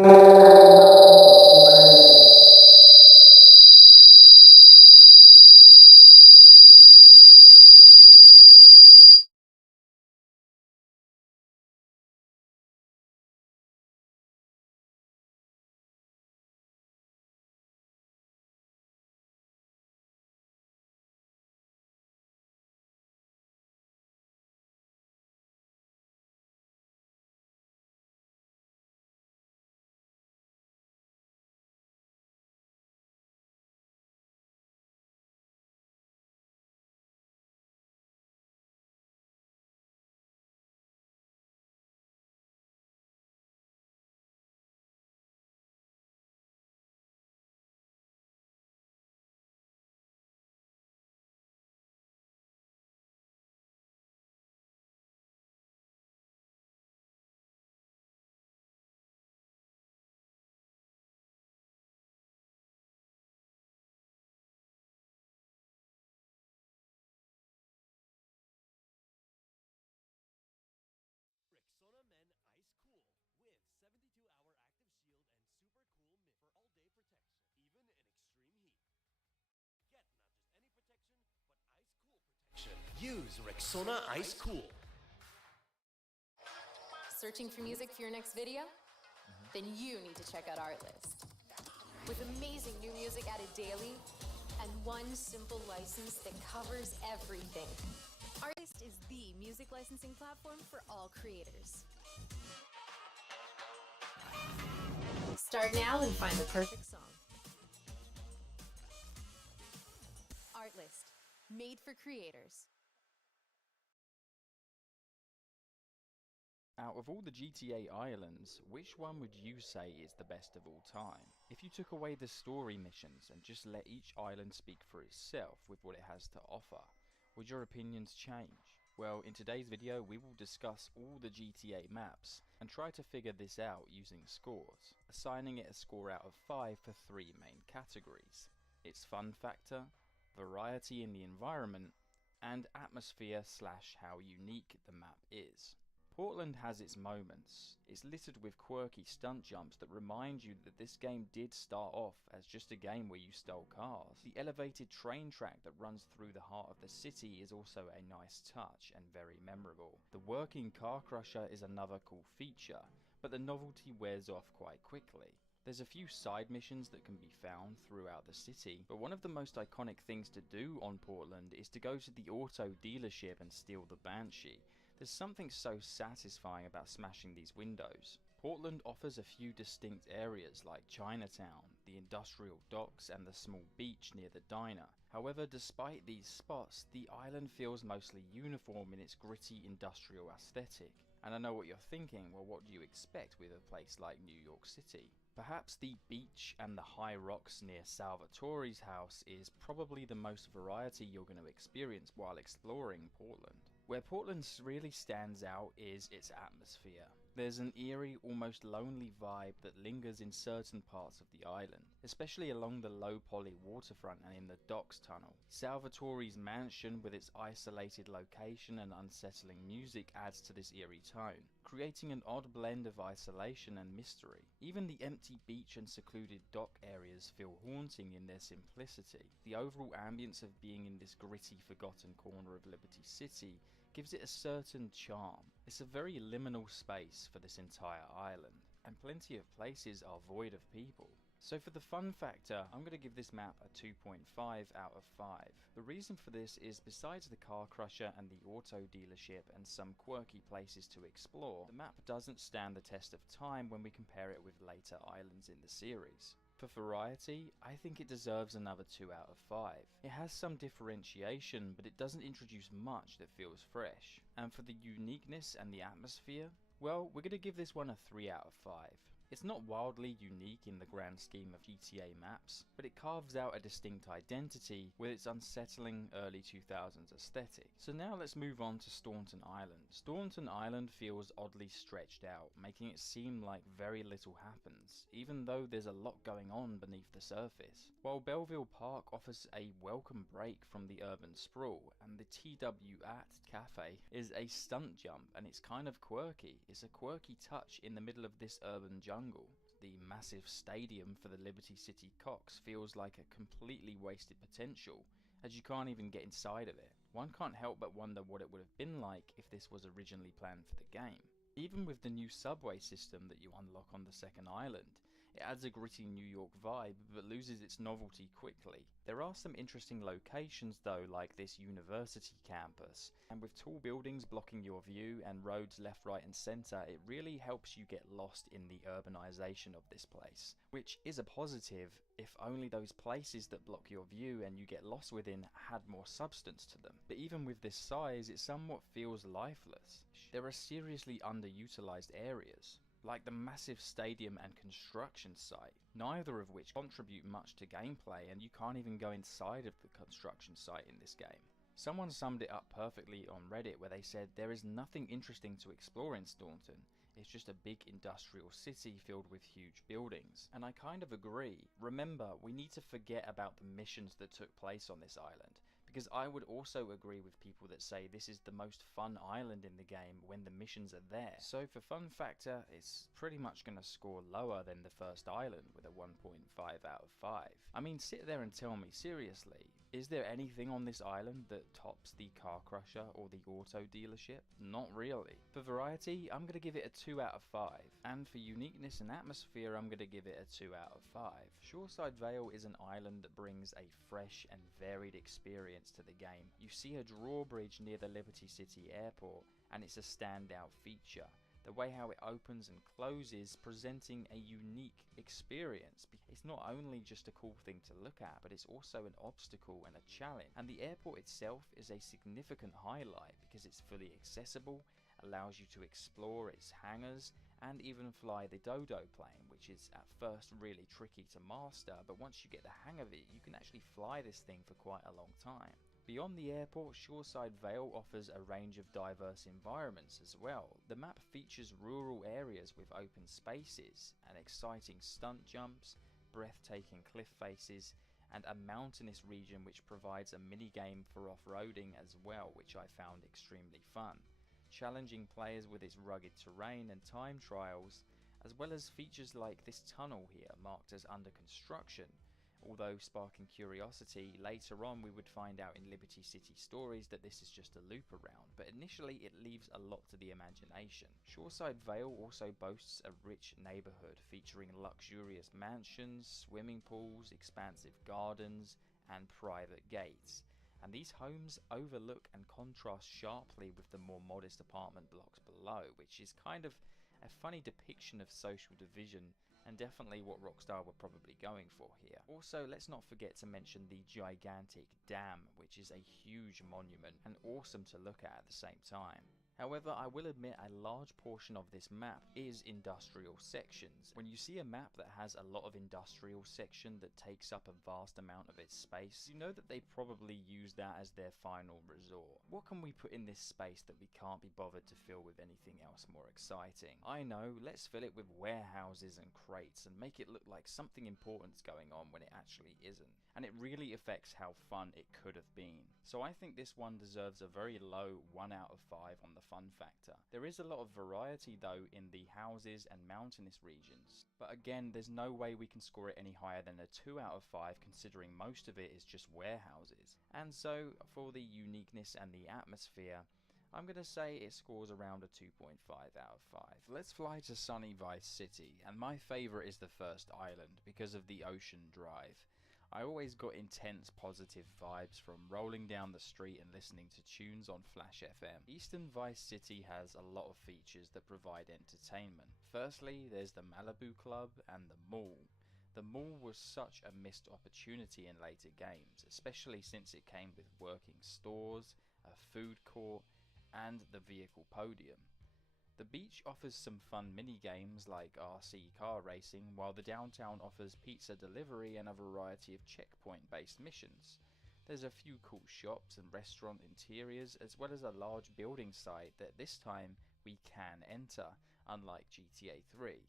Rexona Men Ice Cool with 72-hour active shield and super cool mist for all-day protection, even in extreme heat. Get not just any protection, but ice cool protection. Use Rexona Ice Cool. Searching for music for your next video? Then you need to check out Artlist. With amazing new music added daily and one simple license that covers everything. Artlist is the music licensing platform for all creators. Start now and find the perfect song. Artlist, made for creators. Out of all the GTA islands, which one would you say is the best of all time? If you took away the story missions and just let each island speak for itself with what it has to offer, would your opinions change? Well, in today's video we will discuss all the GTA maps and try to figure this out using scores, assigning it a score out of 5 for 3 main categories: its fun factor, variety in the environment, and atmosphere / how unique the map is. Portland has its moments. It's littered with quirky stunt jumps that remind you that this game did start off as just a game where you stole cars. The elevated train track that runs through the heart of the city is also a nice touch and very memorable. The working car crusher is another cool feature, but the novelty wears off quite quickly. There's a few side missions that can be found throughout the city, but one of the most iconic things to do on Portland is to go to the auto dealership and steal the Banshee. There's something so satisfying about smashing these windows. Portland offers a few distinct areas like Chinatown, the industrial docks, and the small beach near the diner. However, despite these spots, the island feels mostly uniform in its gritty industrial aesthetic. And I know what you're thinking, well, what do you expect with a place like New York City? Perhaps the beach and the high rocks near Salvatore's house is probably the most variety you're going to experience while exploring Portland. Where Portland really stands out is its atmosphere. There's an eerie, almost lonely vibe that lingers in certain parts of the island, especially along the low-poly waterfront and in the docks tunnel. Salvatore's mansion, with its isolated location and unsettling music, adds to this eerie tone, creating an odd blend of isolation and mystery. Even the empty beach and secluded dock areas feel haunting in their simplicity. The overall ambience of being in this gritty, forgotten corner of Liberty City gives it a certain charm. It's a very liminal space for this entire island, and plenty of places are void of people. So for the fun factor, I'm going to give this map a 2.5 out of 5. The reason for this is, besides the car crusher and the auto dealership and some quirky places to explore, the map doesn't stand the test of time when we compare it with later islands in the series. For variety, I think it deserves another 2 out of 5. It has some differentiation, but it doesn't introduce much that feels fresh. And for the uniqueness and the atmosphere, well, we're going to give this one a 3 out of 5. It's not wildly unique in the grand scheme of GTA maps, but it carves out a distinct identity with its unsettling early 2000s aesthetic. So now let's move on to Staunton Island. Staunton Island feels oddly stretched out, making it seem like very little happens, even though there's a lot going on beneath the surface. While Belleville Park offers a welcome break from the urban sprawl, and the TW at Cafe is a stunt jump, and it's kind of quirky. It's a quirky touch in the middle of this urban jungle jungle. The massive stadium for the Liberty City Cox feels like a completely wasted potential, as you can't even get inside of it. One can't help but wonder what it would have been like if this was originally planned for the game. Even with the new subway system that you unlock on the second island, it adds a gritty New York vibe but loses its novelty quickly. There are some interesting locations though, like this university campus, and with tall buildings blocking your view and roads left, right and centre, it really helps you get lost in the urbanisation of this place, which is a positive if only those places that block your view and you get lost within had more substance to them. But even with this size, it somewhat feels lifeless. There are seriously underutilised areas, like the massive stadium and construction site, neither of which contribute much to gameplay, and you can't even go inside of the construction site in this game. Someone summed it up perfectly on Reddit where they said there is nothing interesting to explore in Staunton, it's just a big industrial city filled with huge buildings. And I kind of agree. Remember, we need to forget about the missions that took place on this island, because I would also agree with people that say this is the most fun island in the game when the missions are there. So for fun factor, it's pretty much going to score lower than the first island with a 1.5 out of 5. I mean, sit there and tell me, seriously, is there anything on this island that tops the car crusher or the auto dealership? Not really. For variety, I'm going to give it a 2 out of 5. And for uniqueness and atmosphere, I'm going to give it a 2 out of 5. Shoreside Vale is an island that brings a fresh and varied experience to the game. You see a drawbridge near the Liberty City Airport, and it's a standout feature. The way how it opens and closes, presenting a unique experience. It's not only just a cool thing to look at, but it's also an obstacle and a challenge. And the airport itself is a significant highlight because it's fully accessible, allows you to explore its hangars, and even fly the dodo plane, which is at first really tricky to master, but once you get the hang of it, you can actually fly this thing for quite a long time. Beyond the airport, Shoreside Vale offers a range of diverse environments as well. The map features rural areas with open spaces, and exciting stunt jumps, breathtaking cliff faces, and a mountainous region which provides a mini-game for off-roading as well, which I found extremely fun, challenging players with its rugged terrain and time trials, as well as features like this tunnel here marked as under construction. Although sparking curiosity, later on we would find out in Liberty City Stories that this is just a loop around, but initially it leaves a lot to the imagination. Shoreside Vale also boasts a rich neighbourhood featuring luxurious mansions, swimming pools, expansive gardens, and private gates. And these homes overlook and contrast sharply with the more modest apartment blocks below, which is kind of a funny depiction of social division, and definitely what Rockstar were probably going for here. Also, let's not forget to mention the gigantic dam, which is a huge monument and awesome to look at the same time. However, I will admit a large portion of this map is industrial sections. When you see a map that has a lot of industrial section that takes up a vast amount of its space, you know that they probably use that as their final resort. What can we put in this space that we can't be bothered to fill with anything else more exciting? I know, let's fill it with warehouses and crates and make it look like something important's going on when it actually isn't. And it really affects how fun it could have been. So I think this one deserves a very low 1 out of 5 on the fun factor. There is a lot of variety though in the houses and mountainous regions, but again there's no way we can score it any higher than a 2 out of 5 considering most of it is just warehouses. And so for the uniqueness and the atmosphere, I'm going to say it scores around a 2.5 out of 5. Let's fly to sunny Vice City, and my favourite is the first island because of the ocean drive. I always got intense positive vibes from rolling down the street and listening to tunes on Flash FM. Eastern Vice City has a lot of features that provide entertainment. Firstly, there's the Malibu Club and the mall. The mall was such a missed opportunity in later games, especially since it came with working stores, a food court, and the vehicle podium. The beach offers some fun mini-games like RC car racing, while the downtown offers pizza delivery and a variety of checkpoint-based missions. There's a few cool shops and restaurant interiors, as well as a large building site that this time we can enter, unlike GTA 3.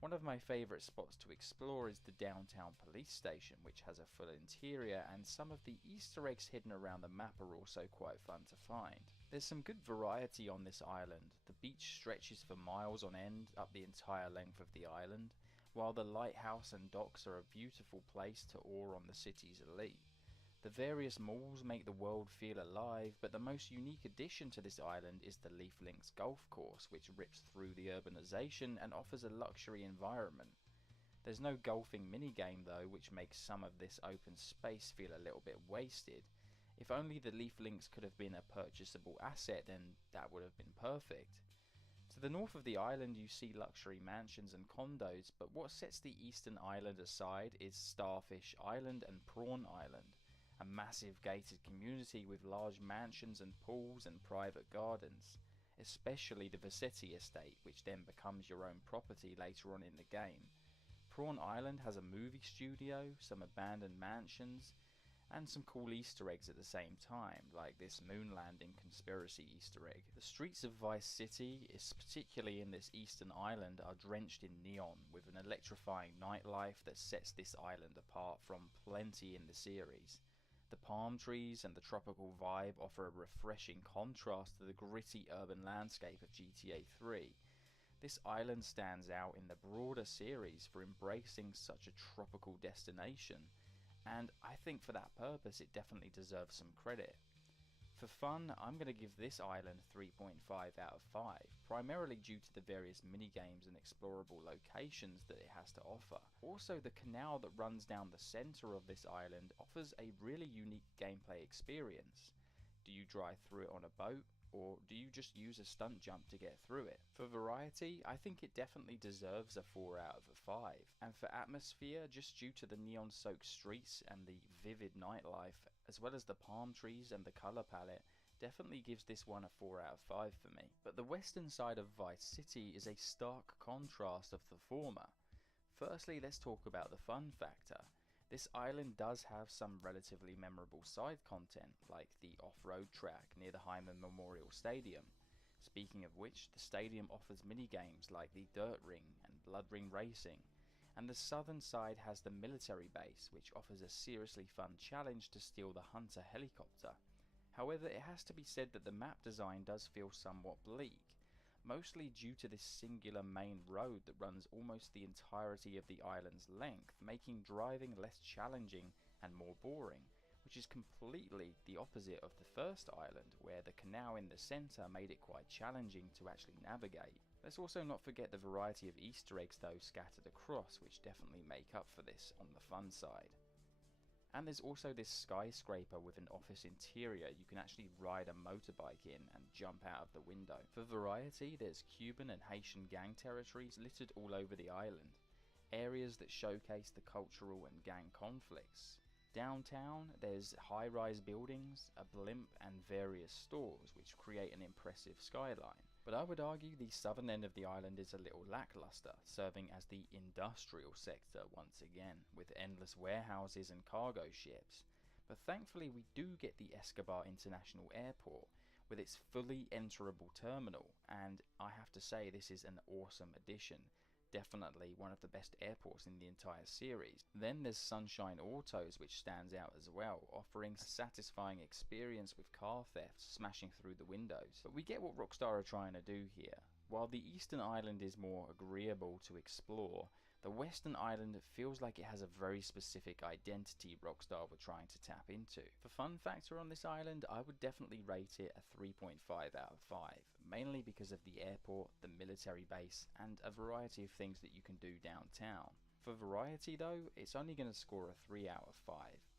One of my favourite spots to explore is the downtown police station, which has a full interior, and some of the Easter eggs hidden around the map are also quite fun to find. There's some good variety on this island. The beach stretches for miles on end up the entire length of the island, while the lighthouse and docks are a beautiful place to oar on the city's elite. The various malls make the world feel alive, but the most unique addition to this island is the Leaf Links golf course, which rips through the urbanization and offers a luxury environment. There's no golfing minigame though, which makes some of this open space feel a little bit wasted. If only the Leaf Links could have been a purchasable asset, then that would have been perfect. To the north of the island you see luxury mansions and condos, but what sets the eastern island aside is Starfish Island and Prawn Island, a massive gated community with large mansions and pools and private gardens, especially the Vassetti estate, which then becomes your own property later on in the game. Prawn Island has a movie studio, some abandoned mansions, and some cool Easter eggs at the same time, like this moon landing conspiracy Easter egg. The streets of Vice City, particularly in this eastern island, are drenched in neon, with an electrifying nightlife that sets this island apart from plenty in the series. The palm trees and the tropical vibe offer a refreshing contrast to the gritty urban landscape of GTA 3. This island stands out in the broader series for embracing such a tropical destination, and I think for that purpose it definitely deserves some credit. For fun, I'm going to give this island 3.5 out of 5, primarily due to the various minigames and explorable locations that it has to offer. Also, the canal that runs down the centre of this island offers a really unique gameplay experience. Do you drive through it on a boat, or do you just use a stunt jump to get through it? For variety, I think it definitely deserves a 4 out of a 5. And for atmosphere, just due to the neon-soaked streets and the vivid nightlife, as well as the palm trees and the colour palette, definitely gives this one a 4 out of 5 for me. But the western side of Vice City is a stark contrast of the former. Firstly, let's talk about the fun factor. This island does have some relatively memorable side content, like the off-road track near the Hyman Memorial Stadium. Speaking of which, the stadium offers minigames like the Dirt Ring and Blood Ring Racing, and the southern side has the military base, which offers a seriously fun challenge to steal the Hunter helicopter. However, it has to be said that the map design does feel somewhat bleak, mostly due to this singular main road that runs almost the entirety of the island's length, making driving less challenging and more boring, which is completely the opposite of the first island, where the canal in the centre made it quite challenging to actually navigate. Let's also not forget the variety of Easter eggs though scattered across, which definitely make up for this on the fun side. And there's also this skyscraper with an office interior you can actually ride a motorbike in and jump out of the window. For variety, there's Cuban and Haitian gang territories littered all over the island, areas that showcase the cultural and gang conflicts. Downtown, there's high-rise buildings, a blimp and various stores which create an impressive skyline. But I would argue the southern end of the island is a little lackluster, serving as the industrial sector once again, with endless warehouses and cargo ships. But thankfully we do get the Escobar International Airport, with its fully enterable terminal, and I have to say this is an awesome addition. Definitely one of the best airports in the entire series. Then there's Sunshine Autos, which stands out as well, offering a satisfying experience with car thefts smashing through the windows. But we get what Rockstar are trying to do here. While the eastern island is more agreeable to explore, the western island feels like it has a very specific identity Rockstar were trying to tap into. For fun factor on this island, I would definitely rate it a 3.5 out of 5, mainly because of the airport, the military base, and a variety of things that you can do downtown. For variety though, it's only going to score a 3 out of 5,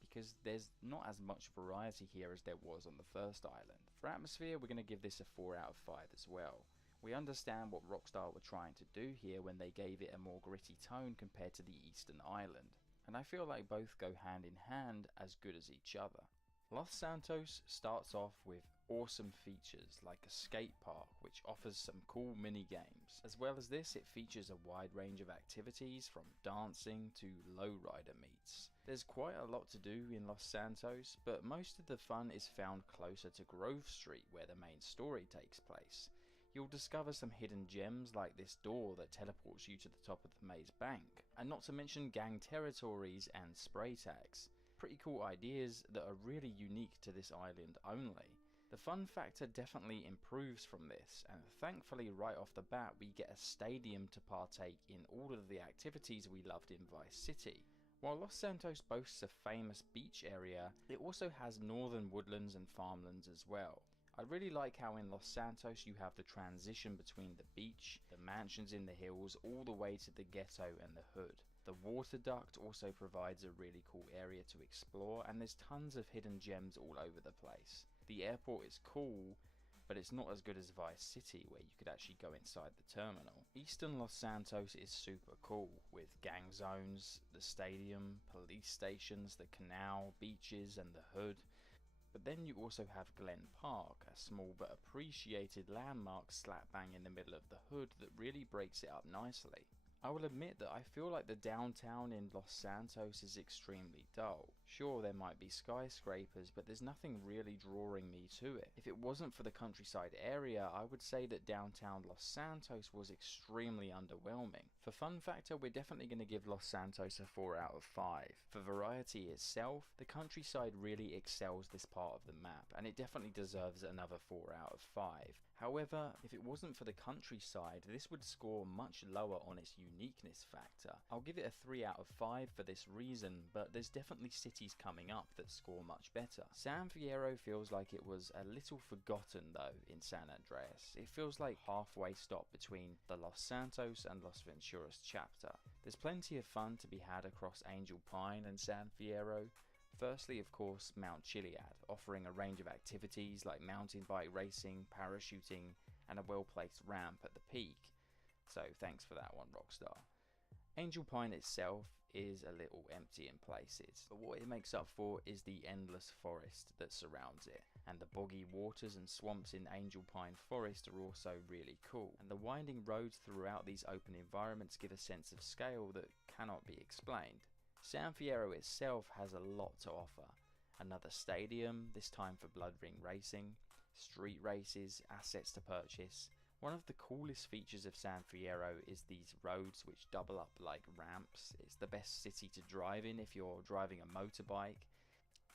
because there's not as much variety here as there was on the first island. For atmosphere, we're going to give this a 4 out of 5 as well. We understand what Rockstar were trying to do here when they gave it a more gritty tone compared to the Eastern Island, and I feel like both go hand in hand as good as each other. Los Santos starts off with awesome features like a skate park which offers some cool mini games. As well as this, it features a wide range of activities from dancing to lowrider meets. There's quite a lot to do in Los Santos, but most of the fun is found closer to Grove Street where the main story takes place. You'll discover some hidden gems like this door that teleports you to the top of the maze bank, and not to mention gang territories and spray tags. Pretty cool ideas that are really unique to this island only. The fun factor definitely improves from this, and thankfully right off the bat we get a stadium to partake in all of the activities we loved in Vice City. While Los Santos boasts a famous beach area, it also has northern woodlands and farmlands as well. I really like how in Los Santos you have the transition between the beach, the mansions in the hills, all the way to the ghetto and the hood. The water duct also provides a really cool area to explore, and there's tons of hidden gems all over the place. The airport is cool, but it's not as good as Vice City, where you could actually go inside the terminal. Eastern Los Santos is super cool, with gang zones, the stadium, police stations, the canal, beaches and the hood. But then you also have Glen Park, a small but appreciated landmark slap bang in the middle of the hood that really breaks it up nicely. I will admit that I feel like the downtown in Los Santos is extremely dull. Sure, there might be skyscrapers, but there's nothing really drawing me to it. If it wasn't for the countryside area, I would say that downtown Los Santos was extremely underwhelming. For fun factor, we're definitely going to give Los Santos a 4 out of 5. For variety itself, the countryside really excels this part of the map, and it definitely deserves another 4 out of 5. However, if it wasn't for the countryside, this would score much lower on its uniqueness factor. I'll give it a 3 out of 5 for this reason, but there's definitely cities coming up that score much better. San Fierro feels like it was a little forgotten though in San Andreas. It feels like halfway stop between the Los Santos and Los Venturas chapter. There's plenty of fun to be had across Angel Pine and San Fierro. Firstly, of course, Mount Chiliad, offering a range of activities like mountain bike racing, parachuting, and a well-placed ramp at the peak. So thanks for that one, Rockstar. Angel Pine itself is a little empty in places, but what it makes up for is the endless forest that surrounds it, and the boggy waters and swamps in Angel Pine Forest are also really cool, and the winding roads throughout these open environments give a sense of scale that cannot be explained. San Fierro itself has a lot to offer. Another stadium, this time for Blood Ring racing, street races, assets to purchase. One of the coolest features of San Fierro is these roads which double up like ramps. It's the best city to drive in if you're driving a motorbike.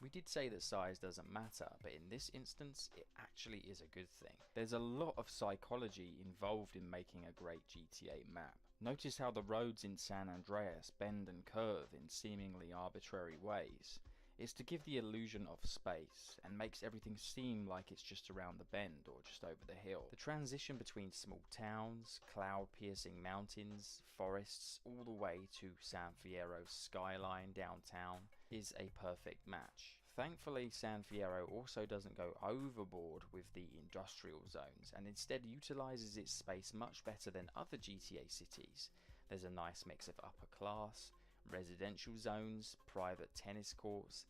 We did say that size doesn't matter, but in this instance it actually is a good thing. There's a lot of psychology involved in making a great GTA map. Notice how the roads in San Andreas bend and curve in seemingly arbitrary ways. It's to give the illusion of space, and makes everything seem like it's just around the bend or just over the hill. The transition between small towns, cloud-piercing mountains, forests, all the way to San Fierro's skyline downtown is a perfect match. Thankfully, San Fierro also doesn't go overboard with the industrial zones, and instead utilises its space much better than other GTA cities. There's a nice mix of upper class, residential zones, private tennis courts,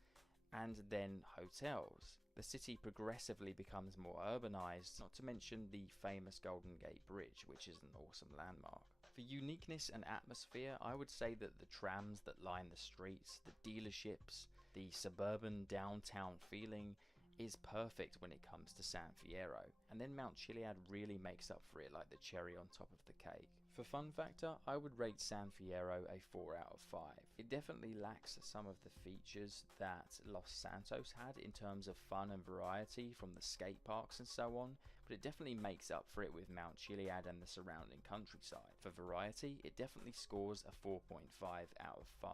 and then hotels. The city progressively becomes more urbanized, not to mention the famous Golden Gate Bridge, which is an awesome landmark. For uniqueness and atmosphere, I would say that the trams that line the streets, the dealerships, the suburban downtown feeling is perfect when it comes to San Fierro, and then Mount Chiliad really makes up for it like the cherry on top of the cake. For fun factor, I would rate San Fierro a 4 out of 5. It definitely lacks some of the features that Los Santos had in terms of fun and variety from the skate parks and so on, but it definitely makes up for it with Mount Chiliad and the surrounding countryside. For variety, it definitely scores a 4.5 out of 5.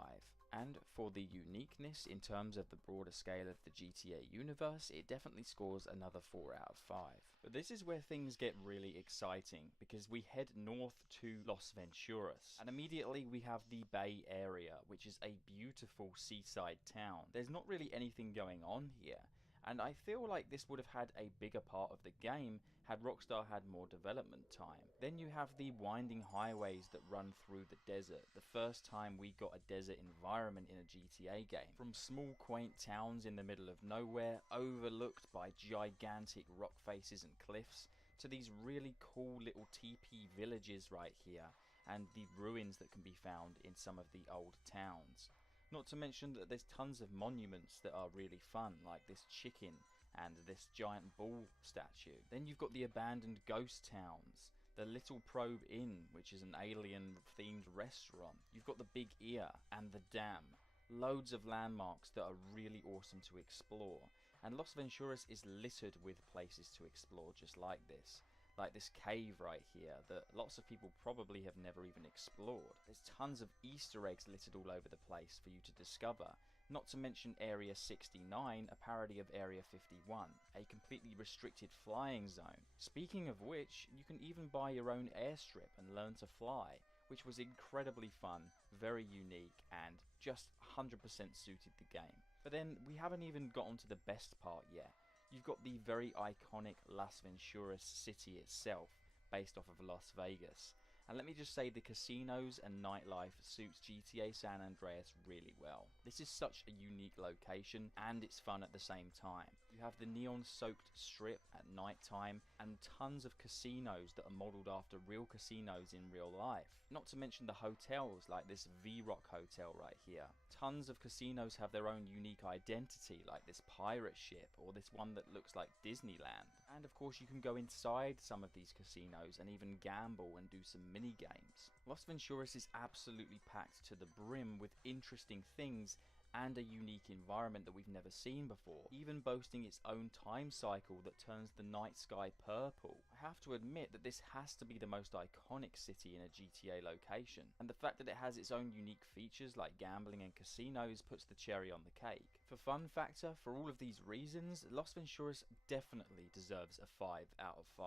And for the uniqueness in terms of the broader scale of the GTA universe, it definitely scores another 4 out of 5. But this is where things get really exciting, because we head north to Los Venturas, and immediately we have the Bay Area, which is a beautiful seaside town. There's not really anything going on here, and I feel like this would have had a bigger part of the game had Rockstar had more development time. Then you have the winding highways that run through the desert, the first time we got a desert environment in a GTA game. From small quaint towns in the middle of nowhere, overlooked by gigantic rock faces and cliffs, to these really cool little teepee villages right here, and the ruins that can be found in some of the old towns. Not to mention that there's tons of monuments that are really fun, like this chicken and this giant bull statue. Then you've got the abandoned ghost towns, the Little Probe Inn, which is an alien themed restaurant. You've got the Big Ear and the Dam. Loads of landmarks that are really awesome to explore. And Los Venturas is littered with places to explore just like this. Like this cave right here that lots of people probably have never even explored. There's tons of Easter eggs littered all over the place for you to discover. Not to mention Area 69, a parody of Area 51, a completely restricted flying zone. Speaking of which, you can even buy your own airstrip and learn to fly, which was incredibly fun, very unique, and just 100% suited the game. But then we haven't even gotten to the best part yet. You've got the very iconic Las Venturas city itself, based off of Las Vegas. And let me just say, the casinos and nightlife suits GTA San Andreas really well. This is such a unique location, and it's fun at the same time. You have the neon-soaked strip at night time, and tons of casinos that are modelled after real casinos in real life. Not to mention the hotels, like this V-Rock hotel right here. Tons of casinos have their own unique identity, like this pirate ship, or this one that looks like Disneyland. And of course you can go inside some of these casinos and even gamble and do some mini games. Las Venturas is absolutely packed to the brim with interesting things and a unique environment that we've never seen before, even boasting its own time cycle that turns the night sky purple. I have to admit that this has to be the most iconic city in a GTA location, and the fact that it has its own unique features like gambling and casinos puts the cherry on the cake. For fun factor, for all of these reasons, Las Venturas definitely deserves a 5 out of 5.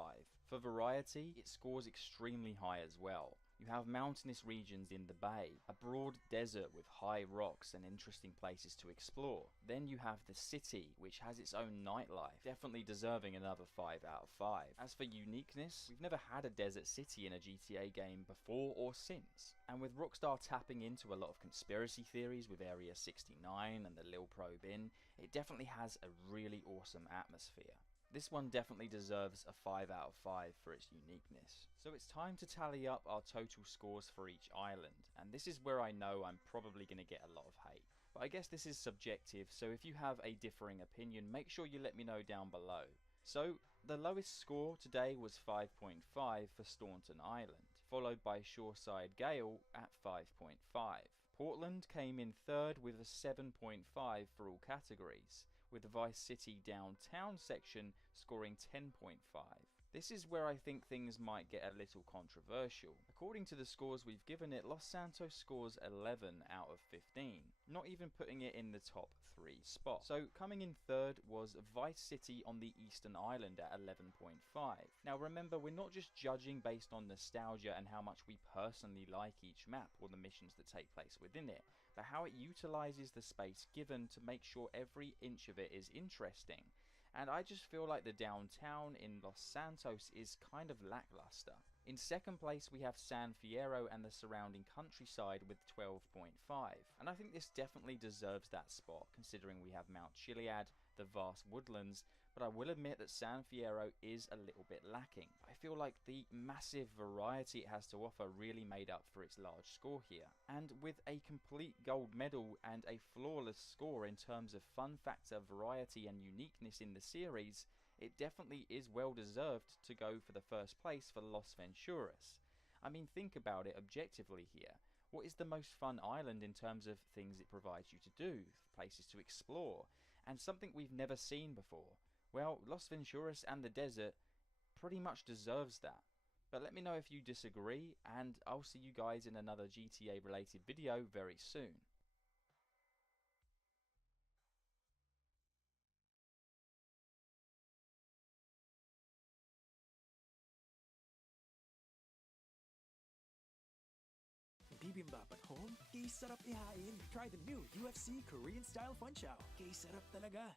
For variety, it scores extremely high as well. You have mountainous regions in the bay, a broad desert with high rocks and interesting places to explore. Then you have the city, which has its own nightlife, definitely deserving another 5 out of 5. As for uniqueness, we've never had a desert city in a GTA game before or since. And with Rockstar tapping into a lot of conspiracy theories with Area 69 and the Lil Probe Inn, it definitely has a really awesome atmosphere. This one definitely deserves a 5 out of 5 for its uniqueness. So it's time to tally up our total scores for each island, and this is where I know I'm probably going to get a lot of hate. But I guess this is subjective, so if you have a differing opinion, make sure you let me know down below. So, the lowest score today was 5.5 for Staunton Island, followed by Shoreside Gale at 5.5. Portland came in third with a 7.5 for all categories, with the Vice City Downtown section scoring 10.5. This is where I think things might get a little controversial. According to the scores we've given it, Los Santos scores 11 out of 15, not even putting it in the top 3 spot. So coming in third was Vice City on the Eastern Island at 11.5. Now remember, we're not just judging based on nostalgia and how much we personally like each map or the missions that take place within it, but how it utilizes the space given to make sure every inch of it is interesting. And I just feel like the downtown in Los Santos is kind of lackluster. In second place we have San Fierro and the surrounding countryside with 12.5, and I think this definitely deserves that spot considering we have Mount Chiliad, the vast woodlands, but I will admit that San Fierro is a little bit lacking. I feel like the massive variety it has to offer really made up for its large score here. And with a complete gold medal and a flawless score in terms of fun factor, variety and uniqueness in the series, it definitely is well deserved to go for the first place for Las Venturas. I mean, think about it objectively here. What is the most fun island in terms of things it provides you to do, places to explore, and something we've never seen before? Well, Las Venturas and the desert pretty much deserves that. But let me know if you disagree, and I'll see you guys in another GTA related video very soon. Bibimbap at home? Kay sarap ihain. Try the new UFC Korean style fun chow. Kay sarap talaga.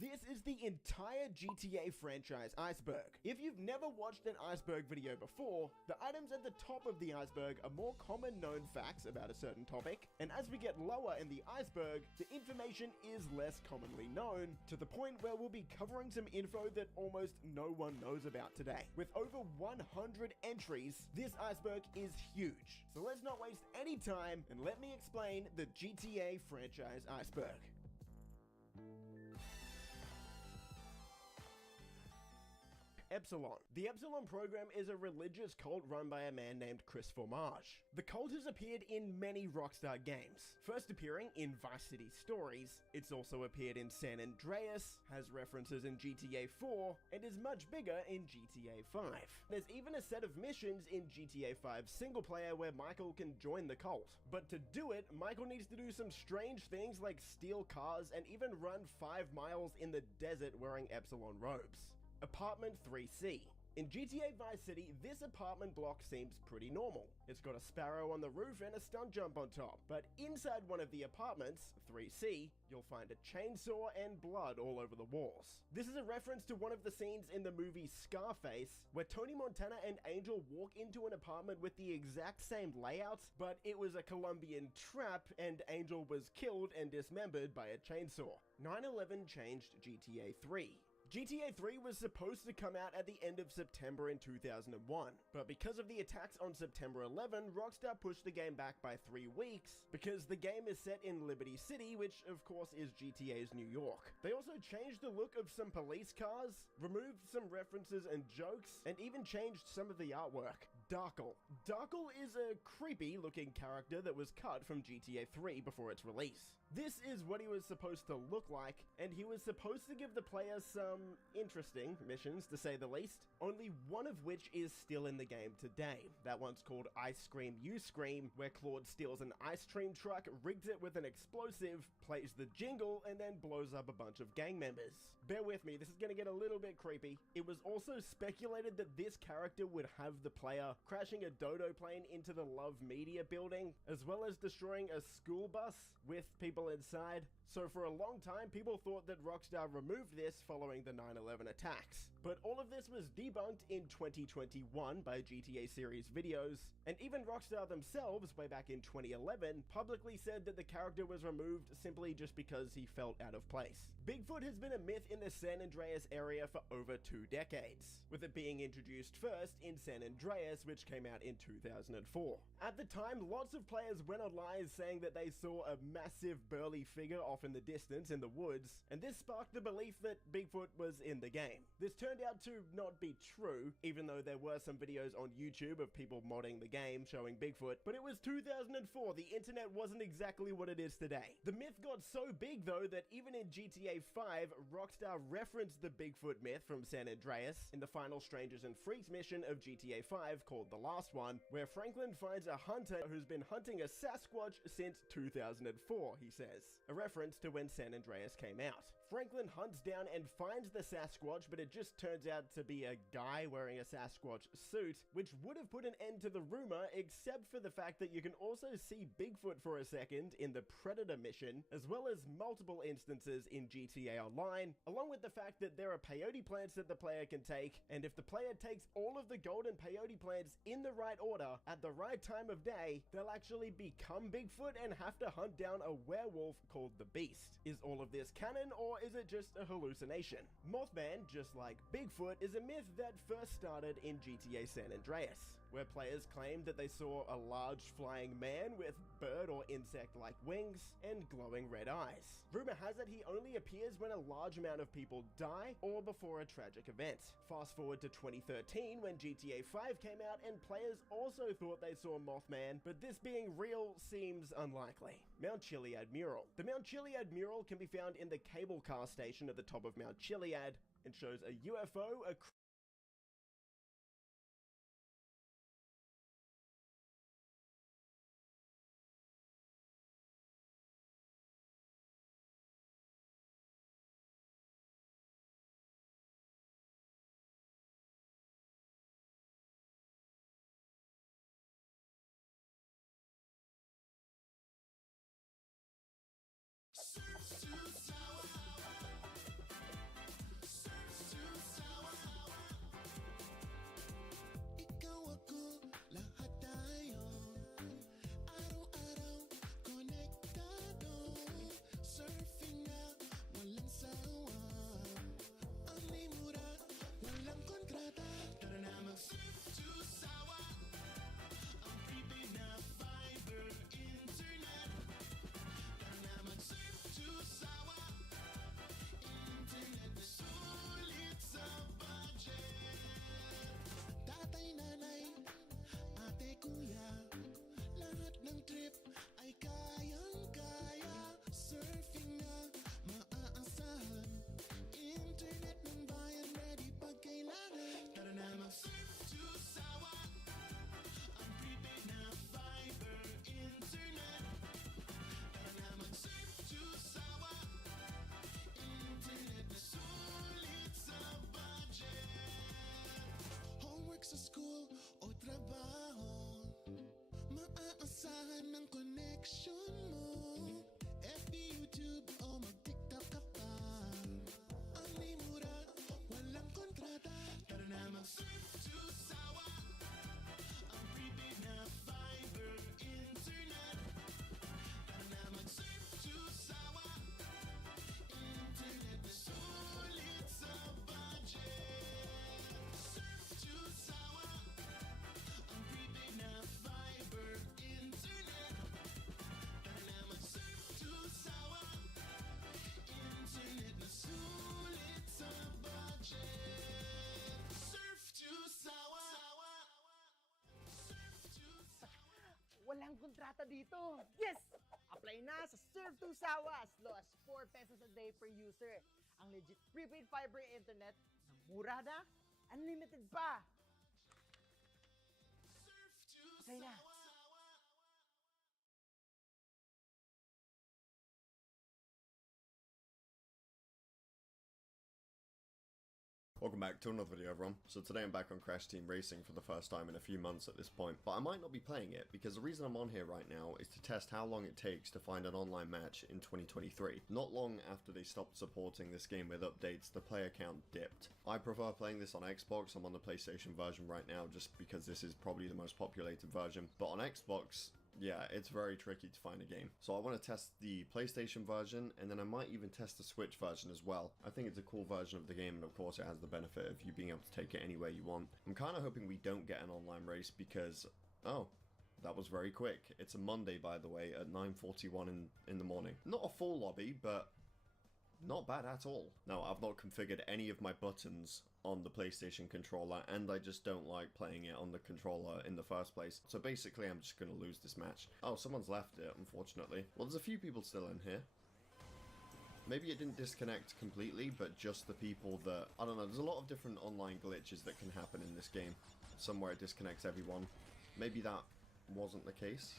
This is the entire GTA franchise iceberg. If you've never watched an iceberg video before, the items at the top of the iceberg are more common known facts about a certain topic, and as we get lower in the iceberg, the information is less commonly known, to the point where we'll be covering some info that almost no one knows about today. With over 100 entries, this iceberg is huge. So let's not waste any time and let me explain the GTA franchise iceberg. Epsilon. The Epsilon program is a religious cult run by a man named Chris Formage. The cult has appeared in many Rockstar games, first appearing in Vice City Stories. It's also appeared in San Andreas, has references in GTA 4, and is much bigger in GTA 5. There's even a set of missions in GTA 5 single player where Michael can join the cult. But to do it, Michael needs to do some strange things like steal cars and even run 5 miles in the desert wearing Epsilon robes. Apartment 3C. In GTA Vice City, this apartment block seems pretty normal. It's got a sparrow on the roof and a stunt jump on top. But inside one of the apartments, 3C, you'll find a chainsaw and blood all over the walls. This is a reference to one of the scenes in the movie Scarface, where Tony Montana and Angel walk into an apartment with the exact same layout, but it was a Colombian trap and Angel was killed and dismembered by a chainsaw. 9/11 changed GTA 3. GTA 3 was supposed to come out at the end of September in 2001, but because of the attacks on September 11, Rockstar pushed the game back by 3 weeks because the game is set in Liberty City, which of course is GTA's New York. They also changed the look of some police cars, removed some references and jokes, and even changed some of the artwork. Darkle. Darkle is a creepy looking character that was cut from GTA 3 before its release. This is what he was supposed to look like, and he was supposed to give the player some interesting missions, to say the least, only one of which is still in the game today. That one's called Ice Scream You Scream, where Claude steals an ice cream truck, rigs it with an explosive, plays the jingle, and then blows up a bunch of gang members. Bear with me, this is gonna get a little bit creepy. It was also speculated that this character would have the player crashing a dodo plane into the Love Media building, as well as destroying a school bus with people inside. So for a long time, people thought that Rockstar removed this following the 9/11 attacks. But all of this was debunked in 2021 by GTA series videos, and even Rockstar themselves, way back in 2011, publicly said that the character was removed simply just because he felt out of place. Bigfoot has been a myth in the San Andreas area for over 2 decades, with it being introduced first in San Andreas, which came out in 2004. At the time, lots of players went online saying that they saw a massive burly figure off in the distance in the woods, and this sparked the belief that Bigfoot was in the game. This turned out to not be true, even though there were some videos on YouTube of people modding the game showing Bigfoot, but it was 2004, the internet wasn't exactly what it is today. The myth got so big though that even in GTA 5, Rockstar referenced the Bigfoot myth from San Andreas in the final Strangers and Freaks mission of GTA 5 called The Last One, where Franklin finds a hunter who's been hunting a Sasquatch since 2004, he says, a reference to when San Andreas came out. Franklin hunts down and finds the Sasquatch, but it just turns out to be a guy wearing a Sasquatch suit, which would have put an end to the rumor, except for the fact that you can also see Bigfoot for a second in the Predator mission, as well as multiple instances in GTA Online, along with the fact that there are peyote plants that the player can take, and if the player takes all of the golden peyote plants in the right order, at the right time of day, they'll actually become Bigfoot and have to hunt down a werewolf called the Beast. Is all of this canon, or is it just a hallucination? Mothman, just like Bigfoot, is a myth that first started in GTA San Andreas, where players claimed that they saw a large flying man with bird or insect-like wings and glowing red eyes. Rumor has it he only appears when a large amount of people die or before a tragic event. Fast forward to 2013 when GTA 5 came out and players also thought they saw Mothman, but this being real seems unlikely. Mount Chiliad Mural. The Mount Chiliad mural can be found in the cable car station at the top of Mount Chiliad and shows a UFO, a Walang kontrata dito. Yes! Apply na sa Surf 2 Sawa as low as 4 pesos a day per user. Ang legit prepaid fiber internet na mura na, unlimited pa. Apply na. Welcome back to another video, everyone. So today I'm back on Crash Team Racing for the first time in a few months at this point, but I might not be playing it because the reason I'm on here right now is to test how long it takes to find an online match in 2023. Not long after they stopped supporting this game with updates, the player count dipped. I prefer playing this on Xbox. I'm on the PlayStation version right now just because this is probably the most populated version, but on Xbox, yeah, it's very tricky to find a game. So I want to test the PlayStation version, and then I might even test the Switch version as well. I think it's a cool version of the game, and of course it has the benefit of you being able to take it anywhere you want. I'm kind of hoping we don't get an online race because, oh, that was very quick. It's a Monday, by the way, at 9:41 in the morning. Not a full lobby, but not bad at all. Now, I've not configured any of my buttons on the PlayStation controller, and I just don't like playing it on the controller in the first place. So basically, I'm just going to lose this match. Oh, someone's left it, unfortunately. Well, there's a few people still in here. Maybe it didn't disconnect completely, but just the people that... I don't know, there's a lot of different online glitches that can happen in this game. Somewhere it disconnects everyone. Maybe that wasn't the case.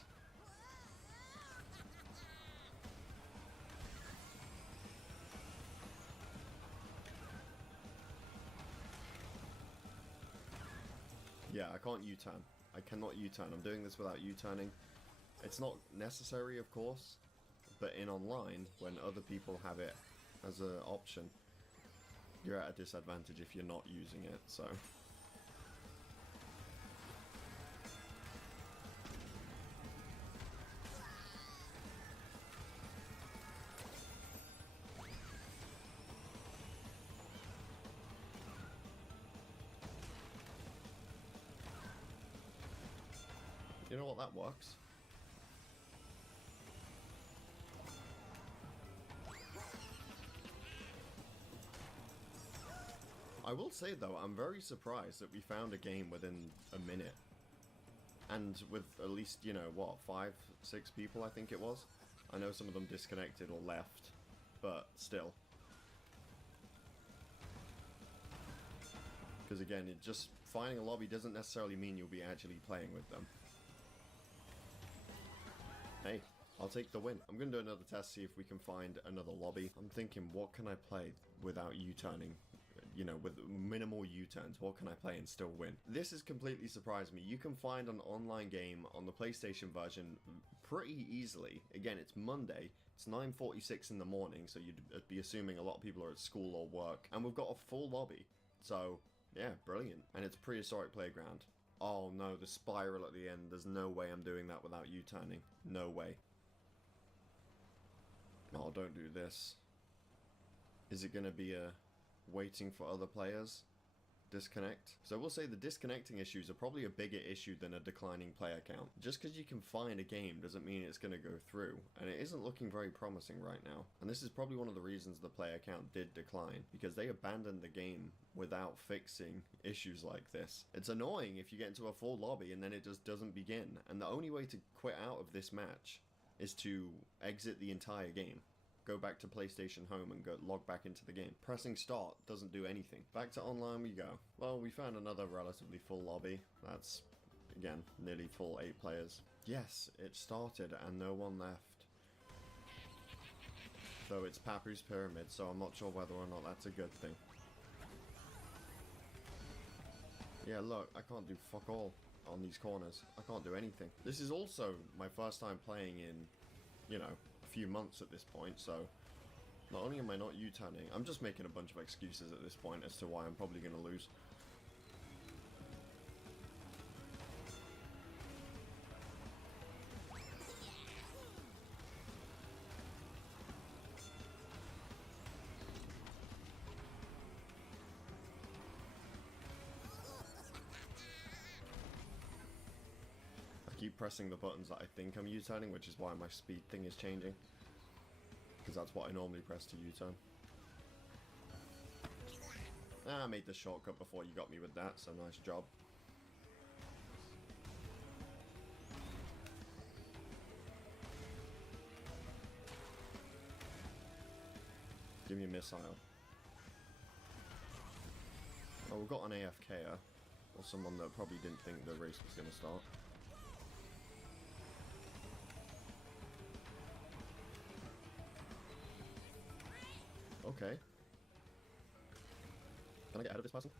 Yeah, I can't U-turn. I cannot U-turn. I'm doing this without U-turning. It's not necessary, of course, but in online, when other people have it as an option, you're at a disadvantage if you're not using it, so... You know what, that works. I will say though, I'm very surprised that we found a game within a minute. And with at least, you know, what, 5, 6 people I think it was? I know some of them disconnected or left, but still. Because again, it just finding a lobby doesn't necessarily mean you'll be actually playing with them. Hey, I'll take the win. I'm going to do another test, see if we can find another lobby. I'm thinking, what can I play without U-turning? You know, with minimal U-turns, what can I play and still win? This has completely surprised me. You can find an online game on the PlayStation version pretty easily. Again, it's Monday. It's 9:46 in the morning, so you'd be assuming a lot of people are at school or work. And we've got a full lobby. So, yeah, brilliant. And it's prehistoric playground. Oh no, the spiral at the end. There's no way I'm doing that without U-turning. No way. Oh, don't do this. Is it going to be a waiting for other players disconnect? So we'll say the disconnecting issues are probably a bigger issue than a declining player count. Just because you can find a game doesn't mean it's going to go through, and it isn't looking very promising right now. And this is probably one of the reasons the player count did decline, because they abandoned the game without fixing issues like this. It's annoying if you get into a full lobby and then it just doesn't begin, and the only way to quit out of this match is to exit the entire game. Go back to PlayStation Home and go log back into the game. Pressing start doesn't do anything. Back to online we go. Well, we found another relatively full lobby. That's, again, nearly full 8 players. Yes, it started and no one left. Though it's Papu's Pyramid, so I'm not sure whether or not that's a good thing. Yeah, look, I can't do fuck all on these corners. I can't do anything. This is also my first time playing in, you know, a few months at this point, so not only am I not U-turning, I'm just making a bunch of excuses at this point as to why I'm probably going to lose. I keep pressing the buttons that I think I'm U-turning, which is why my speed thing is changing. Because that's what I normally press to U-turn. Ah, I made the shortcut before you got me with that, so nice job. Give me a missile. Oh, we've got an AFKer. Or someone that probably didn't think the race was going to start. Okay. Can I get ahead of this person?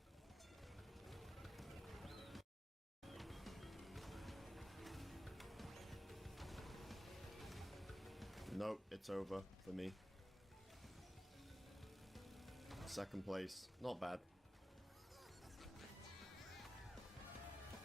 Nope, it's over for me. Second place. Not bad.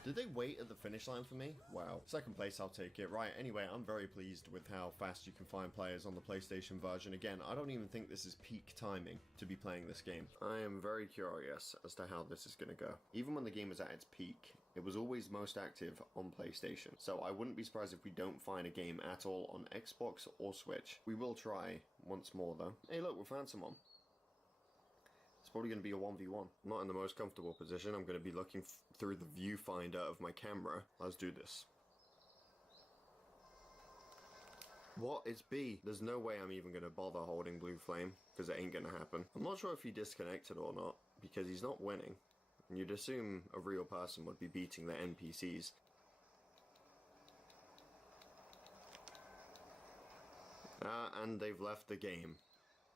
Did they wait at the finish line for me? Wow. Second place, I'll take it. Right, anyway, I'm very pleased with how fast you can find players on the PlayStation version. Again, I don't even think this is peak timing to be playing this game. I am very curious as to how this is going to go. Even when the game was at its peak, it was always most active on PlayStation. So I wouldn't be surprised if we don't find a game at all on Xbox or Switch. We will try once more though. Hey look, we found someone. It's probably going to be a 1v1. I'm not in the most comfortable position. I'm going to be looking through the viewfinder of my camera. Let's do this. What? It's B. There's no way I'm even going to bother holding Blue Flame, because it ain't going to happen. I'm not sure if he disconnected or not, because he's not winning. And you'd assume a real person would be beating the NPCs. And they've left the game.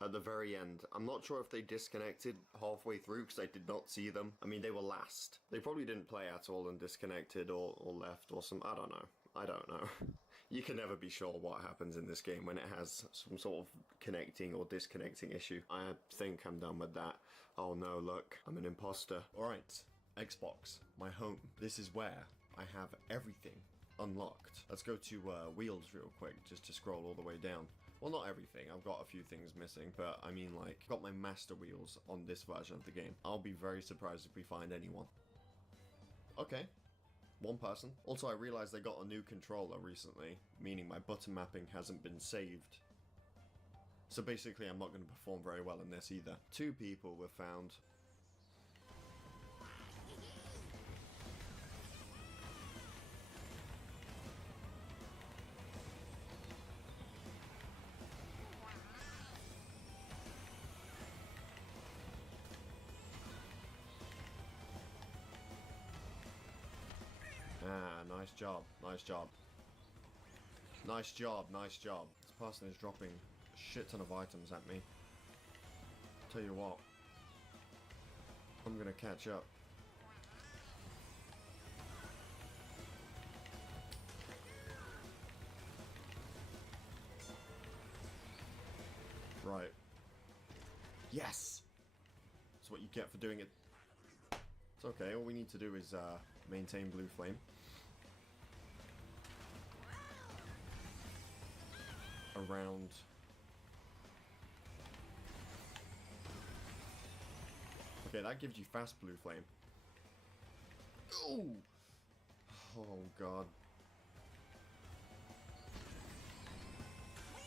At the very end. I'm not sure if they disconnected halfway through because I did not see them. I mean, they were last. They probably didn't play at all and disconnected or left or some... I don't know. I don't know. You can never be sure what happens in this game when it has some sort of connecting or disconnecting issue. I think I'm done with that. Oh no, look. I'm an imposter. Alright. Xbox. My home. This is where I have everything unlocked. Let's go to wheels real quick just to scroll all the way down. Well, not everything. I've got a few things missing, but I mean, like, got my master wheels on this version of the game. I'll be very surprised if we find anyone. Okay. One person. Also, I realized they got a new controller recently, meaning my button mapping hasn't been saved. So basically, I'm not going to perform very well in this either. 2 people were found. Ah, nice job, nice job. Nice job, nice job. This person is dropping a shit ton of items at me. Tell you what, I'm gonna catch up. Right. Yes! That's what you get for doing it. It's okay, all we need to do is maintain Blue Flame. Around. Okay, that gives you fast Blue Flame. Ooh! Oh god.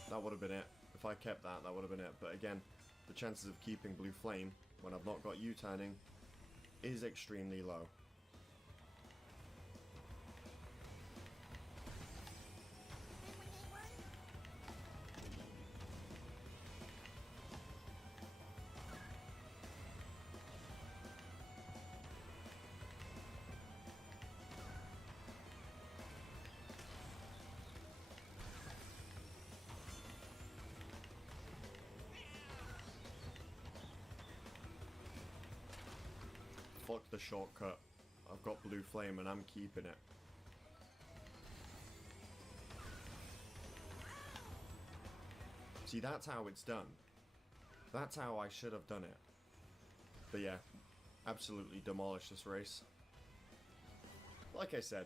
That would have been it. If I kept that, that would have been it. But again, the chances of keeping Blue Flame when I've not got U-turning is extremely low. Fuck the shortcut. I've got Blue Flame and I'm keeping it. See, that's how it's done. That's how I should have done it. But yeah, absolutely demolish this race. Like I said,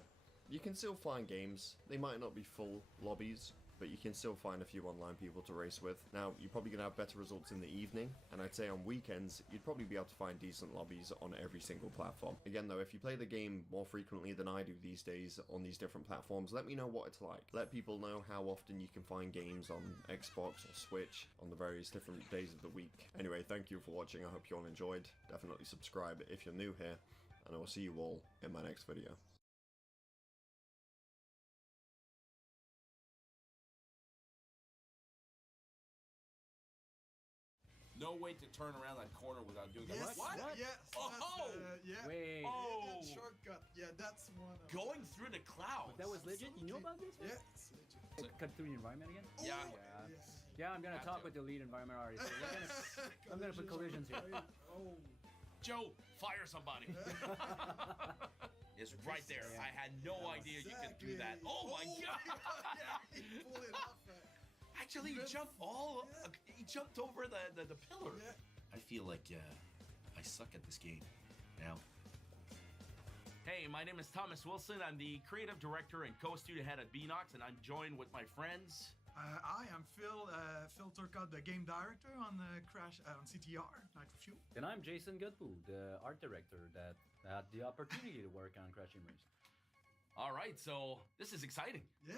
you can still find games. They might not be full lobbies, but you can still find a few online people to race with. Now, you're probably going to have better results in the evening, and I'd say on weekends, you'd probably be able to find decent lobbies on every single platform. Again though, if you play the game more frequently than I do these days on these different platforms, let me know what it's like. Let people know how often you can find games on Xbox or Switch on the various different days of the week. Anyway, thank you for watching. I hope you all enjoyed. Definitely subscribe if you're new here, and I will see you all in my next video. no way to turn around that corner without doing that. Yes, What? yes. Oh! Yeah. Wait. Oh! That shortcut. Yeah, that's one. Going through the clouds. That was legit? You know about this one? Yeah, it's legit. Cut through the environment again? Yeah. Oh, yes. Yeah, I'm gonna Have talk to. with the lead environment artist. I'm gonna put collisions here. Oh. Joe, fire somebody. It's right there. Yeah. I had no idea you could do that. Oh my god! Yeah, he pulled it off. Actually, he jumped he jumped over the pillar. Yeah. I feel like I suck at this game now. Hey, my name is Thomas Wilson. I'm the creative director and co-studio head at Beanox, and I'm joined with my friends. I am Phil Turcotte, the game director on Crash on CTR Night of Fuel. And I'm Jason Goodpoo, the art director that had the opportunity to work on Crash Team Racing. All right, so this is exciting. Yeah.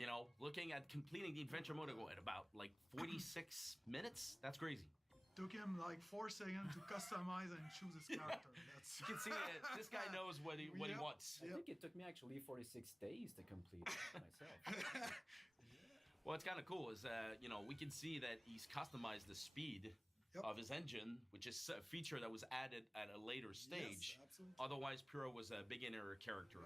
You know, looking at completing the adventure mode at about like 46 minutes. That's crazy. Took him like 4 seconds to customize and choose his character. That's You can see it. This guy knows what he Yep. wants. I think it took me actually 46 days to complete it myself. Well, it's kind of cool is, you know, we can see that he's customized the speed Yep. of his engine, which is a feature that was added at a later stage. Yes, absolutely. Otherwise, Puro was a beginner character.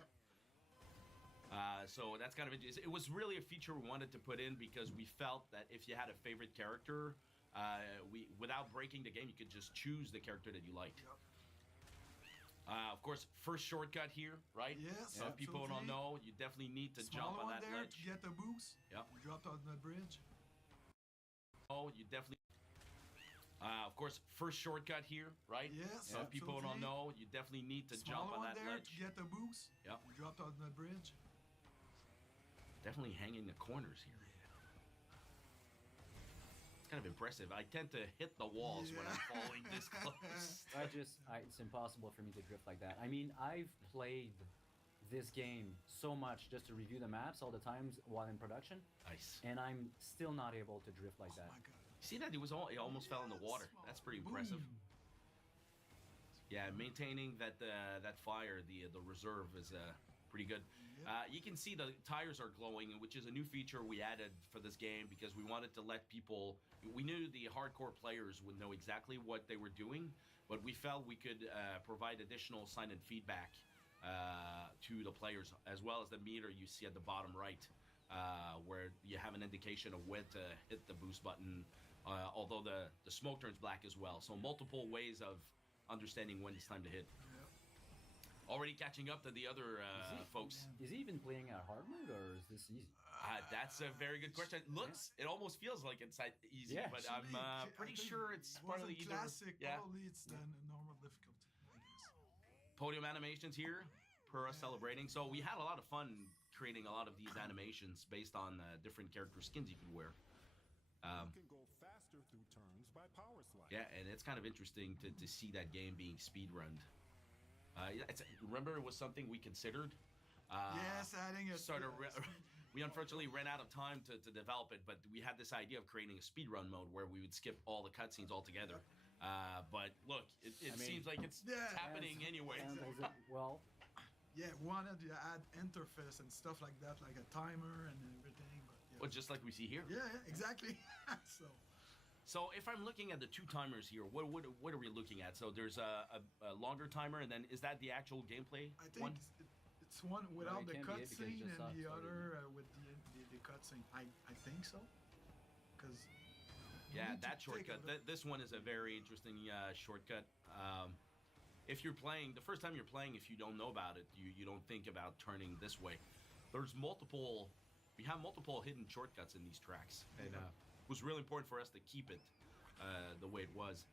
So that's kind of interesting. It was really a feature we wanted to put in because we felt that if you had a favorite character, without breaking the game, you could just choose the character that you liked. Yep. Of course, first shortcut here, right? Yes, So if people don't absolutely. know, you definitely need to jump Smaller on one that there ledge. to get the boost. Yep. You dropped on the bridge. Oh, you definitely. Of course, first shortcut here, right? Yes, So if people don't absolutely. know, you definitely need to jump Smaller on one that there ledge. to get the boost. Yep. You dropped on the bridge. Definitely hanging the corners here. It's kind of impressive. I tend to hit the walls when I'm Yeah. falling this close. It's impossible for me to drift like that. I mean, I've played this game so much just to review the maps all the times while in production, Nice. and I'm still not able to drift like that. Oh my god. See that? He almost fell in the water. That's pretty impressive. Boom. Yeah, maintaining that fire, the reserve is pretty good. You can see the tires are glowing, which is a new feature we added for this game because we wanted to let people. We knew the hardcore players would know exactly what they were doing, but we felt we could provide additional sign and feedback to the players, as well as the meter you see at the bottom right, where you have an indication of when to hit the boost button. Although the smoke turns black as well, so multiple ways of understanding when it's time to hit. Already catching up to the other folks. Is he even playing at hard mode, or is this easy? That's a very good question. It almost feels like it's easy, Yeah. but Actually, I'm I pretty think sure it's it part of the wasn't either. classic. Yeah. Probably it's the normal difficulty. I guess. Podium animations here, per us celebrating. So we had a lot of fun creating a lot of these animations based on different character skins you could wear. You can go faster through turns by power slide. Yeah, and it's kind of interesting to see that game being speedrunned. Remember, it was something we considered. Yes, adding a Sort of. speed We unfortunately ran out of time to develop it, but we had this idea of creating a speedrun mode where we would skip all the cutscenes altogether. But look, it I mean, seems like it's Yeah. happening anyway. And is it, well, Yeah, wanted to add interface and stuff like that, like a timer and everything. But yeah, Well, just like we see here. yeah, exactly. So if I'm looking at the two timers here, what are we looking at? So there's a longer timer, and then is that the actual gameplay I think one? it's one without it the can't be it because it cutscene just and the started. other with the cutscene. I think so. Because Yeah, that shortcut. This one is a very interesting shortcut. If you're playing, the first time you're playing, if you don't know about it, you don't think about turning this way. We have multiple hidden shortcuts in these tracks, and it was really important for us to keep it the way it was.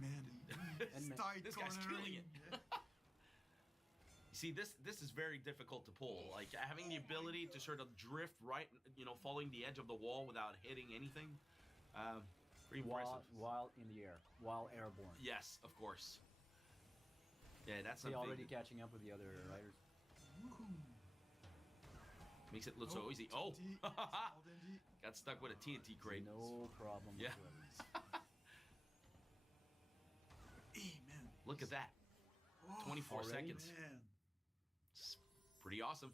Man, And ma- tight This guy's killing cornering. it. Yeah. You see, this is very difficult to pull. Like having the ability to sort of drift right, following the edge of the wall without hitting anything. Pretty impressive. while in the air, while airborne. Yes, of course. Yeah, that's They something. already catching up with the other riders. Woohoo. Makes it look so easy. Oh, TNT, all TNT. got stuck with a TNT crate. No problem Yeah. whatsoever. Hey, man. Look at that. Oh, 24 already? seconds. Man. It's pretty awesome.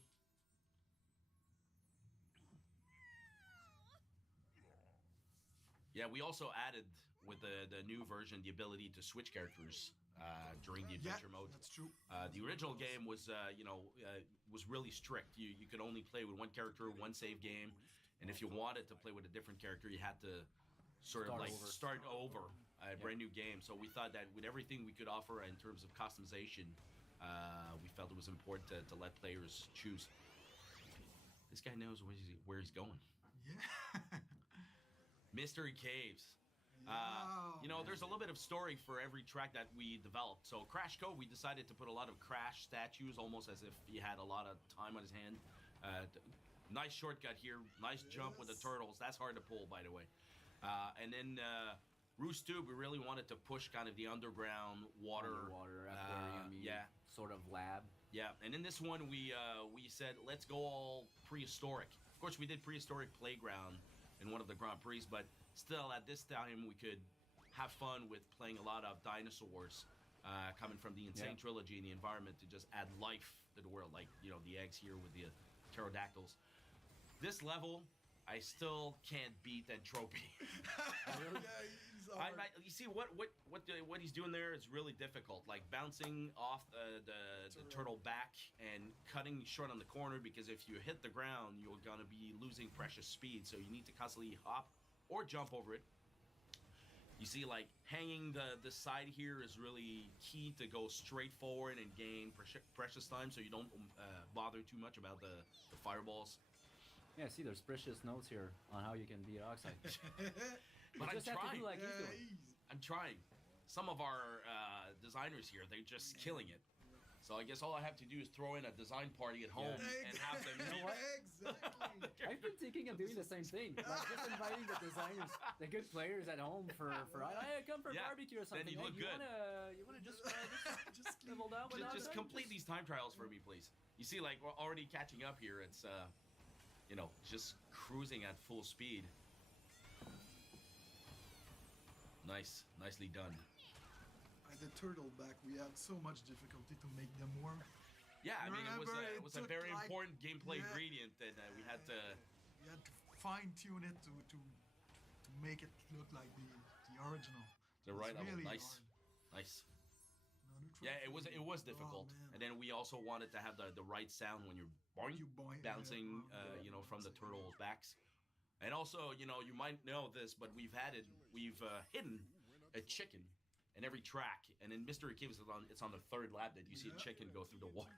Yeah, we also added with the new version the ability to switch characters during the adventure mode. That's true. The original game was, was really strict. You could only play with one character, one save game, and if you wanted to play with a different character, you had to start over a brand new game. So we thought that with everything we could offer in terms of customization, we felt it was important to let players choose. This guy knows where he's going. Yeah. Mystery caves. There's a little bit of story for every track that we developed. So Crash Cove, we decided to put a lot of Crash statues, almost as if he had a lot of time on his hand. Nice shortcut here. Nice jump with the turtles. That's hard to pull, by the way. And then Roost Tube, we really wanted to push kind of the underground water aquarium, sort of lab. Yeah, and in this one, we said, let's go all prehistoric. Of course, we did prehistoric playground in one of the Grand Prix, but still, at this time, we could have fun with playing a lot of dinosaurs coming from the Insane Trilogy and the environment to just add life to the world, like, the eggs here with the pterodactyls. This level, I still can't beat Entropy. You see, what he's doing there is really difficult, like bouncing off the turtle back and cutting short on the corner, because if you hit the ground, you're going to be losing precious speed, so you need to constantly hop or jump over it. You see, like, hanging the side here is really key to go straight forward and gain precious time, so you don't bother too much about the fireballs. Yeah, see, there's precious notes here on how you can beat Oxide. But I'm trying. Like he's doing. I'm trying. Some of our designers here, they're just killing it. So I guess all I have to do is throw in a design party at home and have them. Exactly. I've been thinking of doing the same thing, like just inviting the designers, the good players at home for I come for barbecue or something. Then you look good. You wanna just level down? Just complete these time trials for me, please. You see, like, we're already catching up here. It's just cruising at full speed. Nicely done. The turtle back, we had so much difficulty to make them work. Yeah, I mean, it was a very important gameplay yeah, ingredient that we had to. We had to fine tune it to make it look like the original. The right level, really nice. Yeah, it was difficult, and then we also wanted to have the right sound when you're bouncing, from the turtles' backs. And also, you might know this, but we've hidden a chicken in every track, and in Mystery Caves, it's on the third lap that you see a chicken go through the water.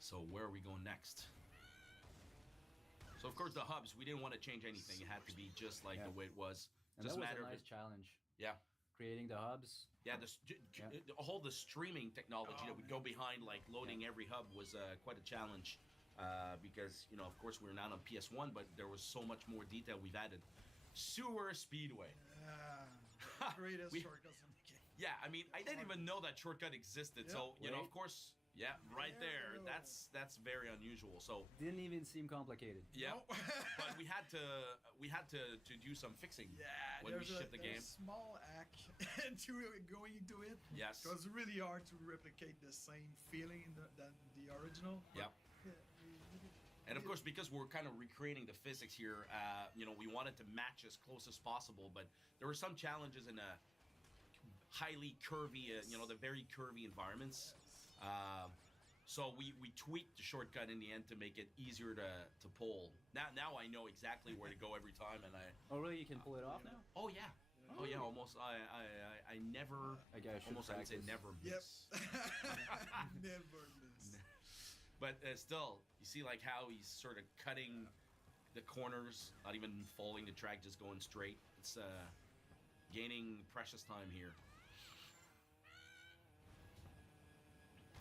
So where are we going next? So of course the hubs, we didn't want to change anything. It had to be just like the way it was. And just that was a nice challenge. Yeah. Creating the hubs. Yeah, the streaming technology that would go behind, like loading every hub, was quite a challenge. Because, of course, we're not on PS1, but there was so much more detail we've added. Sewer Speedway. Greatest shortcuts in the game. Yeah, I mean, I didn't even know that shortcut existed. So, of course, right there. That's very unusual. So didn't even seem complicated. Yeah, but we had to do some fixing when we shipped the game. Small hack into going into it. Yes. It was really hard to replicate the same feeling than the original. Yeah. And of course, because we're kind of recreating the physics here, we wanted to match as close as possible. But there were some challenges in a highly curvy, the very curvy environments. So we tweaked the shortcut in the end to make it easier to pull. Now I know exactly where to go every time, and I. Oh really? You can pull it off now? Oh yeah. Oh yeah, almost. I never. I guess almost. I would say never miss. Never miss. But still, you see like how he's sort of cutting the corners, not even following the track, just going straight. It's gaining precious time here.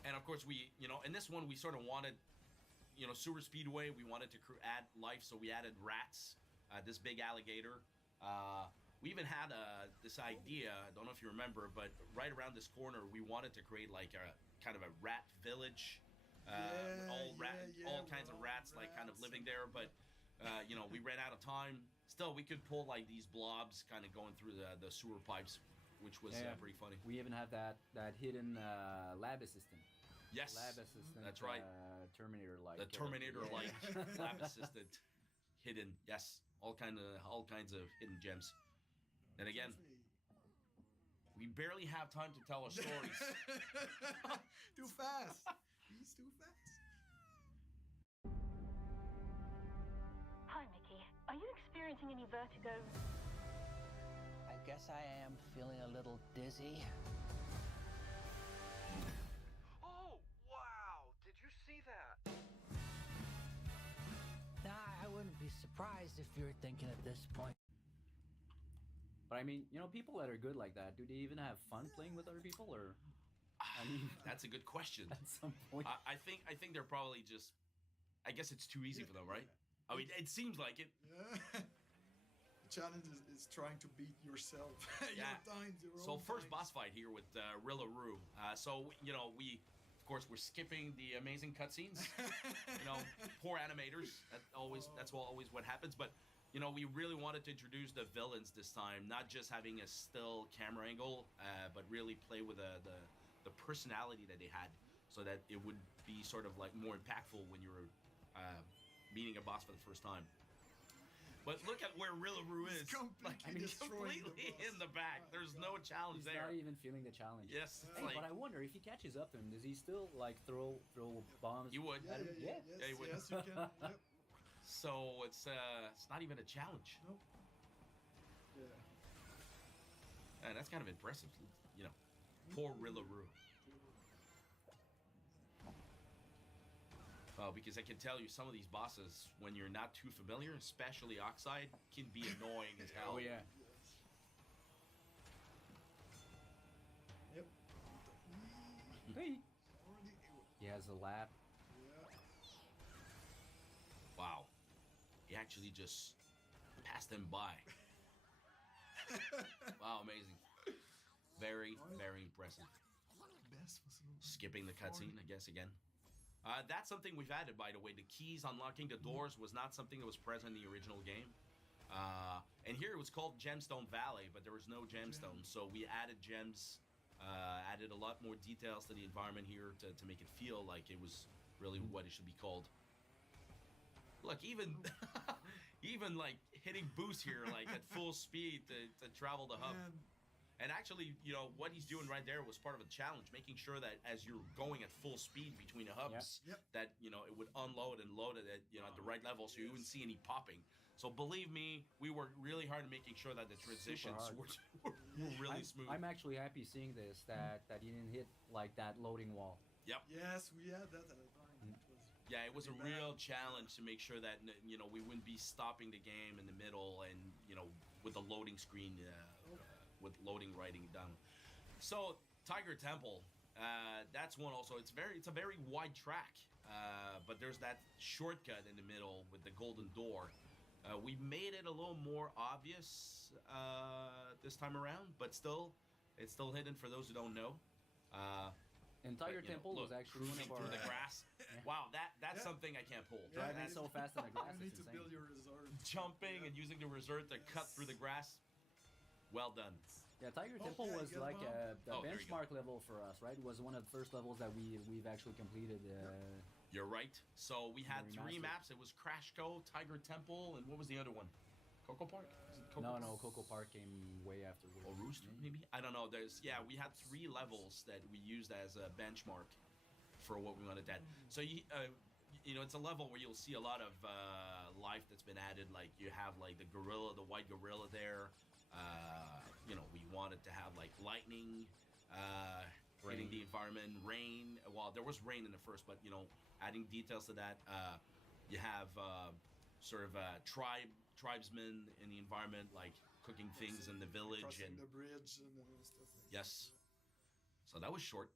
And of course, we, in this one, we sort of wanted, Sewer Speedway, we wanted to add life, so we added rats, this big alligator. We even had this idea, I don't know if you remember, but right around this corner, we wanted to create like a kind of a rat village. All kinds of rats, like kind of living there, but we ran out of time. Still, we could pull like these blobs kind of going through the sewer pipes, which was pretty funny. We even have that hidden lab assistant. Yes, lab assistant. That's right. Terminator-like. The Terminator-like lab assistant hidden. Yes, all kinds of hidden gems. And again, we barely have time to tell our stories. Too fast. He's too fast. Hi, Mickey. Are you experiencing any vertigo? I guess I am feeling a little dizzy. Oh, wow! Did you see that? Nah, I wouldn't be surprised if you're thinking at this point. But I mean, you know, people that are good like that, do they even have fun playing with other people, or? I mean, that's a good question. At some point, I think they're probably just. I guess it's too easy for them, right? I mean, it seems like it. Yeah. The challenge is trying to beat yourself. Yeah. So first times. boss fight here with Rillaroo. So you know we. Of course, we're skipping the amazing cutscenes. You know, poor animators. That's always what happens. But you know, we really wanted to introduce the villains this time, not just having a still camera angle, but really play with the personality that they had, so that it would be sort of like more impactful when you were meeting a boss for the first time. But look at where Rillaroo is. Completely in the back. There's no challenge he's there. not even feeling the challenge. Yes. Hey, but I wonder if he catches up to him, does he still like throw bombs? You would. At him? Yeah, he would. yes, you can. Yep. So it's not even a challenge. Nope. Yeah. And that's kind of impressive, you know. Poor Rillaroo. Well, because I can tell you some of these bosses, when you're not too familiar, especially Oxide, can be annoying as hell. Oh yeah. Yep. Hey. He has a lap. Yeah. Wow. He actually just passed him by. Wow, amazing. Very, very impressive. Skipping the cutscene, I guess, again. That's something we've added, by the way. The keys unlocking the doors was not something that was present in the original game. And here it was called Gemstone Valley, but there was no gemstones. So we added gems, added a lot more details to the environment here to make it feel like it was really what it should be called. Look, even even like hitting boost here, like at full speed to travel the hub. And actually, you know, what he's doing right there was part of a challenge, making sure that as you're going at full speed between the hubs, that, you know, it would unload and load it at, you know, at the right level, so you wouldn't see any popping. So believe me, we worked really hard at making sure that the transitions were really smooth. I'm actually happy seeing this, that you didn't hit like that loading wall. Yep. Yes, we had that at the time. Yeah, it was a real challenge to make sure that, you know, we wouldn't be stopping the game in the middle and, you know, with the loading screen, with loading writing down. So Tiger Temple, that's one also. It's a very wide track, but there's that shortcut in the middle with the golden door. We made it a little more obvious this time around, but still, it's still hidden for those who don't know. And Tiger Temple was actually one of our... through the grass. Wow, that's something I can't pull. Driving so fast in the grass, You need it's to insane. build your resort. Jumping and using the resort to cut through the grass. Well done. Yeah, Tiger Temple was you got like a the there you go. benchmark level for us, right? It was one of the first levels that we've actually completed. You're right. So we had The three remastered. maps. It was Crash Co, Tiger Temple, and what was the other one? Coco Park? Is it Coco No, Coco Park came way after. Or Rooster, maybe? I don't know. We had 3 levels that we used as a benchmark for what we wanted to add. So you know, it's a level where you'll see a lot of life that's been added. Like you have like the gorilla, the white gorilla there. You know, we wanted to have like lightning hitting the environment, rain. Well, there was rain in the first, but you know, adding details to that. You have sort of tribesmen in the environment, like cooking things in the village Crossing and the bridge and stuff like yes. So that was short.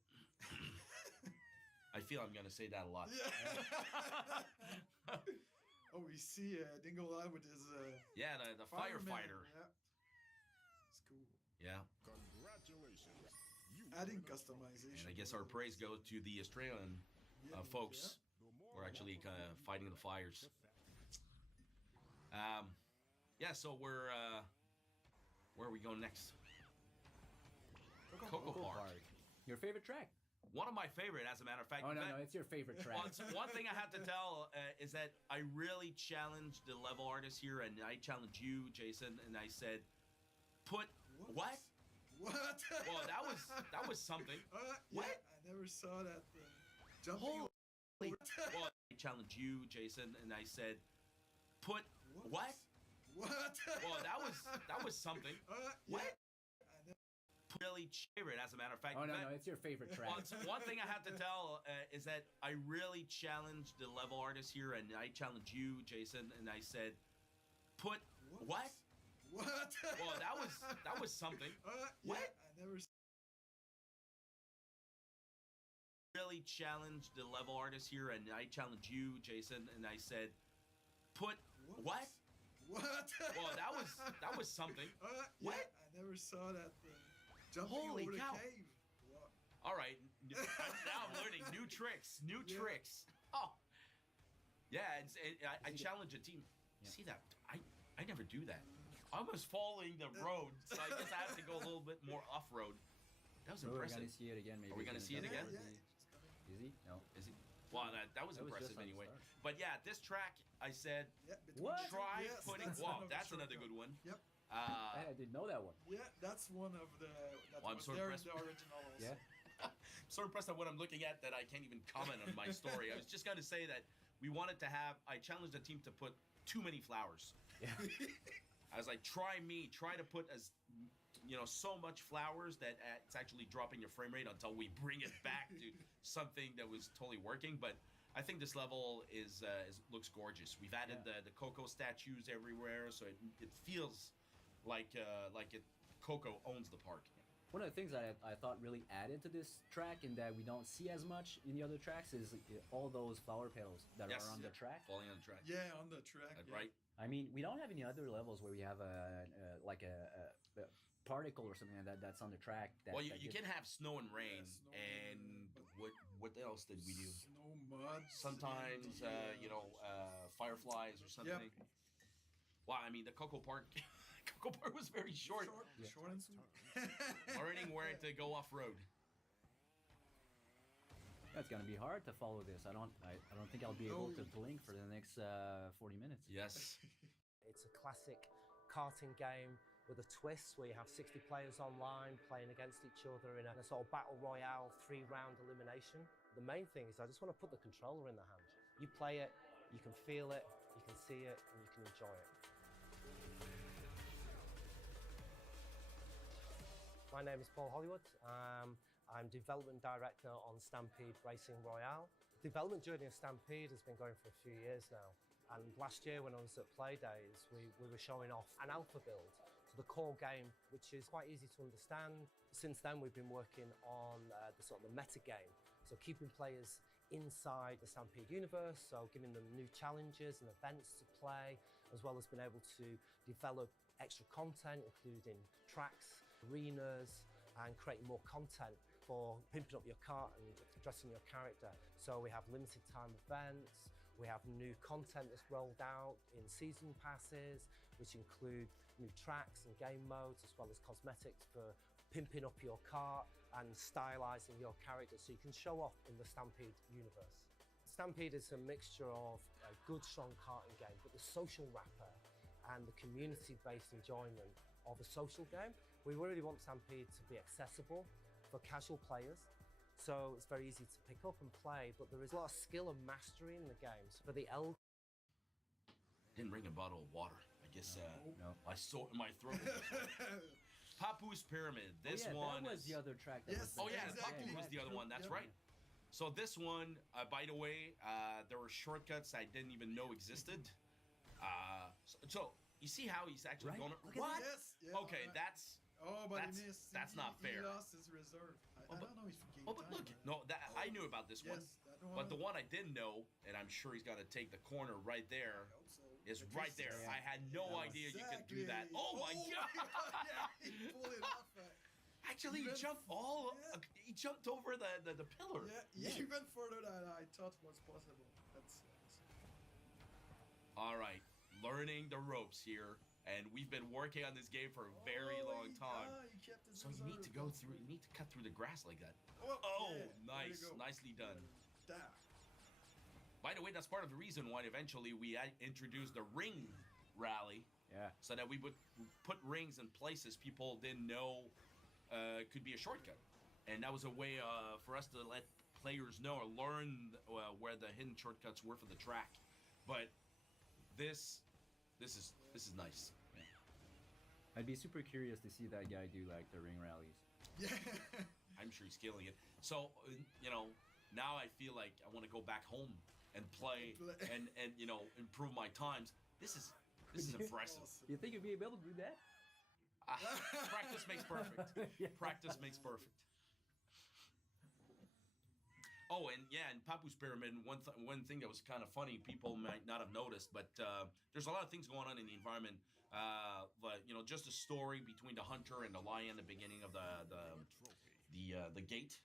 I feel I'm gonna say that a lot. Yeah. Oh, we see Dingo Lad with his Yeah, the fireman. firefighter. Yeah. It's cool. Yeah. Congratulations. Adding customization. And I guess our praise goes to the Australian folks who are actually fighting the fires. Yeah, so where are we going next? Coco Park. Your favorite track? One of my favorite, as a matter of fact. Oh, no, it's your favorite track. Well, one thing I have to tell is that I really challenged the level artist here, and I challenged you, Jason, and I said, put... What? What? Well, that was something. Yeah, I never saw that. Jumping. Well, I challenged you, Jason, and I said, put... What? What? Well, that was something. What? Really favorite, as a matter of fact. Oh, no, it's your favorite track. Well, one thing I have to tell is that I really challenged the level artist here, and I challenged you, Jason, and I said, put... What? What? Well, that was something. Yeah, What? I never. Really challenged the level artist here, and I challenged you, Jason, and I said, put... What? What? Well, that was something. Yeah, What? I never saw that. Jumping Holy over cow. the cave. Wow. All right, now I'm learning new tricks. Tricks. Oh, yeah. I challenge a team. See that? I never do that. I was following the road, so I guess I have to go a little bit more off road. That was impressive. We're gonna see it again. Maybe Are we gonna see it again? Is he? No. Is he? Well, that was impressive anyway. But yeah, this track, I said, try putting. Wow, that's another good one. Yep. I didn't know that one. Yeah, that's one of the. That Well, I'm was so there in impressed. the original also. Yeah. I'm so impressed at what I'm looking at that I can't even comment on my story. I was just gonna say that we wanted to have. I challenged the team to put too many flowers. Yeah. I was like, try to put so much flowers that it's actually dropping your frame rate until we bring it back to something that was totally working. But I think this level looks gorgeous. We've added the Coco statues everywhere, so it feels like Coco owns the park. One of the things that I thought really added to this track and that we don't see as much in the other tracks is all those flower petals that are on the track. Falling on the track. Yeah, on the track. Right. I mean, we don't have any other levels where we have a particle or something like that that's on the track. Well, you can have snow and rain, and what else did we do? Snow, mud. Sometimes, fireflies or something. Yep. Well, I mean, the Coco Park was very short. Short and sweet. Learning where to go off road. It's gonna be hard to follow this. I don't think I'll be able to blink for the next 40 minutes. Yes. It's a classic karting game with a twist where you have 60 players online playing against each other in a sort of battle royale 3-round elimination. The main thing is I just want to put the controller in the hand. You play it, you can feel it, you can see it, and you can enjoy it. My name is Paul Hollywood. I'm development director on Stampede Racing Royale. The development journey of Stampede has been going for a few years now. And last year when I was at Playdays, we were showing off an alpha build to the core game, which is quite easy to understand. Since then, we've been working on the sort of the meta game. So keeping players inside the Stampede universe, so giving them new challenges and events to play, as well as being able to develop extra content, including tracks, arenas, and creating more content for pimping up your cart and dressing your character. So we have limited time events, we have new content that's rolled out in season passes, which include new tracks and game modes, as well as cosmetics for pimping up your cart and stylizing your character so you can show off in the Stampede universe. Stampede is a mixture of a good, strong karting game, but the social wrapper and the community-based enjoyment of a social game. We really want Stampede to be accessible for casual players, so it's very easy to pick up and play, but there is a lot of skill and mastery in the games. For the Didn't bring a bottle of water. I guess No. my throat. Papu's Pyramid. This one that was the other track. That was Papu was the other one. That's right. So this one, by the way, there were shortcuts I didn't even know existed. So you see how he's actually going. What? Yes. Yeah, okay, that's. Oh, but that's not fair. He lost his reserve. I don't know if he gained but look, I knew about this one. But the one I didn't know, and I'm sure he's got to take the corner right there, is right there. Yeah. I had no idea you could do that. Oh my god! Yeah, he pulled it off. Actually, he jumped he jumped over the pillar. Yeah, even further than I thought was possible. That's all right. Learning the ropes here. and we've been working on this game for a very long time. So you need to go through. You need to cut through the grass like that. Oh, nice, nicely done. By the way, that's part of the reason why eventually we introduced the ring rally. Yeah. So that we would put rings in places people didn't know could be a shortcut, and that was a way for us to let players know or learn where the hidden shortcuts were for the track. But this is nice. Yeah. I'd be super curious to see that guy do like the ring rallies. Yeah. I'm sure he's killing it. So now I feel like I want to go back home and play and improve my times. This is impressive. You think you'd be able to do that? Practice makes perfect. Yeah. Practice makes perfect. Oh, and Papu's Pyramid, one thing that was kind of funny, people might not have noticed, but there's a lot of things going on in the environment. But just a story between the hunter and the lion, the beginning of the gate,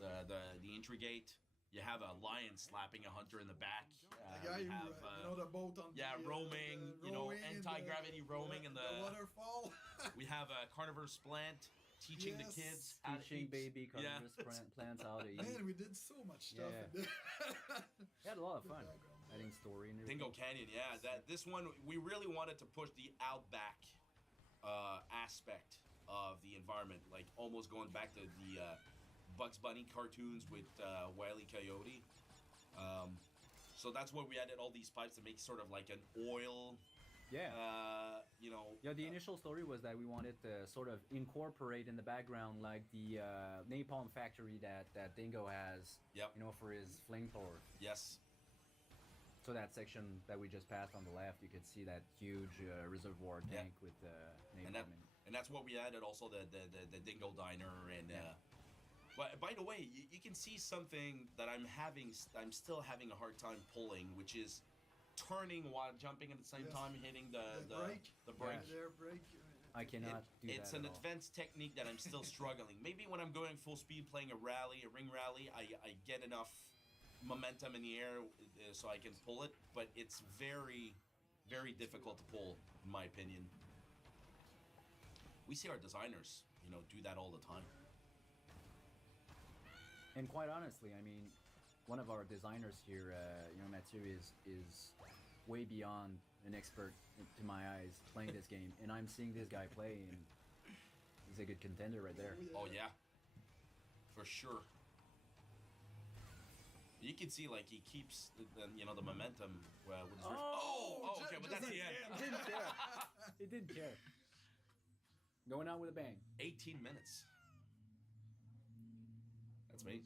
the entry gate. You have a lion slapping a hunter in the back. The boat on roaming, anti-gravity roaming in the waterfall. We have a carnivorous plant teaching the kids how to eat. Baby carnivorous plants how to eat. Man, we did so much stuff. Yeah. We had a lot of fun. Adding story and everything. Dingo Canyon, this one we really wanted to push the outback aspect of the environment, like almost going back to the Bugs Bunny cartoons with Wile E. Coyote. So that's why we added all these pipes to make sort of like an oil. Yeah. The initial story was that we wanted to sort of incorporate in the background like the napalm factory that Dingo has. Yep. For his flamethrower. Yes. So that section that we just passed on the left, you could see that huge reservoir tank with napalm in it. And that's what we added. Also the Dingo Diner and. But by the way, you can see something that I'm still having a hard time pulling, which is turning while jumping at the same time, hitting the brake. I cannot do that. It's an advanced technique that I'm still struggling. Maybe when I'm going full speed playing a ring rally, I get enough momentum in the air so I can pull it, but it's very, very difficult to pull, in my opinion. We see our designers, do that all the time. And quite honestly, I mean, one of our designers here, Mathieu, is way beyond an expert to my eyes playing this game, and I'm seeing this guy play, and he's a good contender right there. Oh yeah, for sure. You can see like he keeps the momentum with his okay, but that's the end. He didn't care. He didn't care. Going out with a bang. 18 minutes. That's amazing.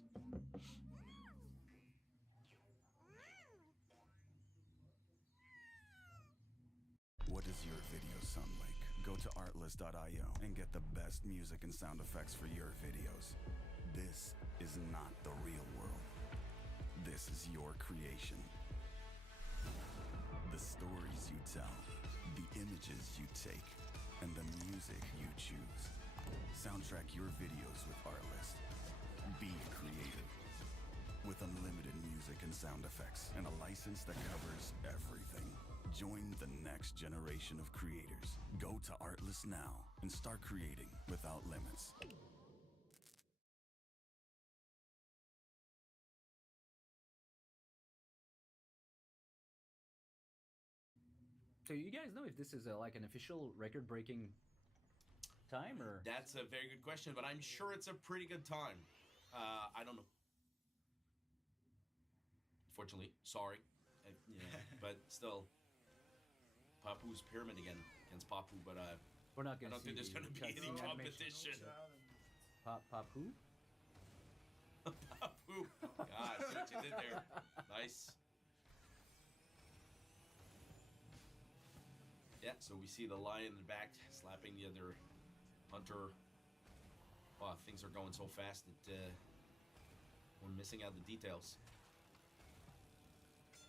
What does your video sound like? Go to artlist.io and get the best music and sound effects for your videos. This is not the real world. This is your creation. The stories you tell, the images you take, and the music you choose. Soundtrack your videos with Artlist. Be creative. With unlimited music and sound effects and a license that covers everything. Join the next generation of creators. Go to Artlist now and start creating without limits. So you guys know if this is like an official record-breaking time, or? That's a very good question, but I'm sure it's a pretty good time. I don't know. Fortunately, sorry, but still, Papu's Pyramid again against Papu, but we're not gonna. I don't think there's gonna be any competition. Papu? Papu. God, see what you did there. Nice. Yeah, so we see the lion in the back slapping the other hunter. Wow, things are going so fast that we're missing out the details.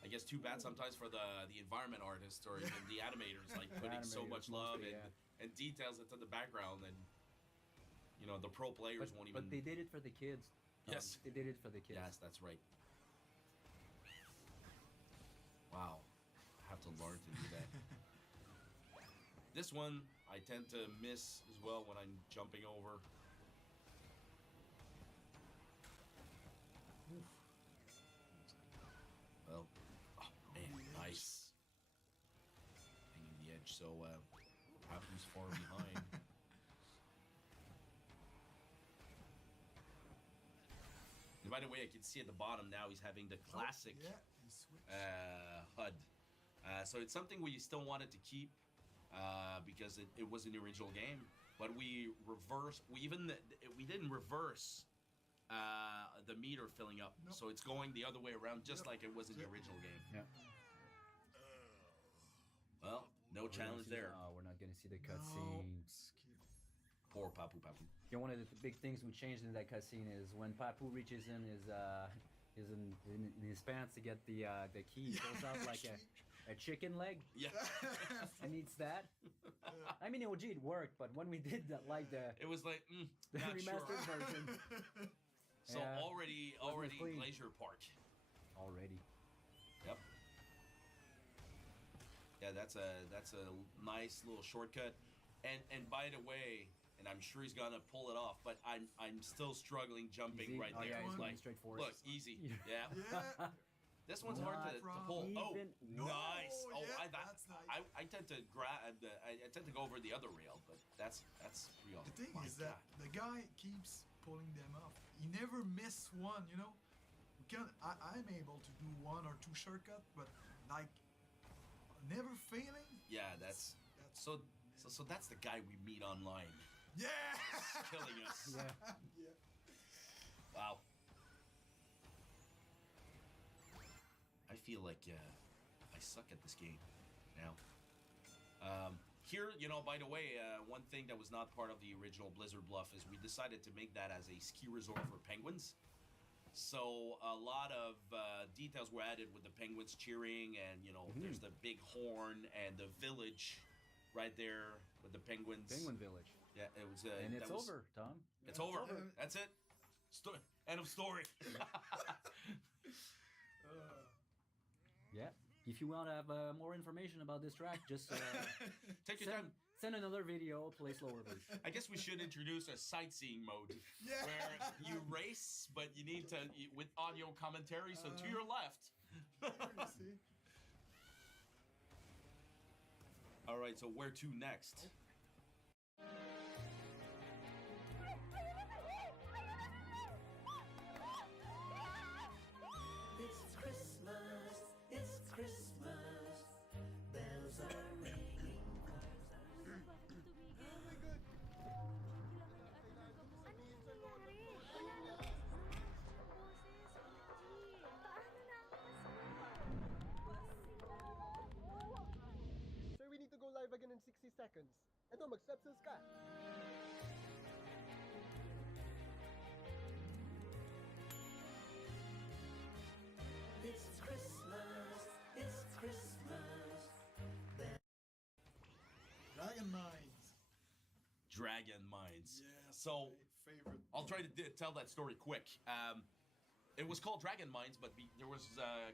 I guess too bad sometimes for the environment artists or even the animators, like putting so much love and details into the background, and the pro players won't even. But they did it for the kids. Yes, they did it for the kids. Yes, that's right. Wow, I have to learn to do that. This one, I tend to miss as well when I'm jumping over. Well, oh man, nice. Hanging the edge, so Papu's far behind. And by the way, I can see at the bottom now he's having the classic HUD. So it's something we still wanted to keep because it was an original game, but we didn't reverse the meter filling up, so it's going the other way around, just like it was in the original game. Yeah. Well, no challenge there. We're not gonna see the cutscene. Poor Papu. Yeah, one of the big things we changed in that cutscene is when Papu reaches in his pants to get the key, he pulls out like a chicken leg. Yeah. And eats that. I mean, OG it worked, but when we did that, like it was like the not remastered sure. version. So Yeah, already Glacier Park. Already. Yep. Yeah, that's a nice little shortcut. And by the way, and I'm sure he's gonna pull it off, but I'm still struggling jumping Easy? right Oh, there. yeah, he's Like, going straight for it. look, easy. Yeah. This one's hard to pull. Nice. Oh, yeah, that's nice. I tend to I tend to go over the other rail, but that's real. The thing is that the guy keeps pulling them off. He never miss one, you know. I'm able to do one or two shortcuts, but like never failing. Yeah, that's so that's the guy we meet online. Yeah. He's killing us. Yeah. Wow. I feel like I suck at this game now. Here, you know, by the way, one thing that was not part of the original Blizzard Bluff is we decided to make that as a ski resort for penguins. So a lot of details were added with the penguins cheering, and you know, there's the big horn and the village right there with the penguins. Penguin Village. Yeah, it was. And it's over, Tom. It's over. That's it. End of story. Yeah. If you want to have more information about this track, just take your time. Send another video, play slower, please. I guess we should introduce a sightseeing mode where you race, but you need to with audio commentary. So to your left. All right. So where to next? It's Christmas, it's Christmas, bells are ringing. Sir, we need to go live again in 60 seconds. Eto, mag-sepsis ka. It's Christmas, it's Christmas. Dragon Mines. Dragon Mines. Yeah. So favorite. I'll try to tell that story quick. It was called Dragon Mines, but there was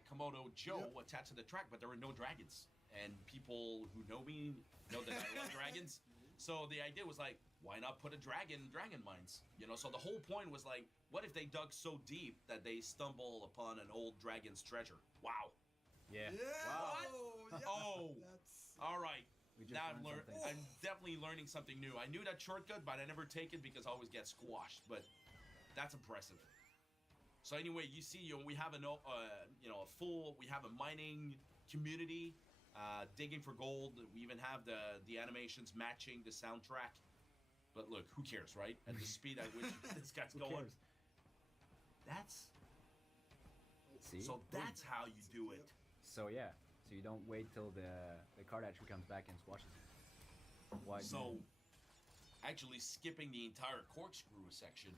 Komodo Joe attached to the track, but there were no dragons. And people who know me know that I love dragons. So the idea was like, why not put a Dragon Mines? You know, so the whole point was like, what if they dug so deep that they stumble upon an old dragon's treasure? Wow. Yeah. Wow. Yeah. Oh. All right. We just Now learned something. I'm definitely learning something new. I knew that shortcut, but I never take it because I always get squashed. But that's impressive. So anyway, you see, we have we have a mining community, digging for gold. We even have the animations matching the soundtrack. But look, who cares, right? At the speed at which this guy's going. cares? So that's how you do it. So yeah, so you don't wait till the card actually comes back and squashes you. Why? So actually skipping the entire corkscrew section.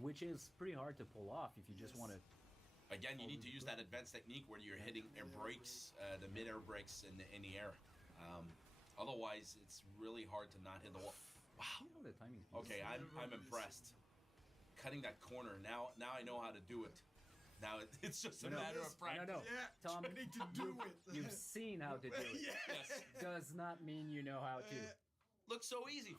Which is pretty hard to pull off if you just want to. Again, you need to use that advanced technique where you're hitting air brakes, the mid-air brakes in the air. Otherwise, it's really hard to not hit the wall. Wow. The timing. Okay, I'm impressed. Cutting that corner now I know how to do it. Now it's just a No, matter of practice. No, Yeah, Tom, I need to do it. you've seen how to do it. Yes. Does not mean you know how to. Looks so easy.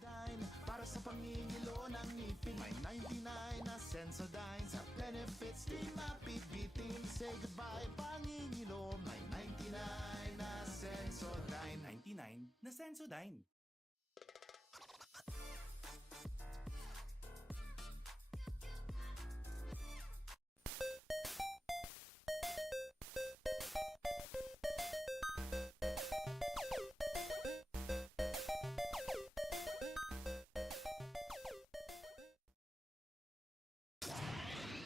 Sensodyne, para sa pangingilo ng ngipin. May 99 na Sensodyne. Sa benefits di mapibitin. Say goodbye, pangingilo. May 99 na Sensodyne. 99 na Sensodyne.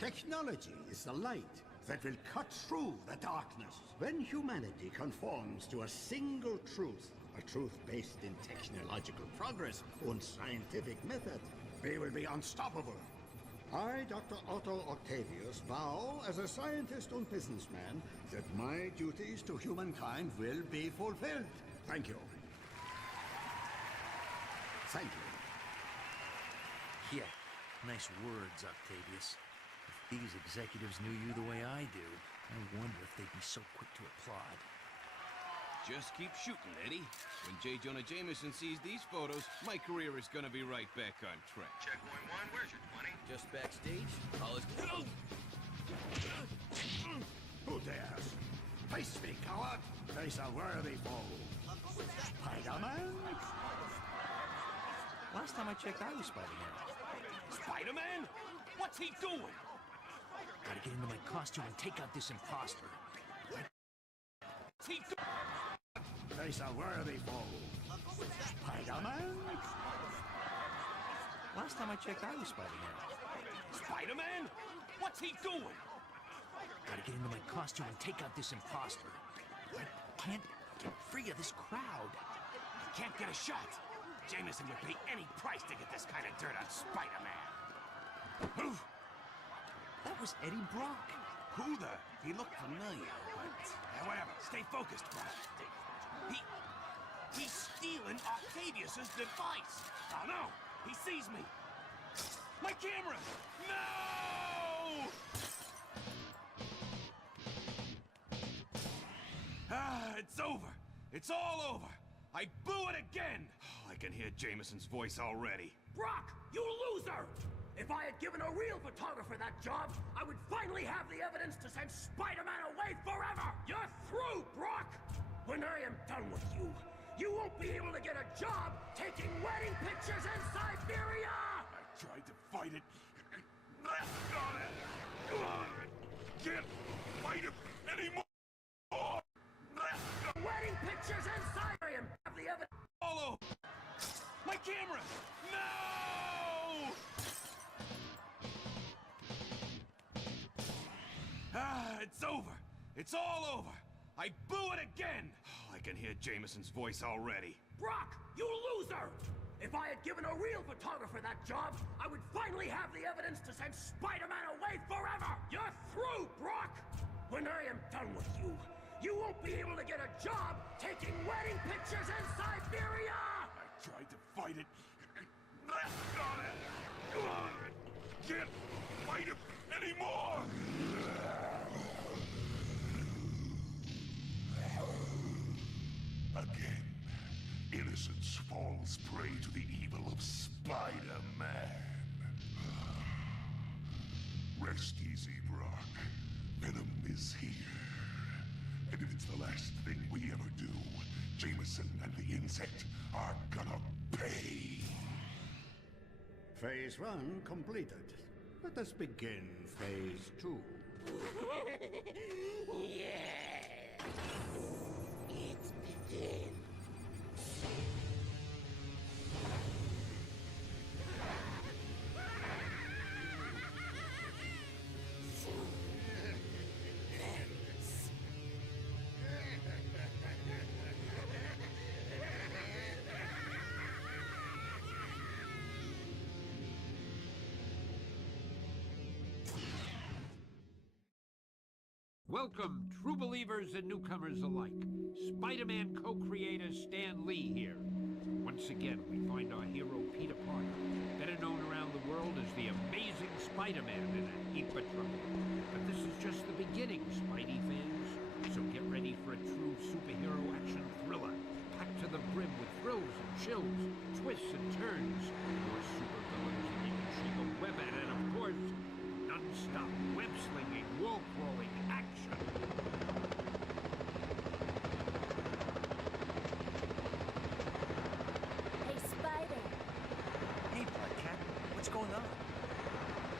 Technology is the light that will cut through the darkness. When humanity conforms to a single truth, a truth based in technological progress and scientific method, we will be unstoppable. I, Dr. Otto Octavius, vow as a scientist and businessman that my duties to humankind will be fulfilled. Thank you. Thank you. Yeah, nice words, Octavius. If these executives knew you the way I do, I wonder if they'd be so quick to applaud. Just keep shooting, Eddie. When J. Jonah Jameson sees these photos, my career is gonna be right back on track. Checkpoint 1, where's your 20? Just backstage, all is... Who dares? Face me, coward! Face a worthy foe. Spider-Man? Last time I checked, I was Spider-Man. Spider-Man? What's he doing? Gotta get into my costume and take out this imposter. What's he doing? Face a worthy foe. Spider-Man? Last time I checked, I was Spider-Man. Spider-Man? What's he doing? Gotta get into my costume and take out this imposter. I can't get free of this crowd. You can't get a shot. Jameson would pay any price to get this kind of dirt on Spider-Man. Move! That was Eddie Brock. Who the? He looked familiar, but... whatever, stay focused, Brock. He's stealing Octavius's device. Oh, no! He sees me! My camera! No! It's over. It's all over. I blew it again. Oh, I can hear Jameson's voice already. Brock, you loser! If I had given a real photographer that job, I would finally have the evidence to send Spider-Man away forever! You're through, Brock! When I am done with you, you won't be able to get a job taking wedding pictures in Siberia! I tried to fight it. Can't fight it anymore! Wedding pictures in Siberia! Have the evidence... Follow! My camera! No! It's over. It's all over. I blew it again. Oh, I can hear Jameson's voice already. Brock, you loser! If I had given a real photographer that job, I would finally have the evidence to send Spider-Man away forever! You're through, Brock! When I am done with you, you won't be able to get a job taking wedding pictures in Siberia! I tried to fight it. Can't fight it anymore! Again, innocence falls prey to the evil of Spider-Man. Rest easy, Brock. Venom is here. And if it's the last thing we ever do, Jameson and the insect are gonna pay. Phase 1 completed. Let us begin Phase 2. Yeah! It begins. Welcome, true believers and newcomers alike. Spider-Man co-creator Stan Lee here. Once again, we find our hero Peter Parker, better known around the world as the Amazing Spider-Man, in a heap of trouble. But this is just the beginning, Spidey fans. So get ready for a true superhero action thriller, packed to the brim with thrills and chills, twists and turns, more supervillains than you can shake a web at, and of course, non-stop web-slinging, wall-crawling action. Hey, Spider. Hey, Black Cat. What's going on?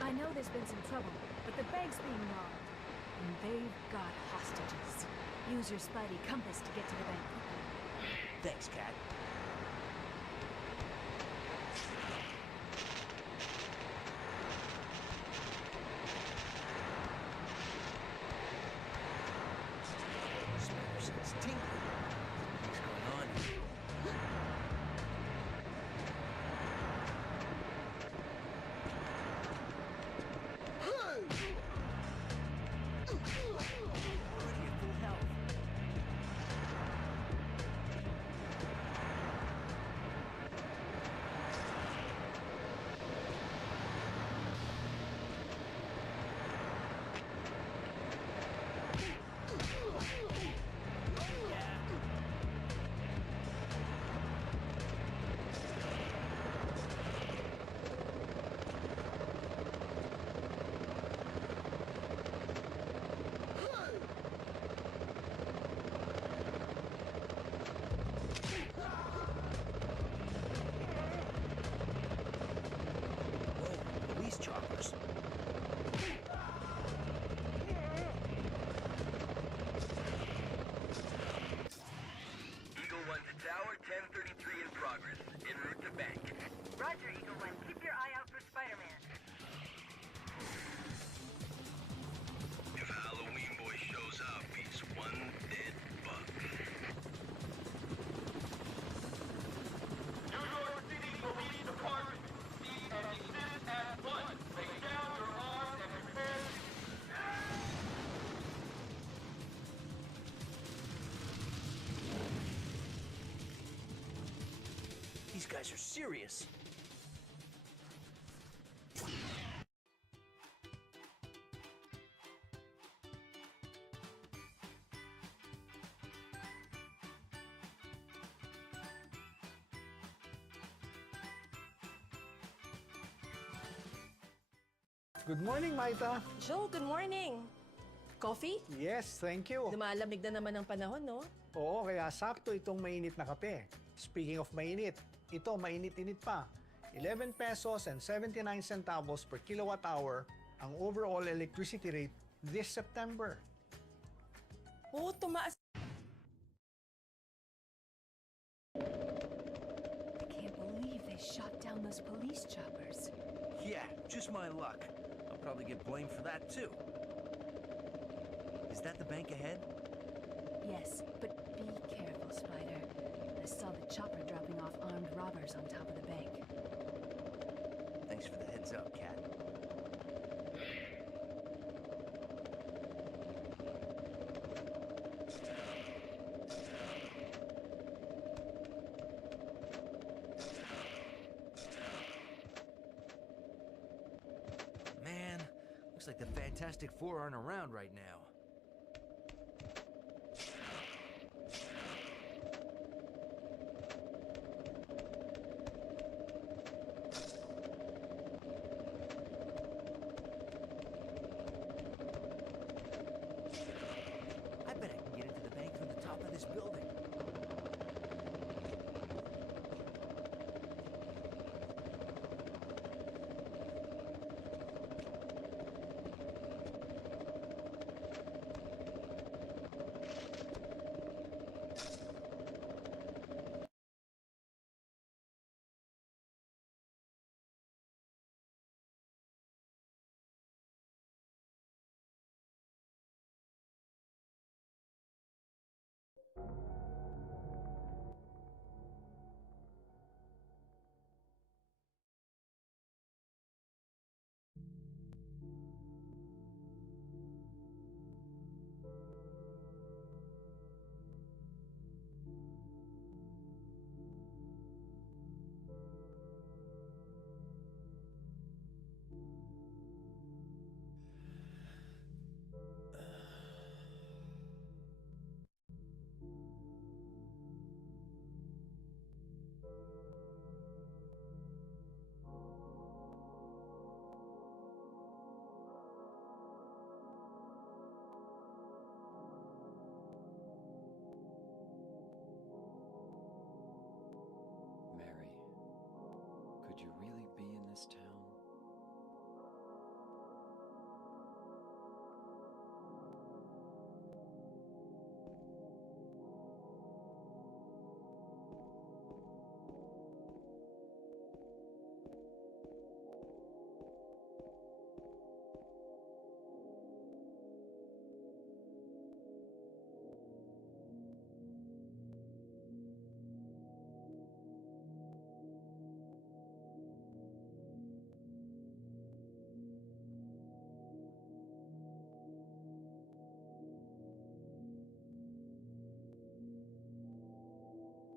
I know there's been some trouble, but the bank's being robbed. And they've got hostages. Use your Spidey compass to get to the bank. Thanks, Cat. Spider sense tingling. What's going on here? Already at full health. Police choppers. Eagle 1 to tower, 1033 in progress. En route to bank. Roger, Eagle 1. Keep your eye out for Spider-Man. If Halloween Boy shows up, he's one dead bug. New York City Police Department. Cease and desist at once. Lay down your arms and prepare to... These guys are serious. Good morning, Maita. Joe, good morning. Coffee? Yes, thank you. Lumalamig na naman ang panahon, no? Oo, kaya sakto itong mainit na kape. Speaking of mainit, ito mainit-init pa. 11 pesos and 79 centavos per kilowatt hour ang overall electricity rate this September. Oo, tumaas. I can't believe they shot down those police choppers. Yeah, just my luck. I'll probably get blamed for that too. Is that the bank ahead? Yes, but be careful, Spider. I saw the chopper dropping off armed robbers on top of the bank. Thanks for the heads up, Cat. Man, looks like the Fantastic Four aren't around right now. I bet I can get into the bank from the top of this building. Could you really be in this town?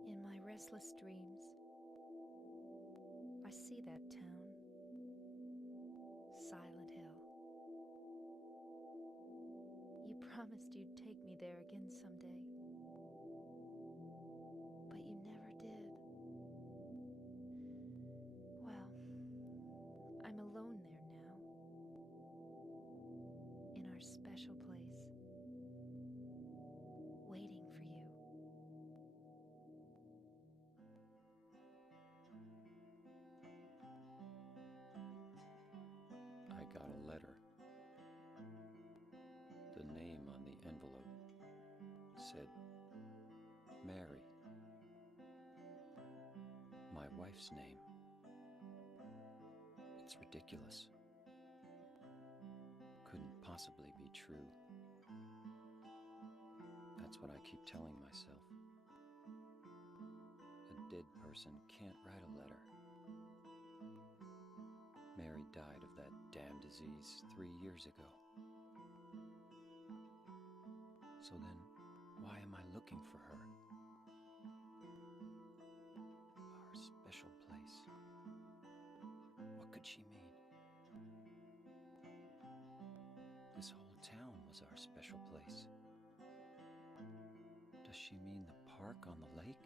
In my restless dreams, I see that town, Silent Hill. You promised you'd take me there again someday, but you never did. Well, I'm alone there now, in our special place, waiting for you. I got a letter. The name on the envelope said Mary. My wife's name. It's ridiculous. Couldn't possibly be true. That's what I keep telling myself. A dead person can't write a letter. Mary died of that damn disease 3 years ago. So then, why am I looking for her? Our special place. What could she mean? This whole town was our special place. Does she mean the park on the lake?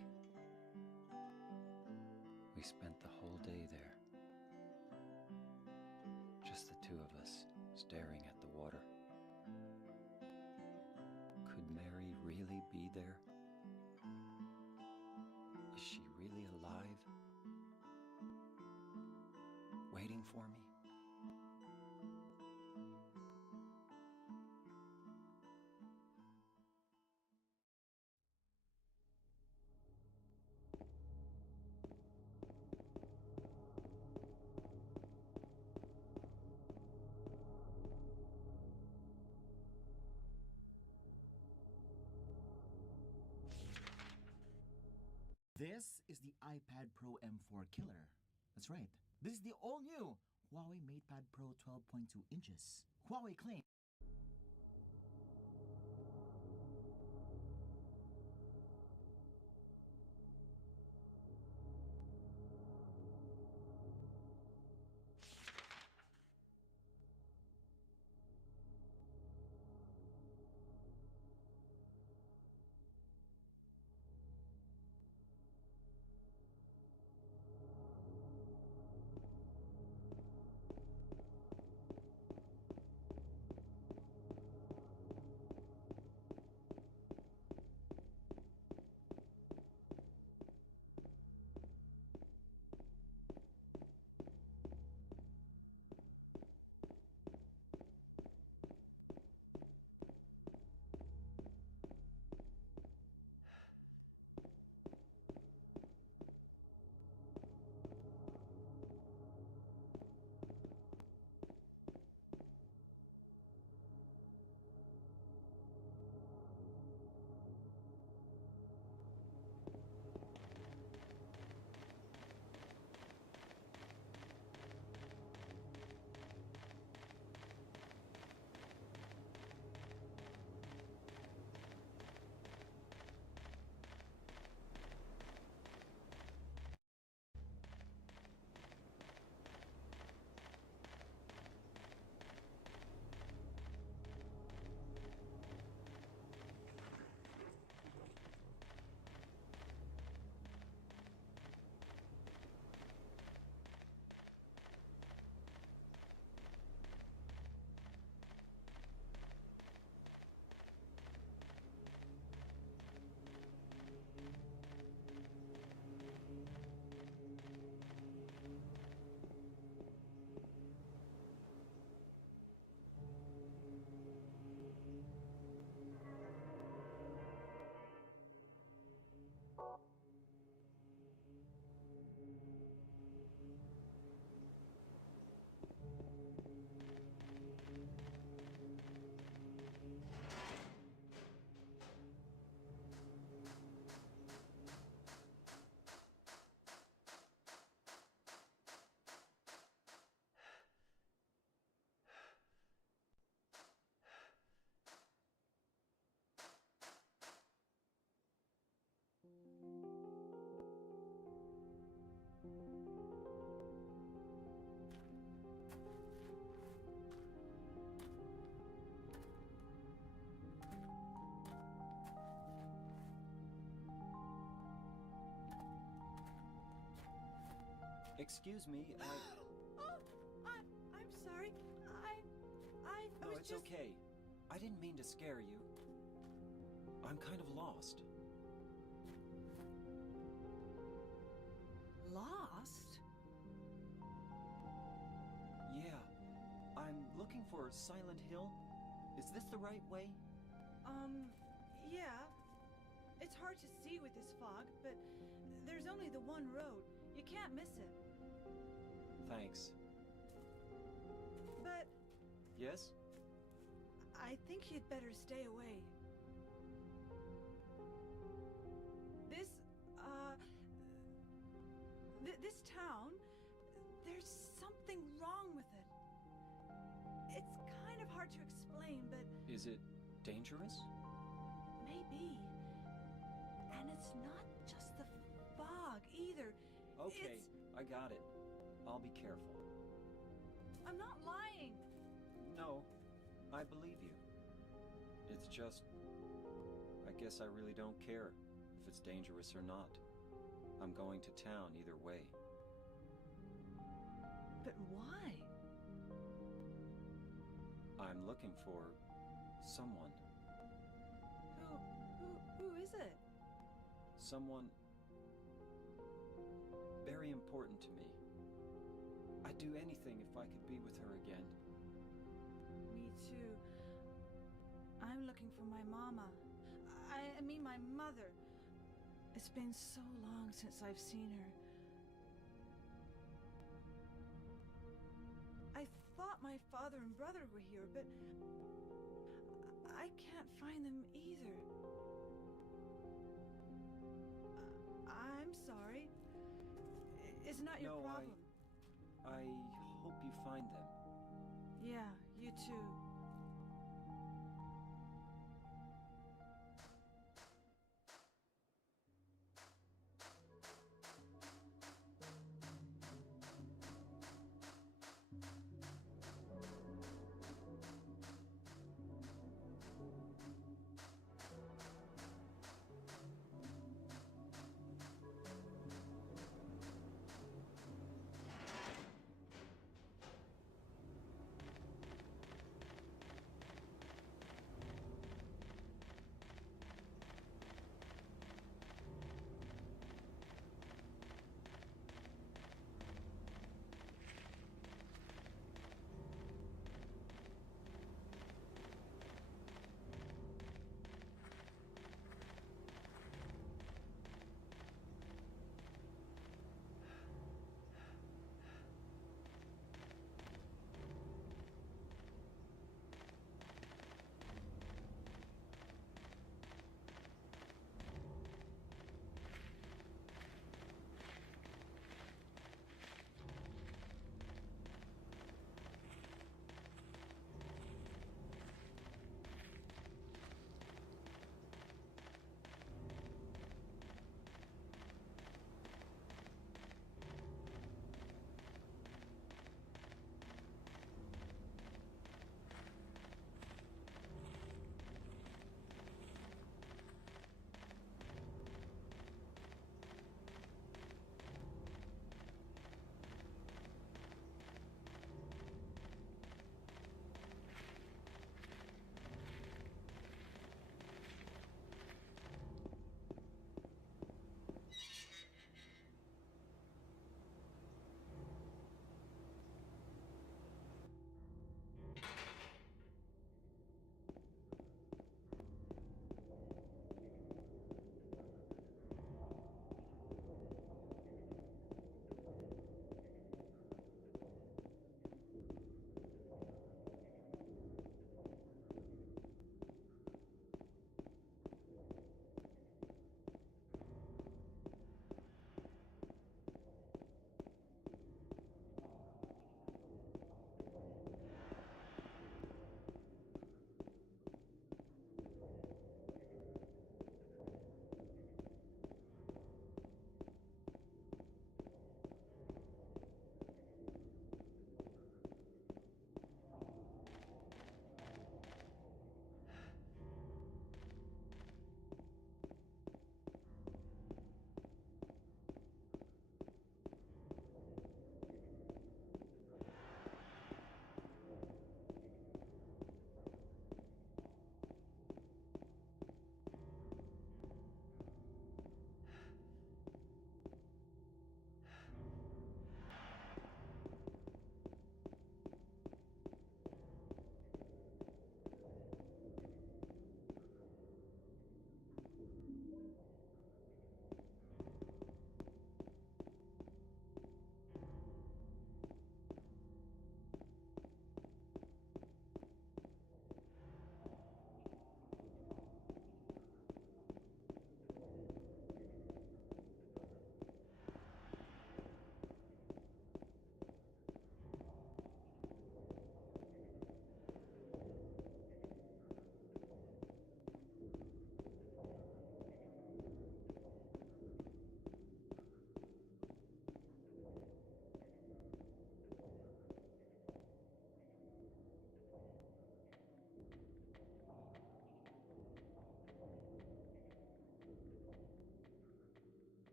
We spent the whole day there. Just the two of us, staring at the water. Could Mary really be there? Is she really alive? Waiting for me? This is the iPad Pro M4 killer. That's right. This is the all-new Huawei MatePad Pro 12.2 inches. Huawei claims Excuse me, Oh, I'm sorry. I No, was it's just... okay. I didn't mean to scare you. I'm kind of lost. Lost? Yeah. I'm looking for Silent Hill. Is this the right way? Yeah. It's hard to see with this fog, but there's only the one road. You can't miss it. Thanks. But Yes? I think you'd better stay away. This town, there's something wrong with it. It's kind of hard to explain, but Is it dangerous? maybe. And it's not just the fog either. Okay, I got it. I'll be careful. I'm not lying. No, I believe you. It's just... I guess I really don't care if it's dangerous or not. I'm going to town either way. But why? I'm looking for someone. Who is it? Someone very important to me. I'd do anything if I could be with her again. Me too. I'm looking for my mama. I mean my mother. It's been so long since I've seen her. I thought my father and brother were here, but I can't find them either. I'm sorry. It's not your problem. I hope you find them. Yeah, you too.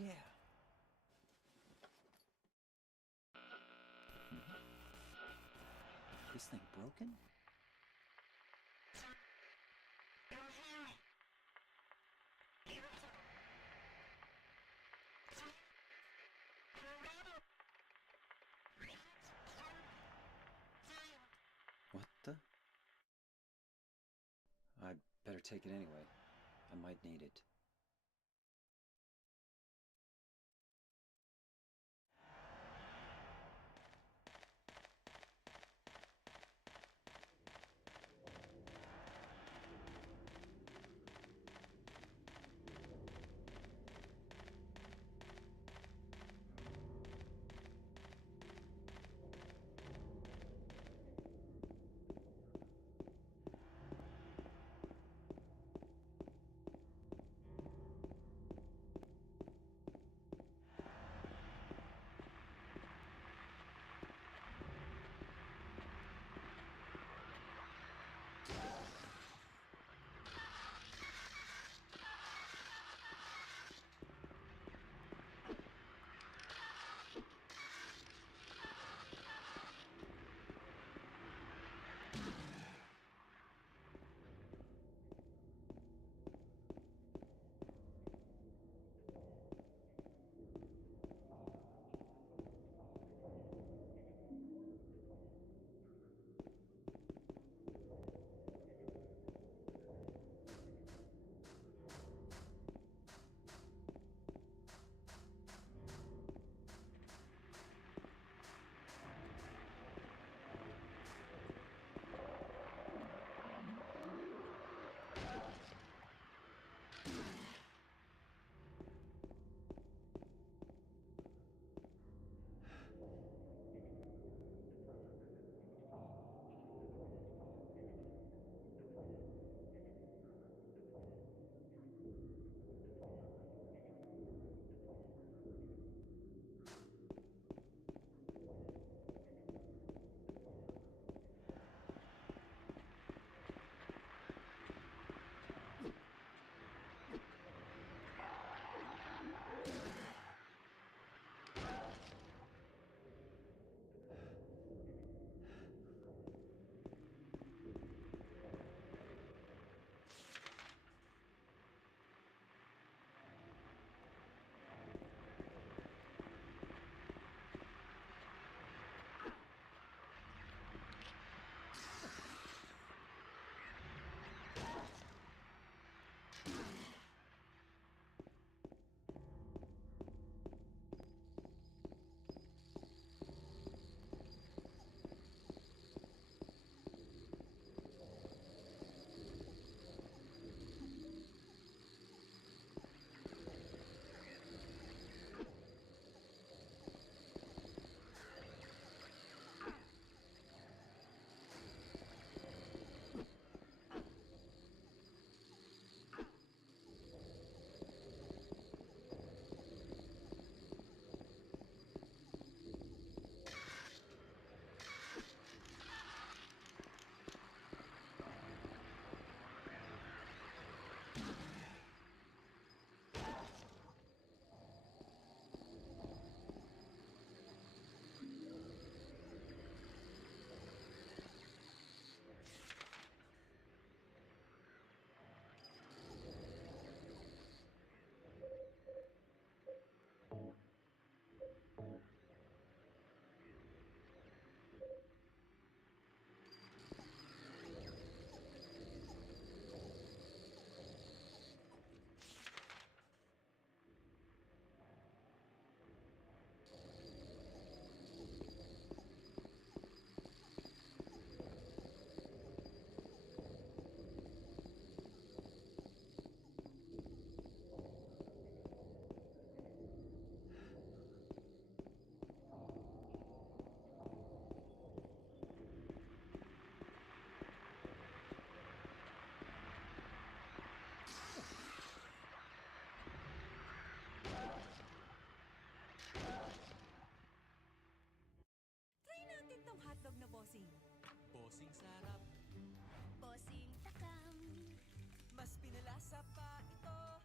yeah. This thing broken? What the? I'd better take it anyway. I might need it.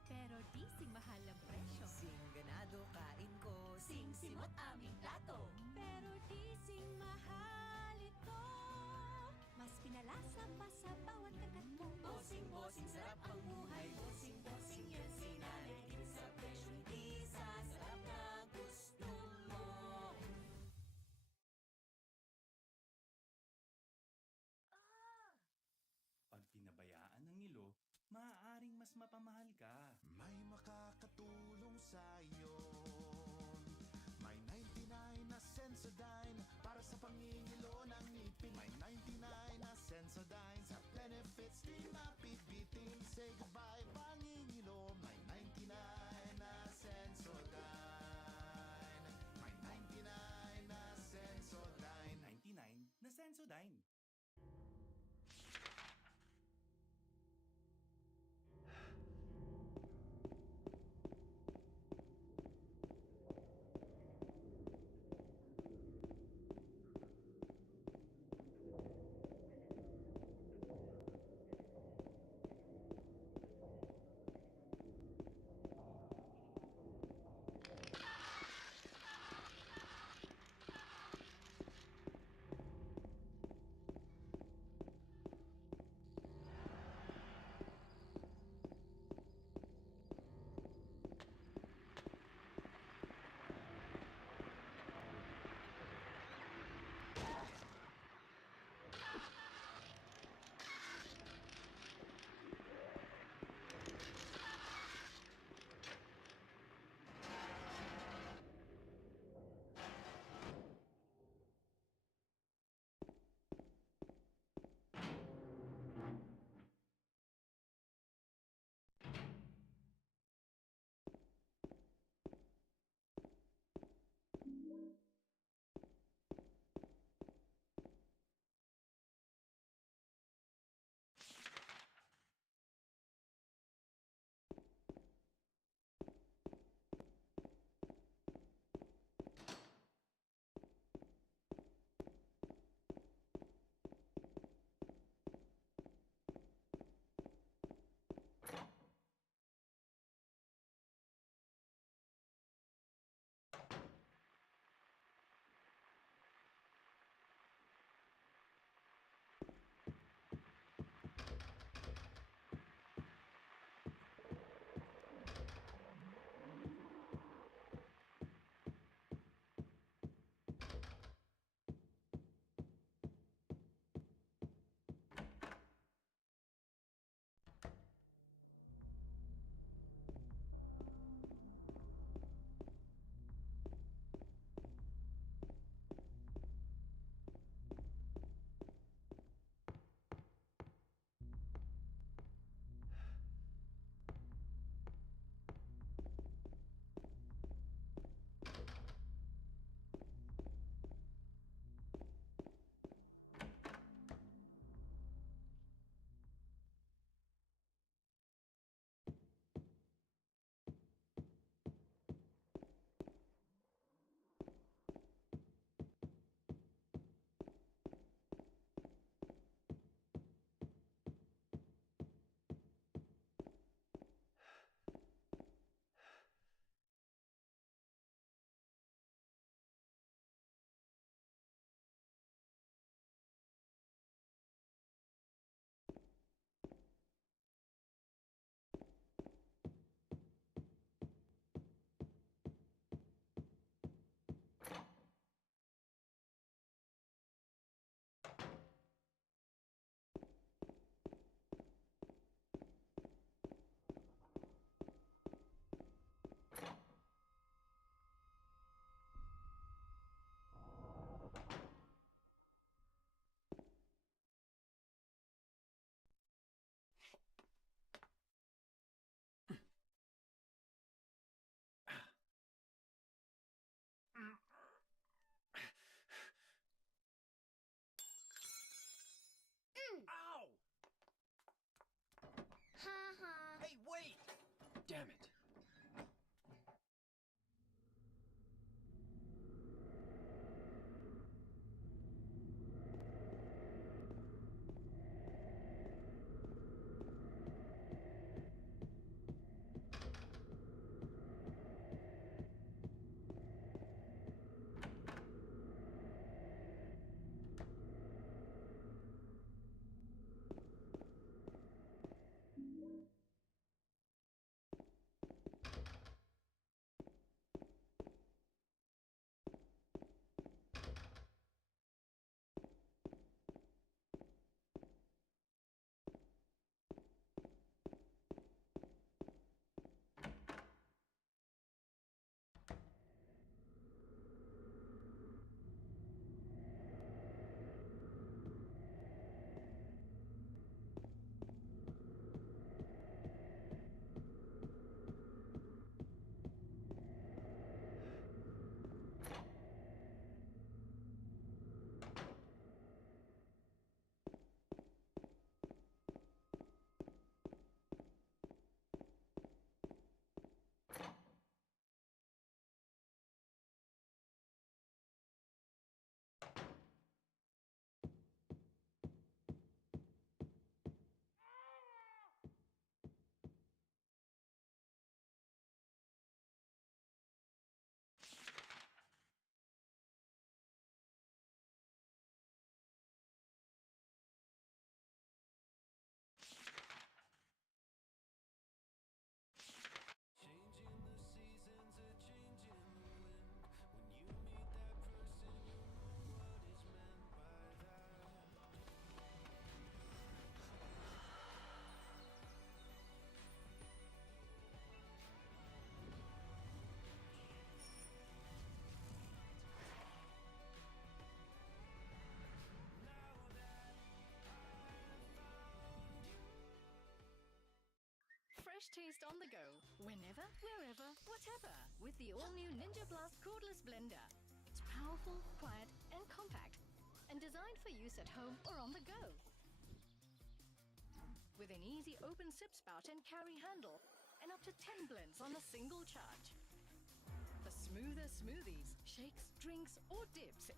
Pero di sing mahal ang presyo. Sing ganado Sim-simot aming plato. Pero di sing mahal ito. Mas pinalasa pa sa bawat kagat mo. Bossing-bossing, sarap ang buhay. Bossing-bossing, yan sinanay. Di sa presyo, di sa sarap na gusto mo. Pag pinabayaan ng ilo, maaaring mas mapamahal ka. May makakatulong sa'yo. May 99 na Sensodyne para sa pangingilo ng ngipin. May 99 na Sensodyne sa benefits di mapibitin. Say goodbye pangingilo. May 99 na Sensodyne. May 99 na Sensodyne. 99 na Sensodyne. fresh taste on the go, whenever, wherever, whatever, with the all-new Ninja Blast cordless blender. It's powerful, quiet, and compact, and designed for use at home or on the go. With an easy open sip spout and carry handle, and up to 10 blends on a single charge. For smoother smoothies, shakes, drinks, or dips.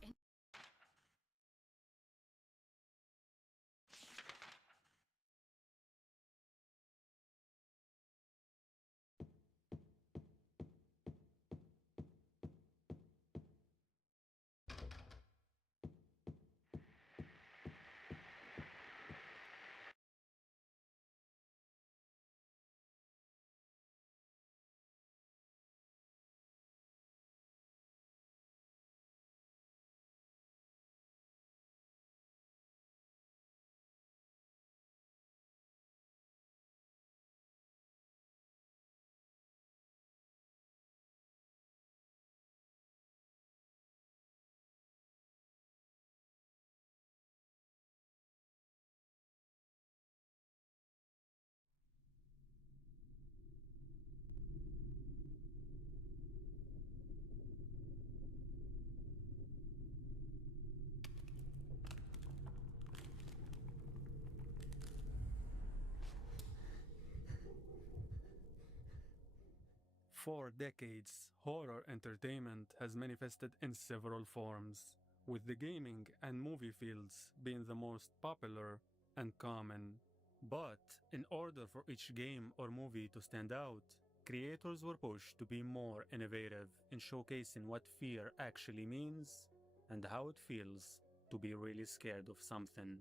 For decades, horror entertainment has manifested in several forms, with the gaming and movie fields being the most popular and common. But in order for each game or movie to stand out, creators were pushed to be more innovative in showcasing what fear actually means and how it feels to be really scared of something.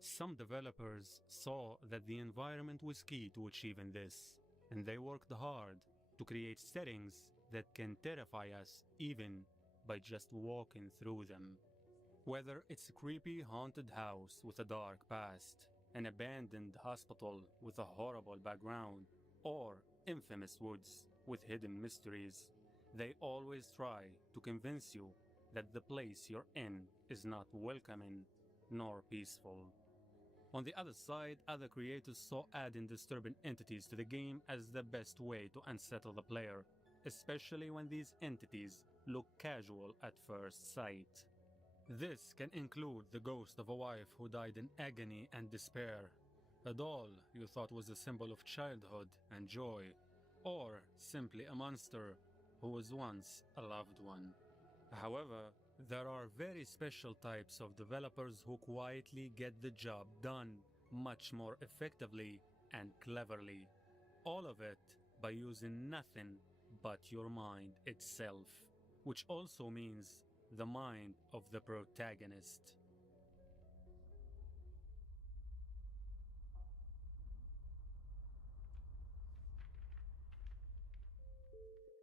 Some developers saw that the environment was key to achieving this, and they worked hard to create settings that can terrify us even by just walking through them. Whether it's a creepy haunted house with a dark past, an abandoned hospital with a horrible background, or infamous woods with hidden mysteries, they always try to convince you that the place you're in is not welcoming nor peaceful. On the other side, other creators saw adding disturbing entities to the game as the best way to unsettle the player, especially when these entities look casual at first sight. This can include the ghost of a wife who died in agony and despair, a doll you thought was a symbol of childhood and joy, or simply a monster who was once a loved one. However, there are very special types of developers who quietly get the job done much more effectively and cleverly. All of it by using nothing but your mind itself, which also means the mind of the protagonist.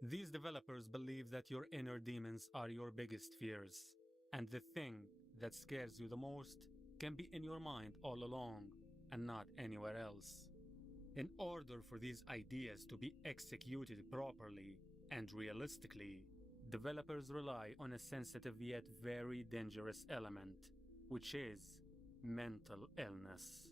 These developers believe that your inner demons are your biggest fears, and the thing that scares you the most can be in your mind all along and not anywhere else. In order for these ideas to be executed properly and realistically, developers rely on a sensitive yet very dangerous element, which is mental illness.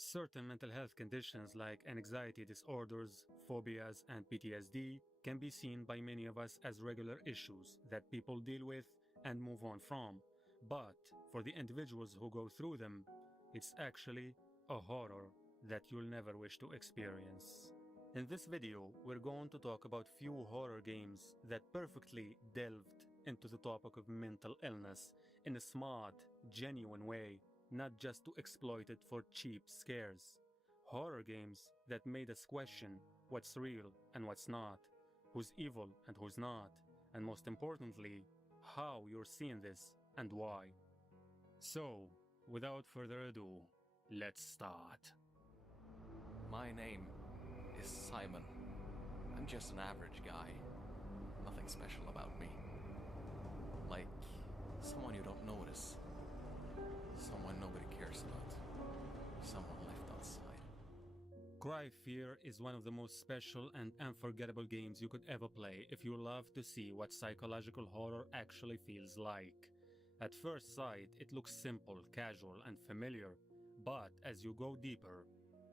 Certain mental health conditions like anxiety disorders, phobias, and PTSD can be seen by many of us as regular issues that people deal with and move on from. But for the individuals who go through them, it's actually a horror that you'll never wish to experience. In this video, we're going to talk about few horror games that perfectly delved into the topic of mental illness in a smart, genuine way, not just to exploit it for cheap scares. Horror games that made us question what's real and what's not, who's evil and who's not, and most importantly, how you're seeing this and why. So, without further ado, let's start. My name is Simon. I'm just an average guy. Nothing special about me. Like someone you don't notice. Someone nobody cares about. Someone left outside. Cry Fear is one of the most special and unforgettable games you could ever play if you love to see what psychological horror actually feels like. At first sight, it looks simple, casual, and familiar, but as you go deeper,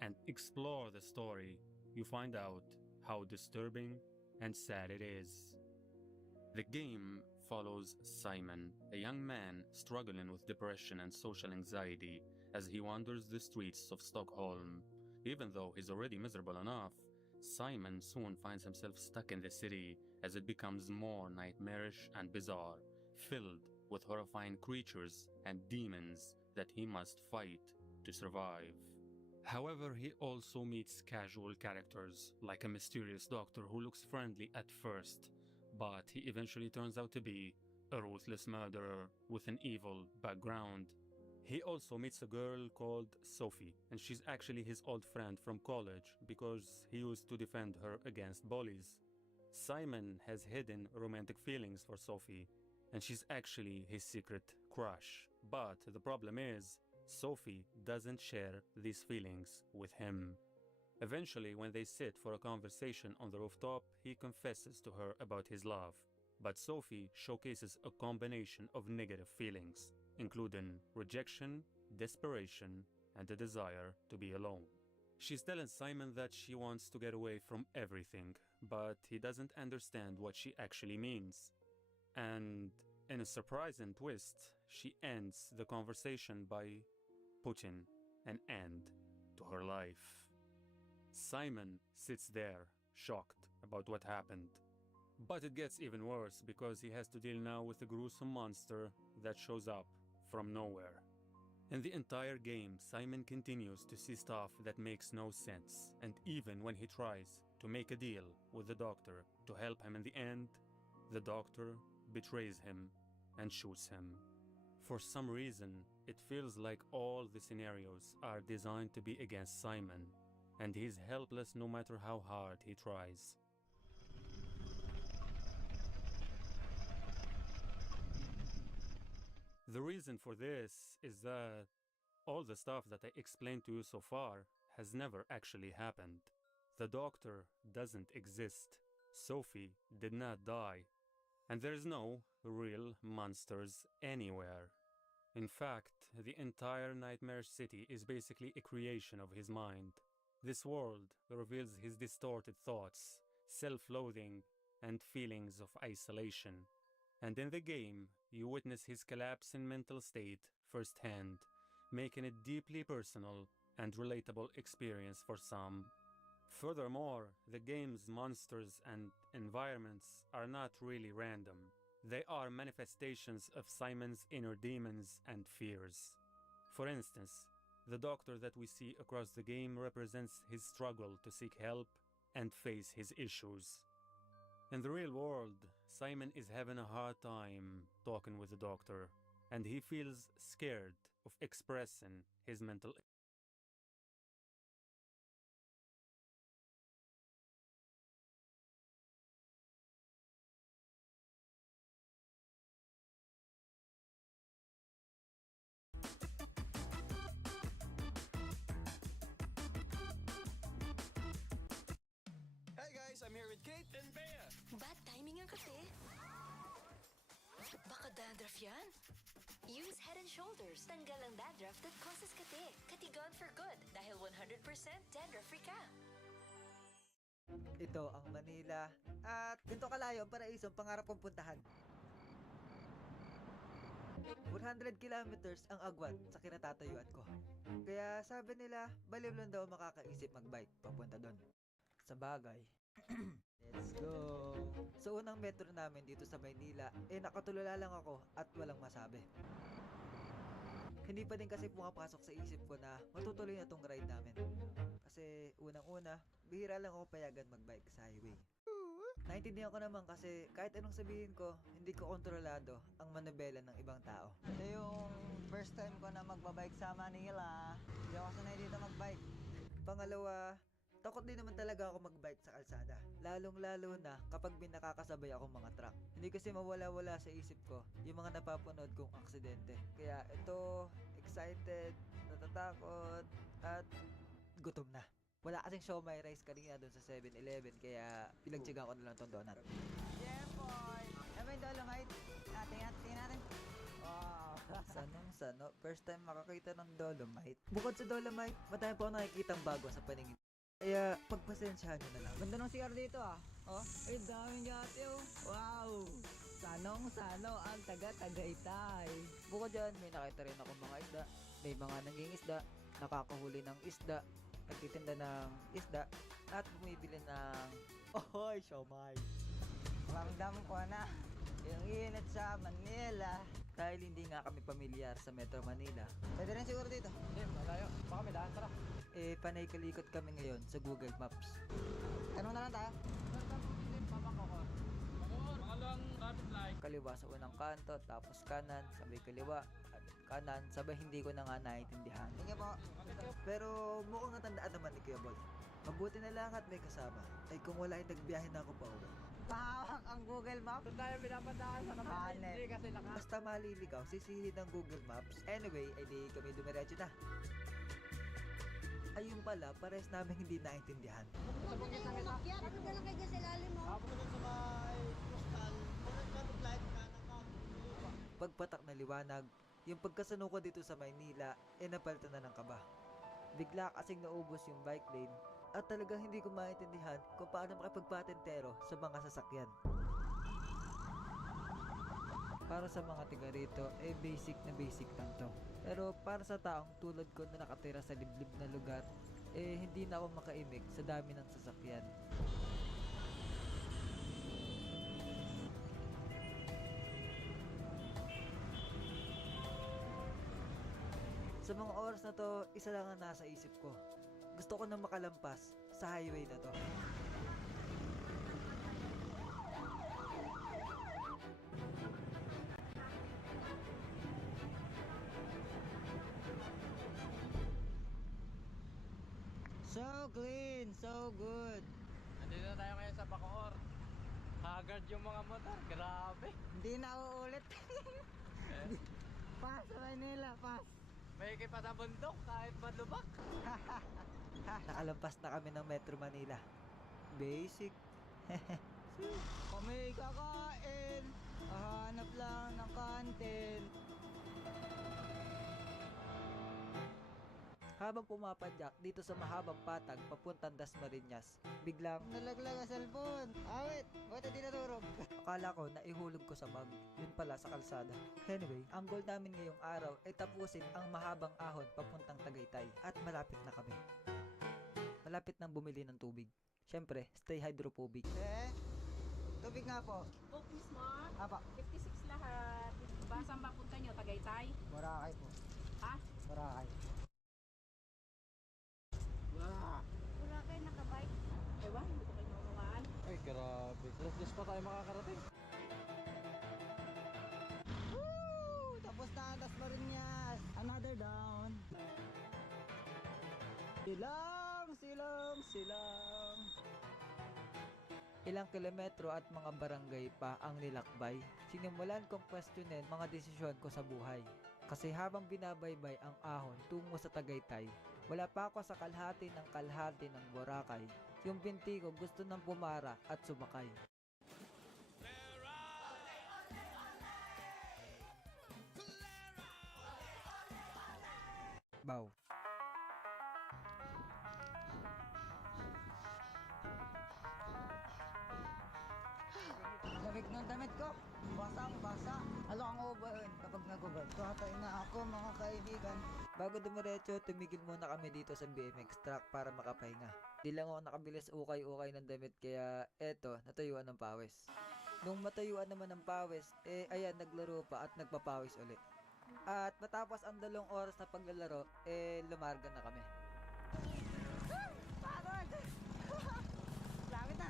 and explore the story, you find out how disturbing and sad it is. The game follows Simon, a young man struggling with depression and social anxiety as he wanders the streets of Stockholm. Even though he's already miserable enough, Simon soon finds himself stuck in the city as it becomes more nightmarish and bizarre, filled with horrifying creatures and demons that he must fight to survive. However, he also meets casual characters, like a mysterious doctor who looks friendly at first, but he eventually turns out to be a ruthless murderer with an evil background. He also meets a girl called Sophie, and she's actually his old friend from college because he used to defend her against bullies. Simon has hidden romantic feelings for Sophie, and she's actually his secret crush. But the problem is, Sophie doesn't share these feelings with him. Eventually, when they sit for a conversation on the rooftop, he confesses to her about his love. But Sophie showcases a combination of negative feelings, including rejection, desperation, and a desire to be alone. She's telling Simon that she wants to get away from everything, but he doesn't understand what she actually means. And in a surprising twist, she ends the conversation by putting an end to her life. Simon sits there, shocked about what happened. But it gets even worse because he has to deal now with a gruesome monster that shows up from nowhere. In the entire game, Simon continues to see stuff that makes no sense, and even when he tries to make a deal with the doctor to help him in the end, the doctor betrays him and shoots him. For some reason, it feels like all the scenarios are designed to be against Simon, and he's helpless no matter how hard he tries. The reason for this is that all the stuff that I explained to you so far has never actually happened. The doctor doesn't exist. Sophie did not die. And there's no real monsters anywhere. In fact, the entire Nightmare City is basically a creation of his mind. This world reveals his distorted thoughts, self-loathing, and feelings of isolation. And in the game, you witness his collapsing mental state firsthand, making it deeply personal and relatable experience for some. Furthermore, the game's monsters and environments are not really random. They are manifestations of Simon's inner demons and fears. For instance, the doctor that we see across the game represents his struggle to seek help and face his issues. In the real world, Simon is having a hard time talking with the doctor, and he feels scared of expressing his mental. Hi guys, I'm here with Kate and Bea. Bad timing ang kape. Baka dandruff yan. Use Head and Shoulders. Tanggal ang dandruff that causes kate. Katigon for good dahil 100% dandruff-free ka. Ito ang Manila at ganito kalayo ang paraisong pangarap kong puntahan. 400 kilometers ang agwat sa kinatatayuan ko. Kaya sabi nila, baliw lang daw makakaisip magbike papunta doon. Sa bagay. Let's go! Sa unang metro namin dito sa Maynila, nakatulala lang ako at walang masabi. Hindi pa din kasi pumapasok sa isip ko na matutuloy na tong ride namin. Kasi unang-una, bihira lang ako payagan magbike sa highway. Naintindihan ko naman kasi kahit anong sabihin ko, hindi ko kontrolado ang manubela ng ibang tao. Ito yung first time ko na magbabike sa Manila. Hindi ako sanay dito magbike. Pangalawa, takot din naman talaga ako magbike sa kalsada. Lalong-lalo na kapag may nakakasabay akong mga truck. Hindi kasi mawala-wala sa isip ko yung mga napapanood kong aksidente. Kaya ito, excited, natatakot, at gutom na. Wala kasing siomai rice kanina doon sa 7-Eleven kaya pinagtyaga ko na lang tong donut. Yeah boy! Ano yung dolomite? Tingnan natin. Sanong-sano, first time makakita ng Dolomite. Bukod sa Dolomite, madami pa ako nakikitang bago sa paningin. Kaya, pagpasensyahan nyo na lang. Ganda ng CR dito ah. Oh, ay daming yate oh. Wow! Sanong-sano ang taga-Tagaytay. Bukod dyan, may nakita rin ako mga isda. May mga nangingisda, nakakahuli ng isda, nagtitinda ng isda, at bumibili ng ohoy, siomay. Ramdam ko na yung init sa Manila. Dahil hindi nga kami pamilyar sa Metro Manila, Pwede rin siguro dito. Malayo. Baka may daan, tara. panay kalikot kami ngayon sa Google Maps. Tanong na lang tayo. Kaliwa sa unang kanto, tapos kanan, sabay kaliwa, at kanan, sabay hindi ko na nga naiintindihan. Sige po. Pero mukhang natandaan naman ni Kuya Boy. Mabuti na lang at may kasama. Ay kung wala ay nagbiyahe na ako pa uwi. Pahawak ang Google Maps. Doon tayo pinapadaan sa kapalit. Hindi kasi Basta maliligaw, sisihin ng Google Maps. Anyway, ay di kami dumiretso na. Ayun pala, pares namin hindi naintindihan. Ano ka lang kayo sa ilalim mo? Ako na sa may postal. Kung nag-traffic light ka, naka-lupa. Pagpatak na liwanag, yung pagkasano ko dito sa Maynila, napalitan na ng kaba. Bigla kasing naubos yung bike lane, at talagang hindi ko maintindihan kung paano makipagpatentero sa mga sasakyan. Para sa mga tiga rito, basic na basic lang to. Pero para sa taong tulad ko na nakatira sa liblib na lugar, hindi na ako makaimik sa dami ng sasakyan. Sa mga oras na to, isa lang ang nasa isip ko. Gusto ko na makalampas sa highway na to. So clean, so good. Andito na tayo ngayon sa Bacoor. Haggard yung mga motor, grabe. Hindi na uulit. Pas sa Manila, pas. May pa sa bundok kahit madlubak. Nakalampas na kami ng Metro Manila. Basic. Kami kakain, hanap lang ng content. Habang pumapadyak dito sa mahabang patag papuntang Dasmariñas, biglang Nalaglag ang cellphone. Awit, buti di naturog. akala ko na ihulog ko sa bag. Yun pala sa kalsada. Anyway, ang goal namin ngayong araw ay tapusin ang mahabang ahon papuntang Tagaytay. At malapit na kami. Malapit nang bumili ng tubig. Syempre, stay hydrophobic. Tubig nga po. Coke Smart. Apa. 56 lahat. Ba, saan ba punta nyo? Tagaytay? Boracay po. Ha? Boracay. Boracay nakabike? Ewan, hindi ko kayo maunawaan. Ay, grabe. Tres pa tayo makakarating. Woo! Tapos na ang Dasmariñas. Another down. Silang. Ilang kilometro at mga barangay pa ang nilakbay. Sinimulan kong questionin mga desisyon ko sa buhay. Kasi habang binabaybay ang ahon tungo sa Tagaytay, wala pa ako sa kalahati ng Boracay. Yung binti ko gusto nang pumara at sumakay. Bow. Lamig ng damit ko. Basang-basa. Alok ang ubahin kapag nagubad. Tatay na ako mga kaibigan. Bago dumiretso, tumigil muna kami dito sa BMX track para makapahinga. Di lang ako nakabilis ukay-ukay ng damit kaya eto, natayuan ng pawis. Nung matayuan naman ng pawis, ayan, naglaro pa at nagpapawis ulit. At matapos ang 2 oras na paglalaro, lumarga na kami. Pagod! Lapit na!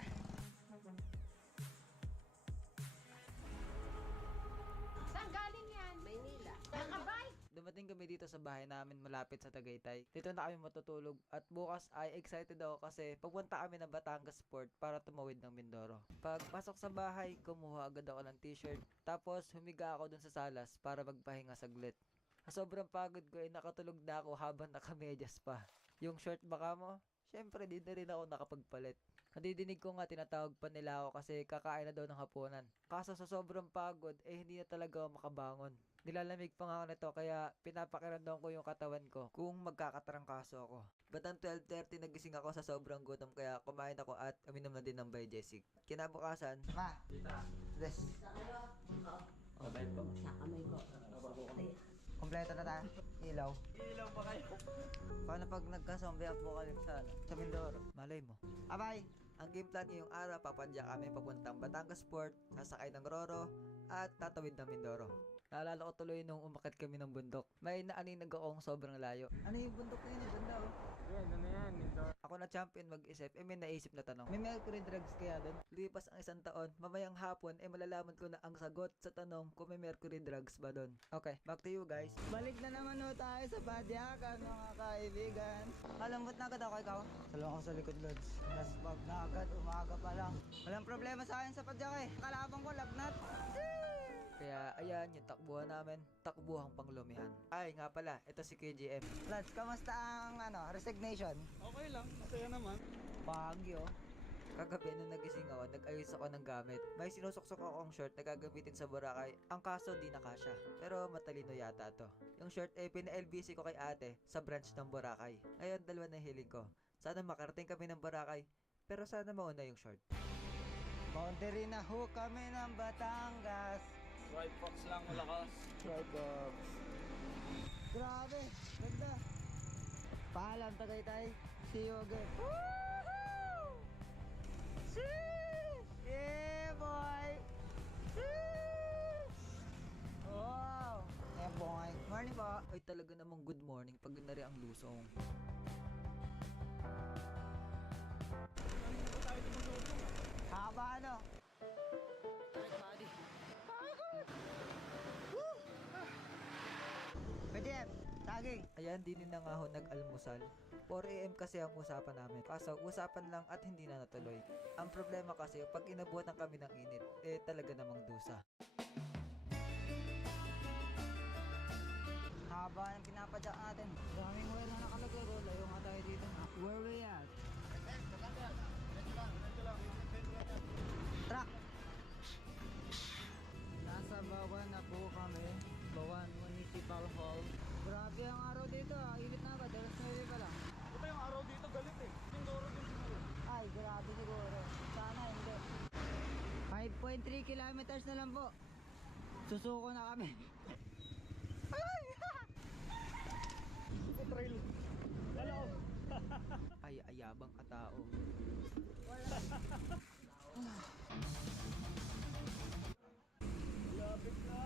Saan galing yan? Maynila. Nakabike? Dumating kami dito sa bahay namin malapit sa Tagaytay. Dito na kami matutulog at bukas ay excited ako kasi pagpunta kami ng Batangas Port para tumawid ng Mindoro. Pagpasok sa bahay, kumuha agad ako ng t-shirt. Tapos humiga ako dun sa salas para magpahinga saglit. Sa sobrang pagod ko ay nakatulog na ako habang nakamedyas pa. Yung short baka mo, syempre di na rin ako nakapagpalit. Nadidinig ko nga tinatawag pa nila ako kasi kakain na daw ng hapunan. Kaso sa sobrang pagod, hindi na talaga ako makabangon. Nilalamig pa nga ako nito kaya pinapakiramdam ko yung katawan ko kung magkakatrangkaso ako. Batang 12:30 nagising ako sa sobrang gutom kaya kumain ako at uminom na din ng Bijesik. Kinabukasan, Ma! Des. Mabait po. Sa kamay ko. Kompleto na tayo. Ilaw. Ilaw pa kayo. Paano pag nagka-zombie apocalypse sa Mindoro? Malay mo. Abay! Ang game plan ngayong araw, papadya kami papuntang Batangas Port, sasakay ng Roro, at tatawid ng Mindoro. Naalala ko tuloy nung umakit kami ng bundok. May naaninag akong sobrang layo. Ano yung bundok na yun? Ganda oh. Yan, ano yan, Mindoro. Ako na champion mag-isip, may naisip na tanong. May mercury drugs kaya doon? Lipas ang isang taon, mamayang hapon, malalaman ko na ang sagot sa tanong kung may mercury drugs ba doon. Okay, back to you guys. Balik na naman ho tayo sa padyakan, mga kaibigan. Kalambot na agad ako, ikaw? Salong ako sa likod, Lods. Nasbag na agad, umaga pa lang. Walang problema sa akin sa padyak eh. Kalabang ko, lagnat. Kaya ayan yung takbuhan namin, takbuhang panglumihan. Ay nga pala, ito si KGM. Lods, kamusta ang resignation? Okay lang, masaya naman. Bagyo. Kagabi nung nagising ako, nag-ayos ako ng gamit. May sinusuksok akong short na gagamitin sa Boracay. Ang kaso di na kasya. Pero matalino yata to. Yung short pina-LBC ko kay ate sa branch ng Boracay. Ngayon dalawa na hiling ko. Sana makarating kami ng Boracay. Pero sana mauna yung short. Boundary na ho kami ng Batangas. White Fox lang, malakas. Tricox. Grabe, ganda. Paalam, Tagaytay. See you again. Woohoo! Sheesh! Yeah, boy! Sheesh! Wow! Yeah, boy. Morning po. Ay talaga namang good morning pag nari ang lusong. Haba ano? Pwede, saging. Ayan, din na nga ho nag-almusal. 4 AM kasi ang usapan namin. Kaso usapan lang at hindi na natuloy. Ang problema kasi pag inabutan kami ng init, talaga namang dusa. Haba ng pinapadyak natin. Daming wire na nakalagay ko. Layo nga tayo dito. Where we at? Truck! Nasa Bawan na po kami. Bawan Municipal Hall. Grabe ang araw dito ah. Init na agad. Alas 9 pa lang. Ito yung araw dito, galit eh. Mindoro din siguro. Ay, grabe siguro. Sana hindi. 5.3 kilometers na lang po. Susuko na kami. Trail. Hello. Ay, ayabang katao. Lapit na.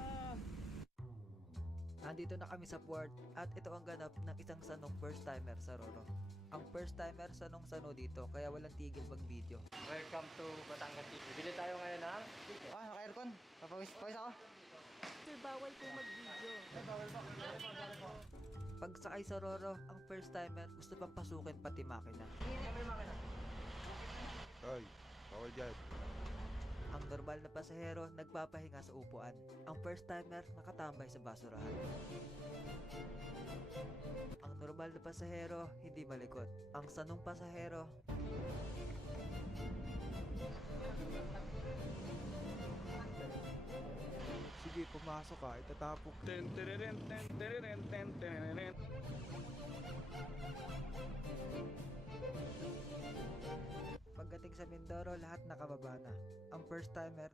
Nandito na kami sa port at ito ang ganap ng isang sanong first timer sa Roro. Ang first timer sanong-sano dito kaya walang tigil mag-video. Welcome to Batangas City. Bili tayo ngayon ha? Naka-aircon. Papawis ako. Sir, bawal po mag-video. Pag sakay sa Roro, ang first timer gusto pang pasukin pati makina. Ay, bawal dyan. Ang normal na pasahero nagpapahinga sa upuan. Ang first timer nakatambay sa basurahan. Ang normal na pasahero hindi malikot. Ang sanong pasahero Sige, pumasok ka. Itatapok. Ten, tereren, ten, tereren, ten, tereren. Pagdating sa Mindoro, lahat nakababa na. Ang first timer,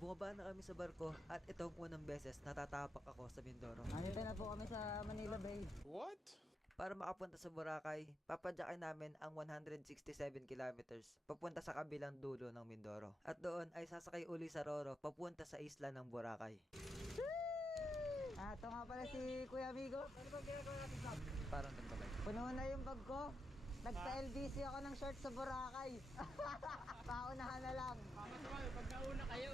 bumaba na kami sa barko at ito ang unang beses natatapak ako sa Mindoro. Nandito na po kami sa Manila Bay. What? Para makapunta sa Boracay, papadyakin namin ang 167 kilometers papunta sa kabilang dulo ng Mindoro. At doon ay sasakay uli sa Roro papunta sa isla ng Boracay. Ito nga pala si Kuya Amigo. Ano bang ginagawa natin, Sam? Parang nagbabay. Puno na yung bag ko. Nagpa-LBC ako ng short sa Boracay. Paunahan na lang. Mas pag nauna kayo.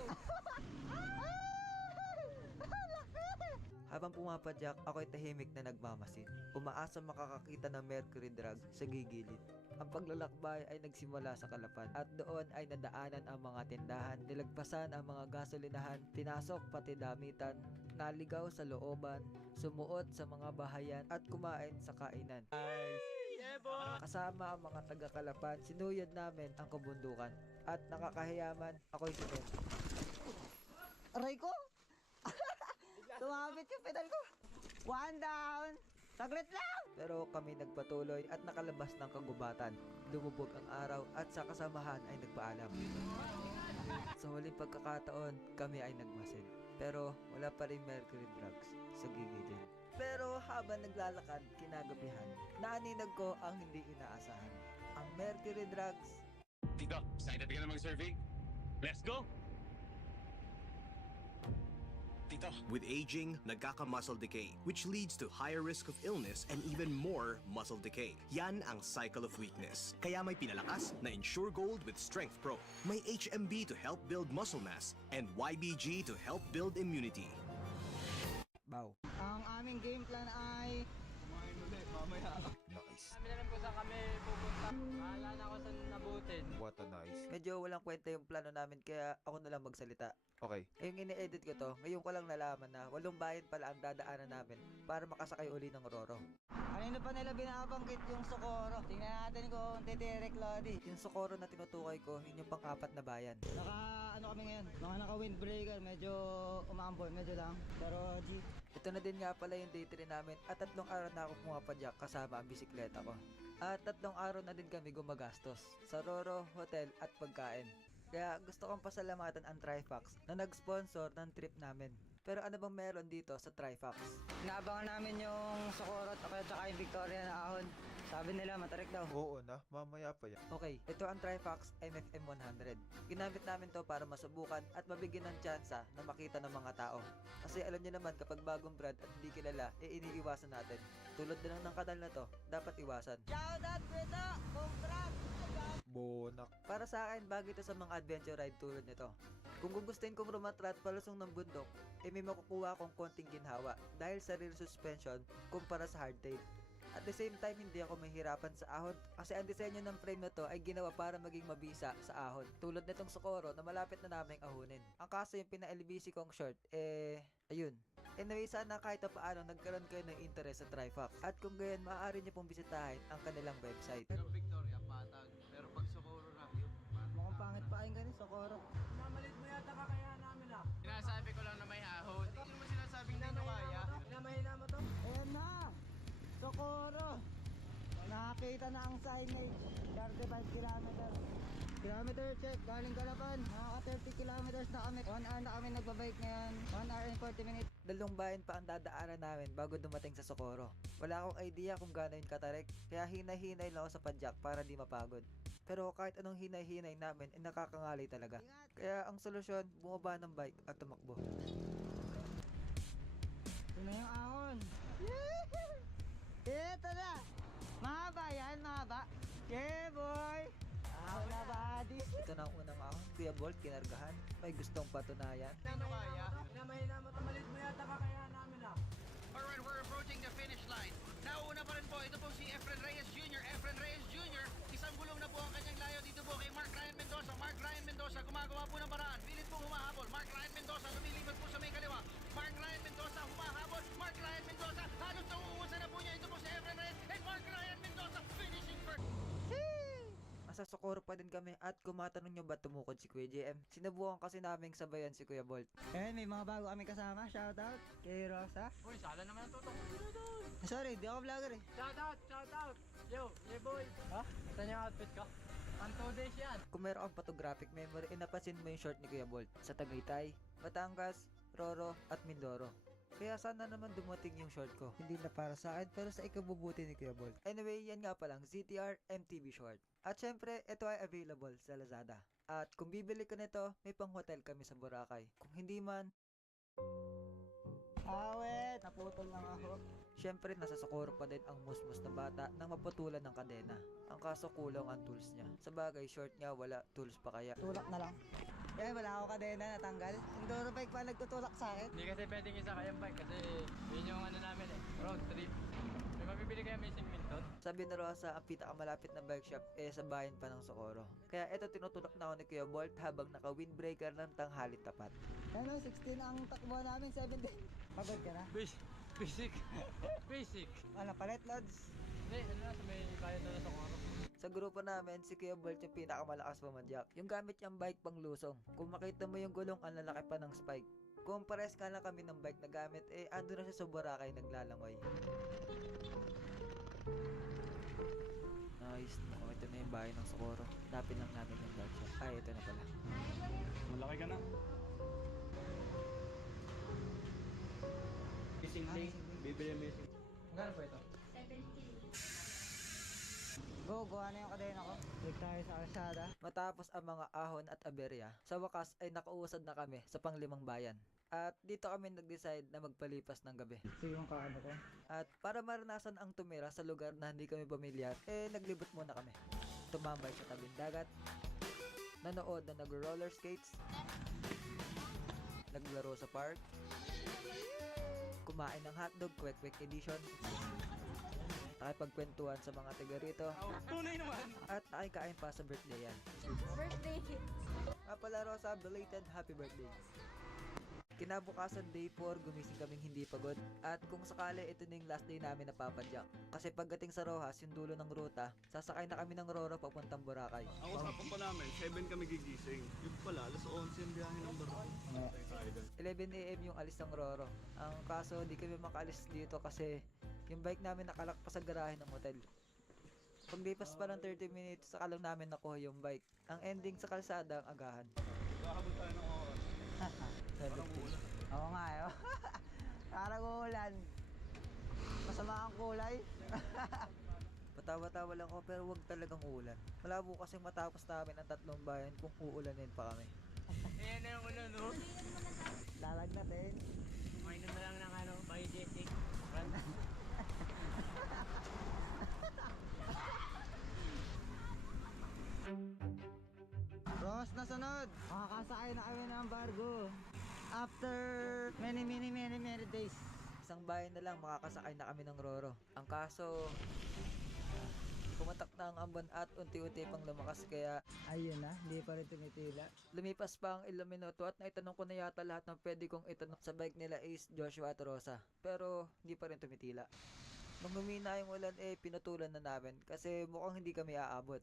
Habang pumapadyak, ako'y tahimik na nagmamasid. Umaasa makakakita ng mercury drug sa gigilid. Ang paglalakbay ay nagsimula sa Kalapan at doon ay nadaanan ang mga tindahan, nilagpasan ang mga gasolinahan, pinasok pati damitan, naligaw sa looban, sumuot sa mga bahayan at kumain sa kainan. Nice. Kasama ang mga taga-Kalapan, sinuyod namin ang kabundukan. At nakakahiyaman, ako'y si Ben. Aray ko! Tumabit yung pedal ko! One down! Saglit lang! Pero kami nagpatuloy at nakalabas ng kagubatan. Lumubog ang araw at sa kasamahan ay nagpaalam. Sa huling pagkakataon, kami ay nagmasid. Pero wala pa rin Mercury drugs sa gigilid. Pero habang naglalakad kinagabihan, naaninag ko ang hindi inaasahan. Ang Mercury drugs. Tito, excited ka na mag-survey? Let's go! Tito. With aging, nagkaka-muscle decay, which leads to higher risk of illness and even more muscle decay. Yan ang cycle of weakness. Kaya may pinalakas na Ensure Gold with Strength Pro. May HMB to help build muscle mass and YBG to help build immunity. Bow. Ang aming game plan ay... Mamaya. Nice. Kami na rin po saan kami pupunta. Bahala na ako sa nabutin. What a nice. Medyo walang kwenta yung plano namin kaya ako na lang magsalita. Okay. Yung ini-edit ko to, ngayon ko lang nalaman na 8 bayan pala ang dadaanan namin para makasakay uli ng Roro. Kanino pa nila binabanggit yung Socorro? Tingnan natin kung titirik, Lodi. Yung Socorro na tinutukoy ko, yun yung pang-4 na bayan. Ano kami ngayon? Mga naka-windbreaker, medyo umaambon, medyo lang. Pero G. Ito na din nga pala yung day 3 namin at 3 araw na ako pumapadyak kasama ang bisikleta ko. At 3 araw na din kami gumagastos sa Roro, hotel at pagkain. Kaya gusto kong pasalamatan ang Trifax na nag-sponsor ng trip namin. Pero ano bang meron dito sa Trifax? Inaabangan namin yung Socorro at saka yung Victoria na ahon. Sabi nila matarik daw. Oo na, mamaya pa yan. Okay, ito ang Trifax MFM 100. Ginamit namin to para masubukan at mabigyan ng tsansa na makita ng mga tao. Kasi alam niyo naman kapag bagong brand at hindi kilala, iniiwasan natin. Tulad din ng kanal na to, dapat iwasan. Shout out Brito! Congrats! Bonak. Para sa akin, bagay ito sa mga adventure ride tulad nito. Kung gugustuhin kong rumatrat palusong ng bundok, may makukuha akong konting ginhawa dahil sa rear suspension kumpara sa hardtail. At the same time, hindi ako mahirapan sa ahon kasi ang disenyo ng frame na to ay ginawa para maging mabisa sa ahon. Tulad nitong Socorro na malapit na naming ahunin. Ang kaso yung pina-LBC kong short, ayun. Anyway, sana kahit paano nagkaroon kayo ng interest sa Trifax. At kung gayon, maaari niyo pong bisitahin ang kanilang website. Victoria, patag. Pero pag Socorro na, yun. Mukhang pangit pa ang ganun, Socorro. Namalit mo yata kakayahan namin ah. Sinasabi ko lang na may ahon. Hindi mo sinasabing na kaya. Pinamahina mo to? Ayan na! Socorro! Nakakita na ang signage. 35 kilometers. Kilometer check, galing Kalapan. Nakaka 30 kilometers na kami. 1 hour na kami nagbabike ngayon. 1 hour and 40 minutes. 2 bayan pa ang dadaanan namin bago dumating sa Socorro. Wala akong idea kung gaano yung katarik, kaya hinay-hinay lang ako sa padyak para di mapagod. Pero kahit anong hinay-hinay namin, nakakangalay talaga. Kaya ang solusyon, bumaba ng bike at tumakbo. Ito na yung ahon. Ito na! Mahaba yan, mahaba. Yeah, boy! Ahon na, buddy. Ito na ang unang ahon. Kuya Bolt, kinargahan. May gustong patunayan. Ano kaya? Pinamahina mo, tamalit mo yata kakayahan namin ah. Alright, we're approaching the finish line. Nauna pa rin po, ito po si Efren Reyes Jr. Efren Reyes Jr. Isang gulong na po ang kanyang layo dito po kay Mark Ryan Mendoza. Mark Ryan Mendoza gumagawa po ng paraan. Pilit po humahabol. Mark Ryan Mendoza lumilipat po sa may kaliwa. Mark Ryan Mendoza humahabol. Mark Ryan Mendoza halos nauubusan na po niya. Ito po si Efren Reyes and Mark Ryan Mendoza finishing first. Nasa Socorro pa din kami at kung matanong nyo ba tumukod si Kuya JM, sinubukan kasi naming sabayan si Kuya Bolt. May mga bago kami kasama. Shout out kay Rosa. Uy, sala naman ang tutok. Sorry, di ako vlogger eh. Shout out, shout out. Yo, yeah boy. Ha? Ito yung outfit ko. Pang 2 days yan. Kung meron kang photographic memory, napansin mo yung short ni Kuya Bolt sa Tagaytay, Batangas, Roro at Mindoro. Kaya sana naman dumating yung short ko. Hindi na para sa akin pero sa ikabubuti ni Kuya Bolt. Anyway, yan nga palang ZTR MTB short. At syempre, ito ay available sa Lazada. At kung bibili ka nito, may pang hotel kami sa Boracay. Kung hindi man, awet, naputol lang ako. syempre nasa Socorro pa din ang musmus na bata na maputulan ng kadena. Ang kaso kulang ang tools niya. Sa bagay, short nga wala, tools pa kaya. Tulak na lang. Eh, wala ako kadena natanggal. Enduro bike pa nagtutulak sa akin. Hindi kasi pwedeng isa kayang bike kasi yun yung ano namin eh, road trip. May mabibili kayo missing Minton? Sabi na Rosa, ang pinakamalapit na bike shop sa bayan pa ng Socorro. Kaya eto tinutulak na ako ni Kuya Bolt habang naka-windbreaker ng tanghali tapat. Ano, 16 ang takbo namin, 17. Pagod ka na? Basic. Basic. Ano, palit loads? Hindi, ano na, sa may bayan na sa Koro. Sa grupo namin, si Kuya Bolt yung pinakamalakas pumadyak. Yung gamit niyang bike pang lusong. Kung makita mo yung gulong, ang lalaki pa ng spike. Kung pares ka lang kami ng bike na gamit, ando na siya sa Boracay naglalangoy. Nice. Ito na yung bahay ng Socorro. Hanapin lang namin yung bike shop. Ay, ito na pala. Malaki ka na. Missing link. Bibili missing. Magkano po ito? 70. Go, gawa na yung kadena ko. Take tayo sa kalsada. Matapos ang mga ahon at aberya, sa wakas ay nakausad na kami sa panglimang bayan. At dito kami nag-decide na magpalipas ng gabi. Ito yung kaano ko. At para maranasan ang tumira sa lugar na hindi kami pamilyar, naglibot muna kami. Tumambay sa tabing dagat, nanood na nag-roller skates, naglaro sa park, kumain ng hotdog, kwek-kwek edition, nakipagkwentuhan sa mga taga rito, tunay naman, at nakikain pa sa birthday yan. Birthday. Pala Rosa, belated happy birthday. Kinabukasan day 4, gumising kaming hindi pagod. At kung sakali, ito na yung last day namin na papadyak. Kasi pagdating sa Rojas, yung dulo ng ruta, sasakay na kami ng Roro papuntang Boracay. Ang usapan pa namin, 7 kami gigising. Yung pala, alas 11 yung biyahe ng Boracay. 11 AM yung alis ng Roro. Ang kaso, di kami makaalis dito kasi yung bike namin nakalak pa sa garahe ng hotel. Paglipas pa ng 30 minutes, saka lang namin nakuha yung bike. Ang ending sa kalsada, ang agahan. Kakabot tayo ng oras. Parang ulan. Oo nga, eh. Parang uulan. Masama ang kulay. Patawa-tawa lang ako pero wag talagang ulan. Malabo kasing matapos namin ang 3 bayan kung uulanin pa kami. Ayan na yung ulan, no? Lalag natin. Mainom na lang ng ano, biogetic. Ross, nasunod! Makakasakay na kami ng bargo. After many days. Isang bayan na lang makakasakay na kami ng Roro. Ang kaso, pumatak na ang ambon at unti-unti pang lumakas kaya Ayun na, hindi pa rin tumitila. lumipas pa ang ilang minuto at naitanong ko na yata lahat ng pwede kong itanong sa bike nila is Joshua at Rosa. Pero hindi pa rin tumitila. Nung humina yung ulan pinutulan na namin kasi mukhang hindi kami aabot.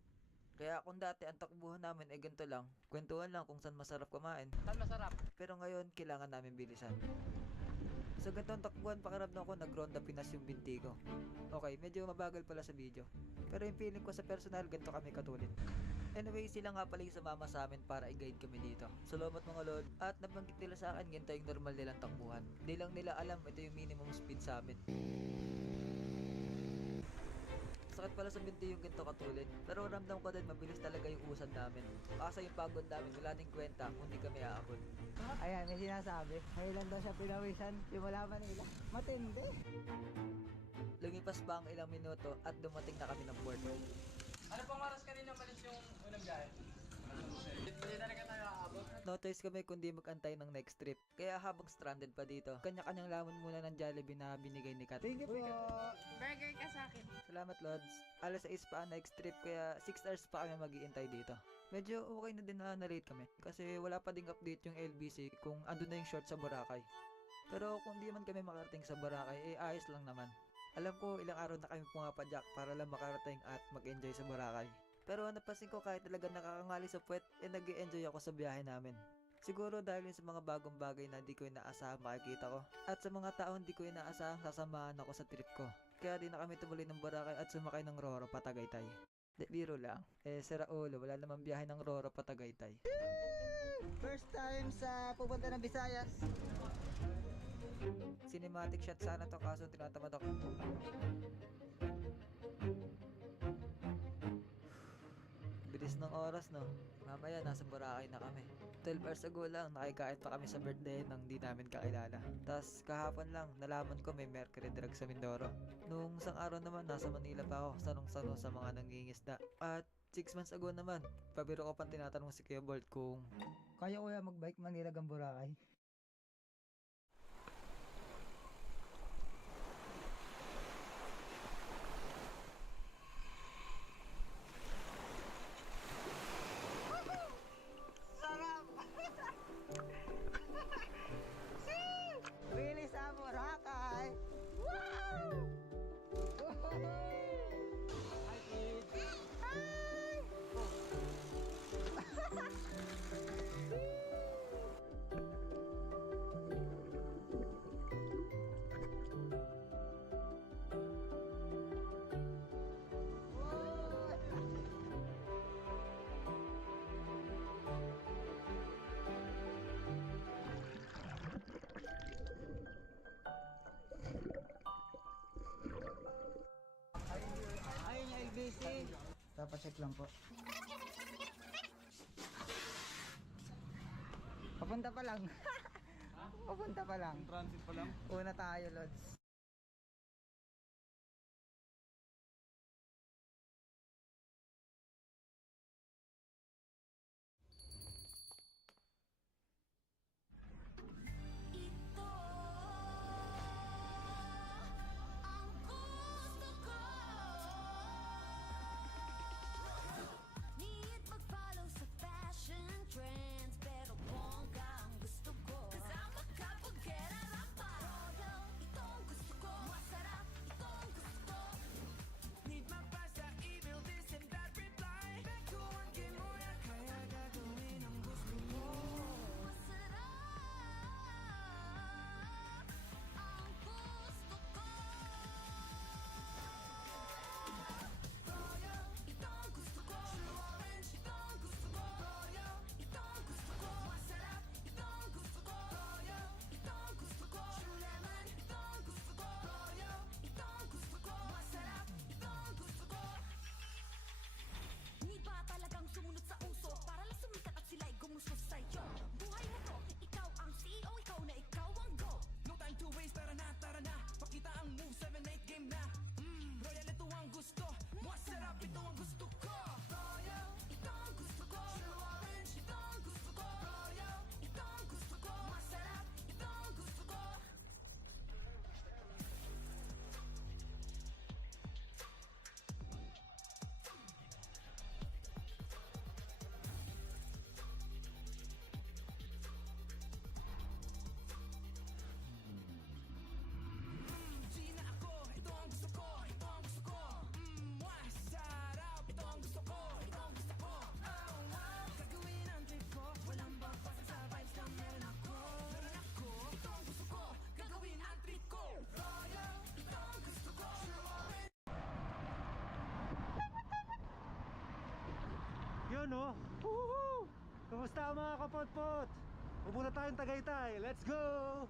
Kaya kung dati ang takbuhan namin ganito lang, kwentuhan lang kung saan masarap kumain. Saan masarap? Pero ngayon, kailangan namin bilisan. Sa ganitong takbuhan, pakiramdam ko nag-ronda Pinas yung binti ko. Okay, medyo mabagal pala sa video. Pero yung feeling ko sa personal, ganito kami katulid. Anyway, sila nga pala yung sumama sa amin para i-guide kami dito. Salamat mga lord. At nabanggit nila sa akin, ganito yung normal nilang takbuhan. Di lang nila alam, ito yung minimum speed sa amin. Sakit pala sa binti yung ganito katulid. Pero ramdam ko din mabilis talaga yung usad namin. Asa yung pagod namin, wala ding kwenta kung di kami aabot. Ayan, may sinasabi. Kailan daw siya pinawisan? Simula Manila. Matindi. Lumipas pa ang ilang minuto at dumating na kami ng port. Ano pang oras kanina malis yung unang biyahe? Hindi talaga tayo aabot. No choice kami kundi mag-antay ng next trip. Kaya habang stranded pa dito, kanya-kanyang lamon muna ng Jollibee na binigay ni Kat. Thank you po. Burger ka sa akin. Salamat Lods. Alas 6 pa ang next trip kaya 6 hours pa kami mag-iintay dito. Medyo okay na din na late kami kasi wala pa ding update yung LBC kung andun na yung short sa Boracay. Pero kung di man kami makarating sa Boracay, ayos lang naman. Alam ko ilang araw na kami pumapadyak para lang makarating at mag-enjoy sa Boracay. Pero napansin ko kahit talaga nakakangali sa puwet, nag-enjoy ako sa biyahe namin. Siguro dahil yun sa mga bagong bagay na di ko inaasahan makikita ko. At sa mga taong di ko inaasahan sasamahan ako sa trip ko. Kaya di na kami tumuloy ng Boracay at sumakay ng Roro pa Tagaytay. De, biro lang. Sira ulo, wala namang biyahe ng Roro pa Tagaytay. First time sa pupunta ng Visayas. Cinematic shot sana to kaso tinatamad ako. Bilis ng oras no. Mamaya nasa Boracay na kami. 12 hours ago lang nakikain pa kami sa birthday ng di namin kakilala. Tas kahapon lang nalaman ko may mercury drug sa Mindoro. Nung isang araw naman nasa Manila pa ako sanong-sano sa mga nangingisda. At 6 months ago naman, pabiro ko pang tinatanong si Kuya Bolt kung Kaya kuya magbike Manila hanggang Boracay. Sarap! Really sa Boracay! Wow! check lang po. Papunta pa lang. Papunta pa lang. Transit pa lang. Una tayo, Lods. Need mag-follow sa fashion trends, pero bongga ang gusto ko. 'Cause I'm a couple get arapa. Royal, ito ang gusto ko. Masarap, ito ang gusto ko. Need mapasa, email this and that reply. Back to one game mo yan, kaya gagawin ang gusto ko. Masarap ang gusto ko. Royal, ito ang gusto ko. True orange, ito ang gusto ko. Royal, ito ang gusto ko. Masarap, ito ang gusto ko. Royal, ito ang gusto ko. True lemon, ito ang gusto ko. Royal, ito ang gusto ko. Masarap, ito ang gusto ko. Need ba talagang sumunod sa uso para lang sumikat at sila'y gumusto sa'yo? Buhay mo to, ikaw ang CEO, ikaw na ikaw ang go. No time to waste, tara na, pakita ang move, 7-8 game na. Royal, ito ang gusto, masarap, ito ang gusto ko. Royal, ito ang gusto ko. True orange, ito ang gusto ko. Royal, ito ang gusto ko. Masarap, ito ang gusto ko. Gina ako, ito ang gusto ko, ito ang gusto ko. Masarap, ito ang gusto ko, ito ang gusto ko. Oh wow, gagawin ang trip ko, walang babasa sa vibes na meron ako. Meron ako, ito ang gusto ko, gagawin ang trip ko. Royal, ito ang gusto ko. True orange. Yun oh! Woohoo! Kamusta mga kapotpot? Pupunta tayong Tagaytay. Let's go!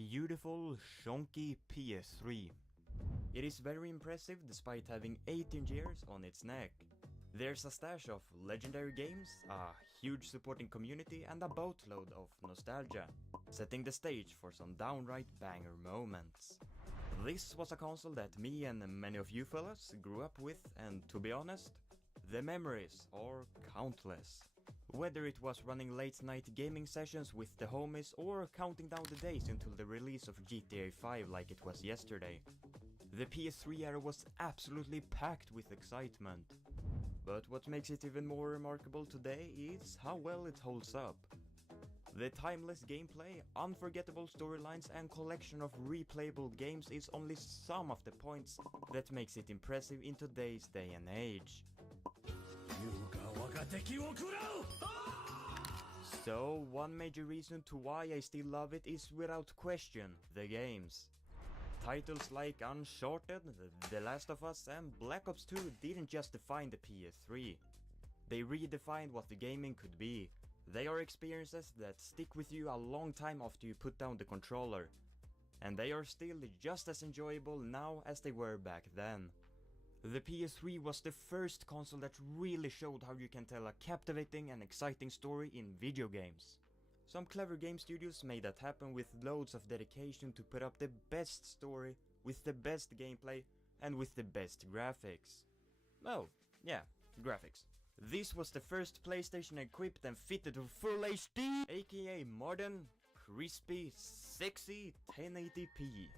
Beautiful, shonky PS3. It is very impressive despite having 18 years on its neck. There's a stash of legendary games, a huge supporting community, and a boatload of nostalgia, setting the stage for some downright banger moments. This was a console that me and many of you fellas grew up with, and to be honest, the memories are countless. Whether it was running late night gaming sessions with the homies or counting down the days until the release of GTA 5 like it was yesterday, the PS3 era was absolutely packed with excitement. But what makes it even more remarkable today is how well it holds up. The timeless gameplay, unforgettable storylines and collection of replayable games is only some of the points that makes it impressive in today's day and age. So, one major reason to why I still love it is without question the games. Titles like Uncharted, The Last of Us and Black Ops 2 didn't just define the PS3. They redefined what the gaming could be. They are experiences that stick with you a long time after you put down the controller. And they are still just as enjoyable now as they were back then. The PS3 was the first console that really showed how you can tell a captivating and exciting story in video games. Some clever game studios made that happen with loads of dedication to put up the best story, with the best gameplay, and with the best graphics. Oh, yeah, graphics. This was the first PlayStation equipped and fitted to full HD, aka modern, crispy, sexy 1080p.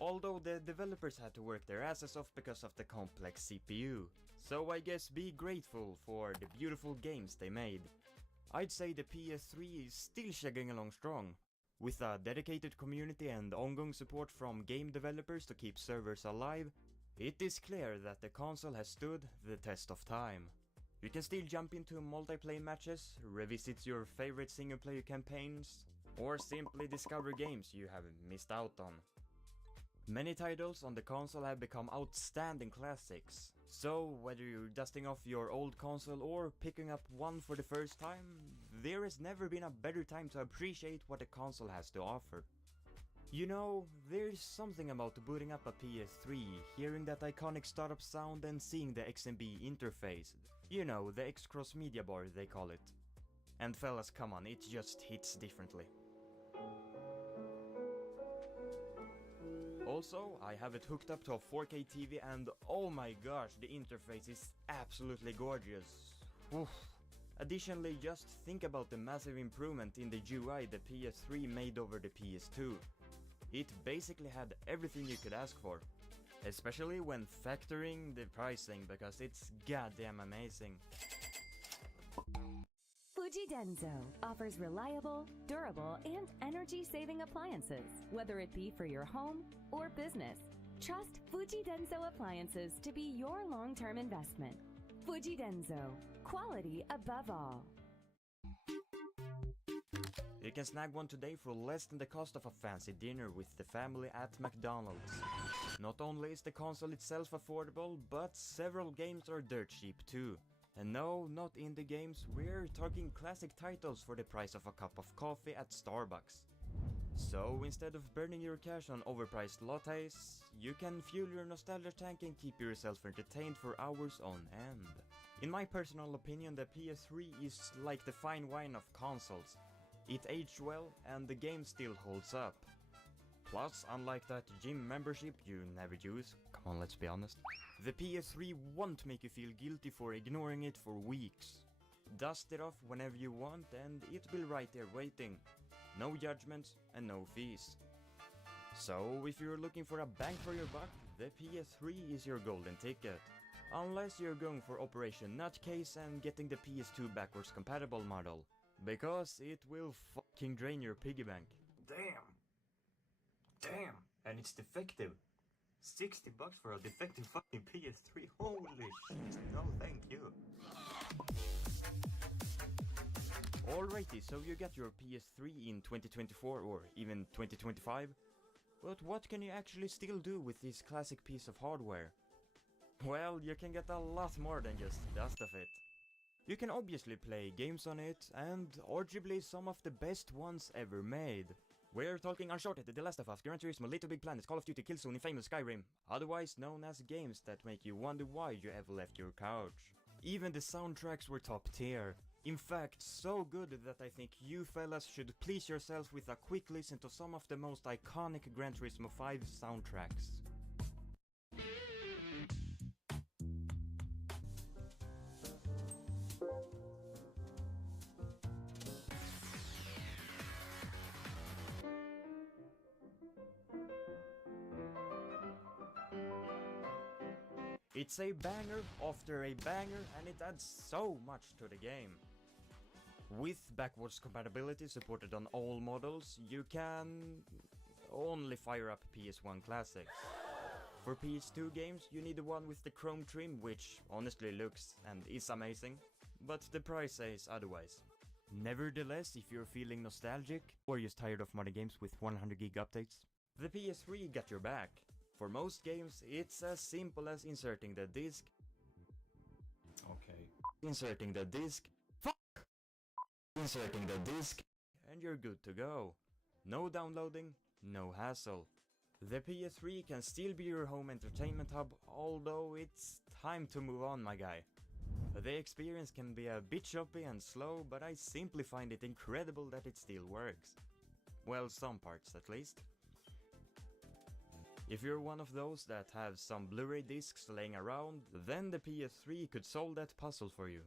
Although the developers had to work their asses off because of the complex CPU. So I guess be grateful for the beautiful games they made. I'd say the PS3 is still chugging along strong. With a dedicated community and ongoing support from game developers to keep servers alive, it is clear that the console has stood the test of time. You can still jump into multiplayer matches, revisit your favorite single-player campaigns, or simply discover games you have missed out on. Many titles on the console have become outstanding classics, so whether you're dusting off your old console or picking up one for the first time, there has never been a better time to appreciate what the console has to offer. You know, there's something about booting up a PS3, hearing that iconic startup sound and seeing the XMB interface. You know, the X-Cross Media Bar they call it. And fellas, come on, it just hits differently. Also, I have it hooked up to a 4K TV and oh my gosh, the interface is absolutely gorgeous. Oof. Additionally, just think about the massive improvement in the UI the PS3 made over the PS2. It basically had everything you could ask for, especially when factoring the pricing because it's goddamn amazing. Fuji Denso offers reliable, durable, and energy-saving appliances, whether it be for your home or business. Trust Fuji Denso appliances to be your long-term investment. Fuji Denso, quality above all. You can snag one today for less than the cost of a fancy dinner with the family at McDonald's. Not only is the console itself affordable, but several games are dirt cheap too. And no, not indie games, we're talking classic titles for the price of a cup of coffee at Starbucks. So instead of burning your cash on overpriced lattes, you can fuel your nostalgia tank and keep yourself entertained for hours on end. In my personal opinion, the PS3 is like the fine wine of consoles. It aged well and the game still holds up. Plus, unlike that gym membership you never use, come on, let's be honest, the PS3 won't make you feel guilty for ignoring it for weeks. Dust it off whenever you want and it'll be right there waiting. No judgments and no fees. So if you're looking for a bang for your buck, the PS3 is your golden ticket. Unless you're going for Operation Nutcase and getting the PS2 backwards compatible model. Because it will fucking drain your piggy bank. Damn! And it's defective. $60 for a defective fucking PS3. Holy shit. No, thank you. Alrighty, so you get your PS3 in 2024 or even 2025. But what can you actually still do with this classic piece of hardware? Well, you can get a lot more than just dust of it. You can obviously play games on it, and arguably some of the best ones ever made. We're talking Uncharted, The Last of Us, Gran Turismo, Little Big Planet, Call of Duty, Killzone, Infamous, Skyrim, otherwise known as games that make you wonder why you ever left your couch. Even the soundtracks were top tier. In fact, so good that I think you fellas should please yourselves with a quick listen to some of the most iconic Gran Turismo 5 soundtracks. It's a banger after a banger and it adds so much to the game. With backwards compatibility supported on all models, you can only fire up PS1 classics. For PS2 games, you need the one with the chrome trim, which honestly looks and is amazing, but the price says otherwise. Nevertheless, if you're feeling nostalgic or just tired of modern games with 100 gig updates, the PS3 got your back. For most games, it's as simple as inserting the disc, inserting the disc, and you're good to go. No downloading, no hassle. The PS3 can still be your home entertainment hub, although it's time to move on, my guy. The experience can be a bit choppy and slow, but I simply find it incredible that it still works. Well, some parts at least. If you're one of those that have some Blu-ray discs laying around, then the PS3 could solve that puzzle for you.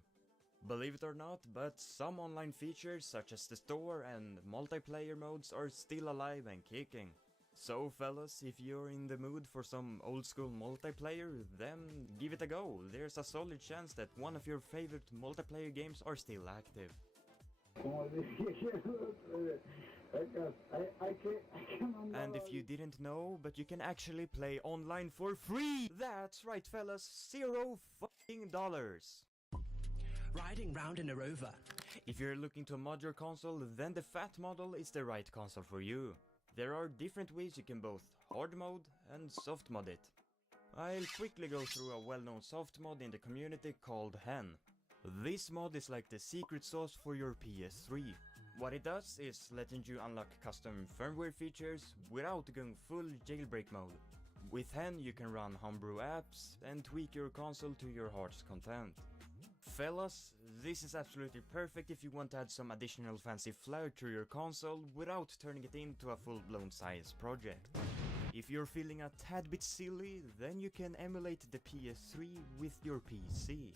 Believe it or not, but some online features such as the store and multiplayer modes are still alive and kicking. So fellas, if you're in the mood for some old school multiplayer, then give it a go. There's a solid chance that one of your favorite multiplayer games are still active. And if you didn't know, but you can actually play online for free! That's right, fellas, $0 Riding round in a rover. If you're looking to mod your console, then the fat model is the right console for you. There are different ways you can both hard mode and soft mod it. I'll quickly go through a well-known soft mod in the community called Hen. This mod is like the secret sauce for your PS3. What it does is letting you unlock custom firmware features without going full jailbreak mode. With Hen you can run homebrew apps and tweak your console to your heart's content. Fellas, this is absolutely perfect if you want to add some additional fancy flair to your console without turning it into a full-blown science project. If you're feeling a tad bit silly, then you can emulate the PS3 with your PC.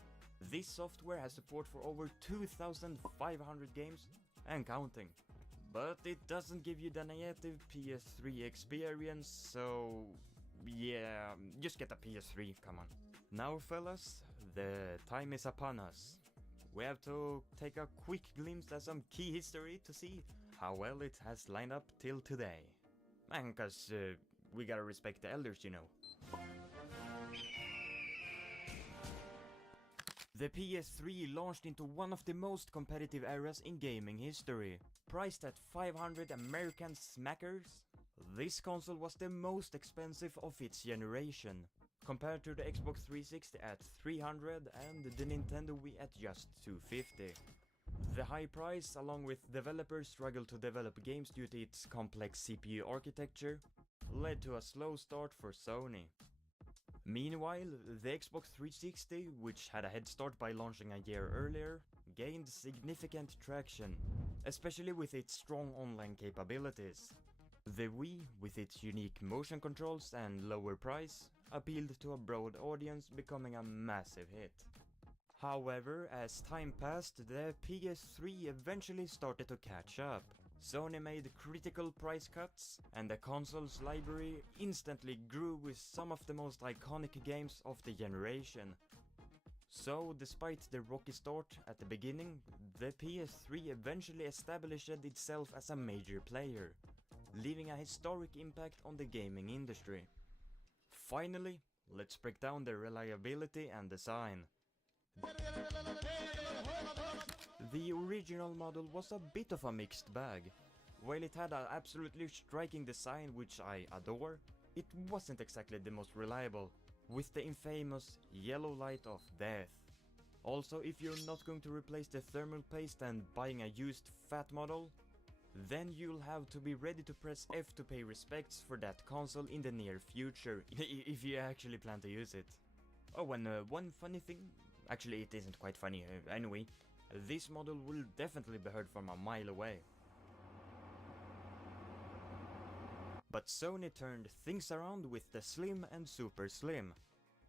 This software has support for over 2,500 games and counting. But it doesn't give you the native PS3 experience, so yeah, just get a PS3, come on. Now fellas, the time is upon us. We have to take a quick glimpse at some key history to see how well it has lined up till today. And cause we gotta respect the elders, you know. The PS3 launched into one of the most competitive eras in gaming history. Priced at 500 American smackers, this console was the most expensive of its generation, compared to the Xbox 360 at 300 and the Nintendo Wii at just 250. The high price, along with developers struggle to develop games due to its complex CPU architecture, led to a slow start for Sony. Meanwhile, the Xbox 360, which had a head start by launching a year earlier, gained significant traction, especially with its strong online capabilities. The Wii, with its unique motion controls and lower price, appealed to a broad audience, becoming a massive hit. However, as time passed, the PS3 eventually started to catch up. Sony made critical price cuts, and the console's library instantly grew with some of the most iconic games of the generation. So, despite the rocky start at the beginning, the PS3 eventually established itself as a major player, leaving a historic impact on the gaming industry. Finally, let's break down the reliability and design. The original model was a bit of a mixed bag. While it had an absolutely striking design which I adore, it wasn't exactly the most reliable, with the infamous yellow light of death. Also, if you're not going to replace the thermal paste and buying a used fat model, then you'll have to be ready to press F to pay respects for that console in the near future, if you actually plan to use it. Oh, and one funny thing, actually it isn't quite funny, anyway, this model will definitely be heard from a mile away. But Sony turned things around with the Slim and Super Slim.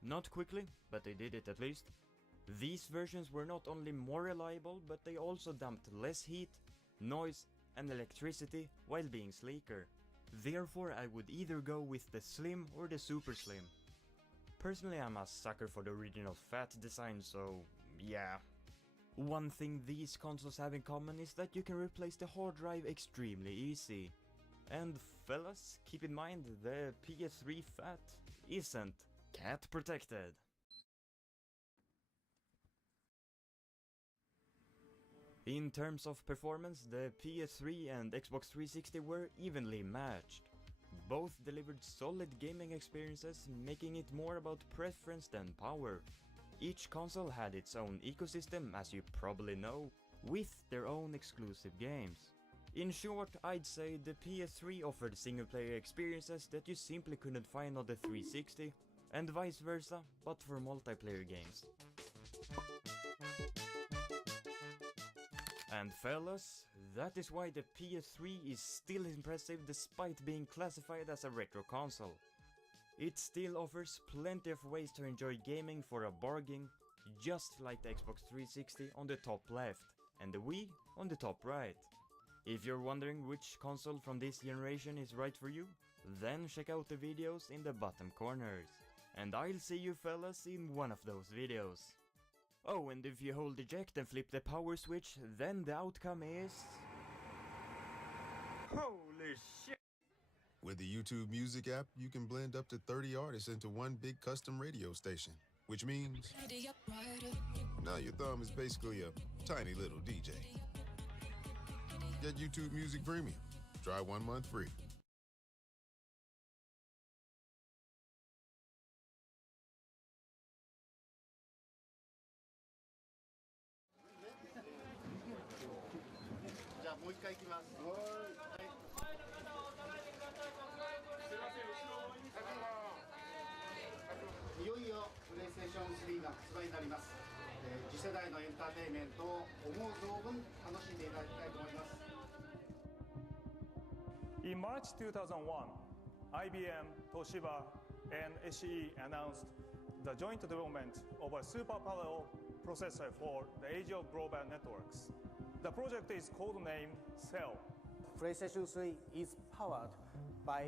Not quickly, but they did it at least. These versions were not only more reliable, but they also dumped less heat, noise, and electricity while being sleeker. Therefore, I would either go with the Slim or the Super Slim. Personally, I'm a sucker for the original fat design, so yeah. One thing these consoles have in common is that you can replace the hard drive extremely easy. And fellas, keep in mind the PS3 fat isn't cat protected. In terms of performance, the PS3 and Xbox 360 were evenly matched. Both delivered solid gaming experiences, making it more about preference than power. Each console had its own ecosystem, as you probably know, with their own exclusive games. In short, I'd say the PS3 offered single-player experiences that you simply couldn't find on the 360, and vice versa, but for multiplayer games. And fellas, that is why the PS3 is still impressive despite being classified as a retro console. It still offers plenty of ways to enjoy gaming for a bargain, just like the Xbox 360 on the top left, and the Wii on the top right. If you're wondering which console from this generation is right for you, then check out the videos in the bottom corners. And I'll see you fellas in one of those videos. Oh, and if you hold eject and flip the power switch, then the outcome is... Holy shit! With the YouTube Music app, you can blend up to 30 artists into one big custom radio station, which means now your thumb is basically a tiny little DJ. Get YouTube Music Premium. Try 1 month free. In March 2001, IBM, Toshiba, and SE announced the joint development of a super parallel processor for the age of global networks. The project is codenamed Cell. PlayStation 3 is powered by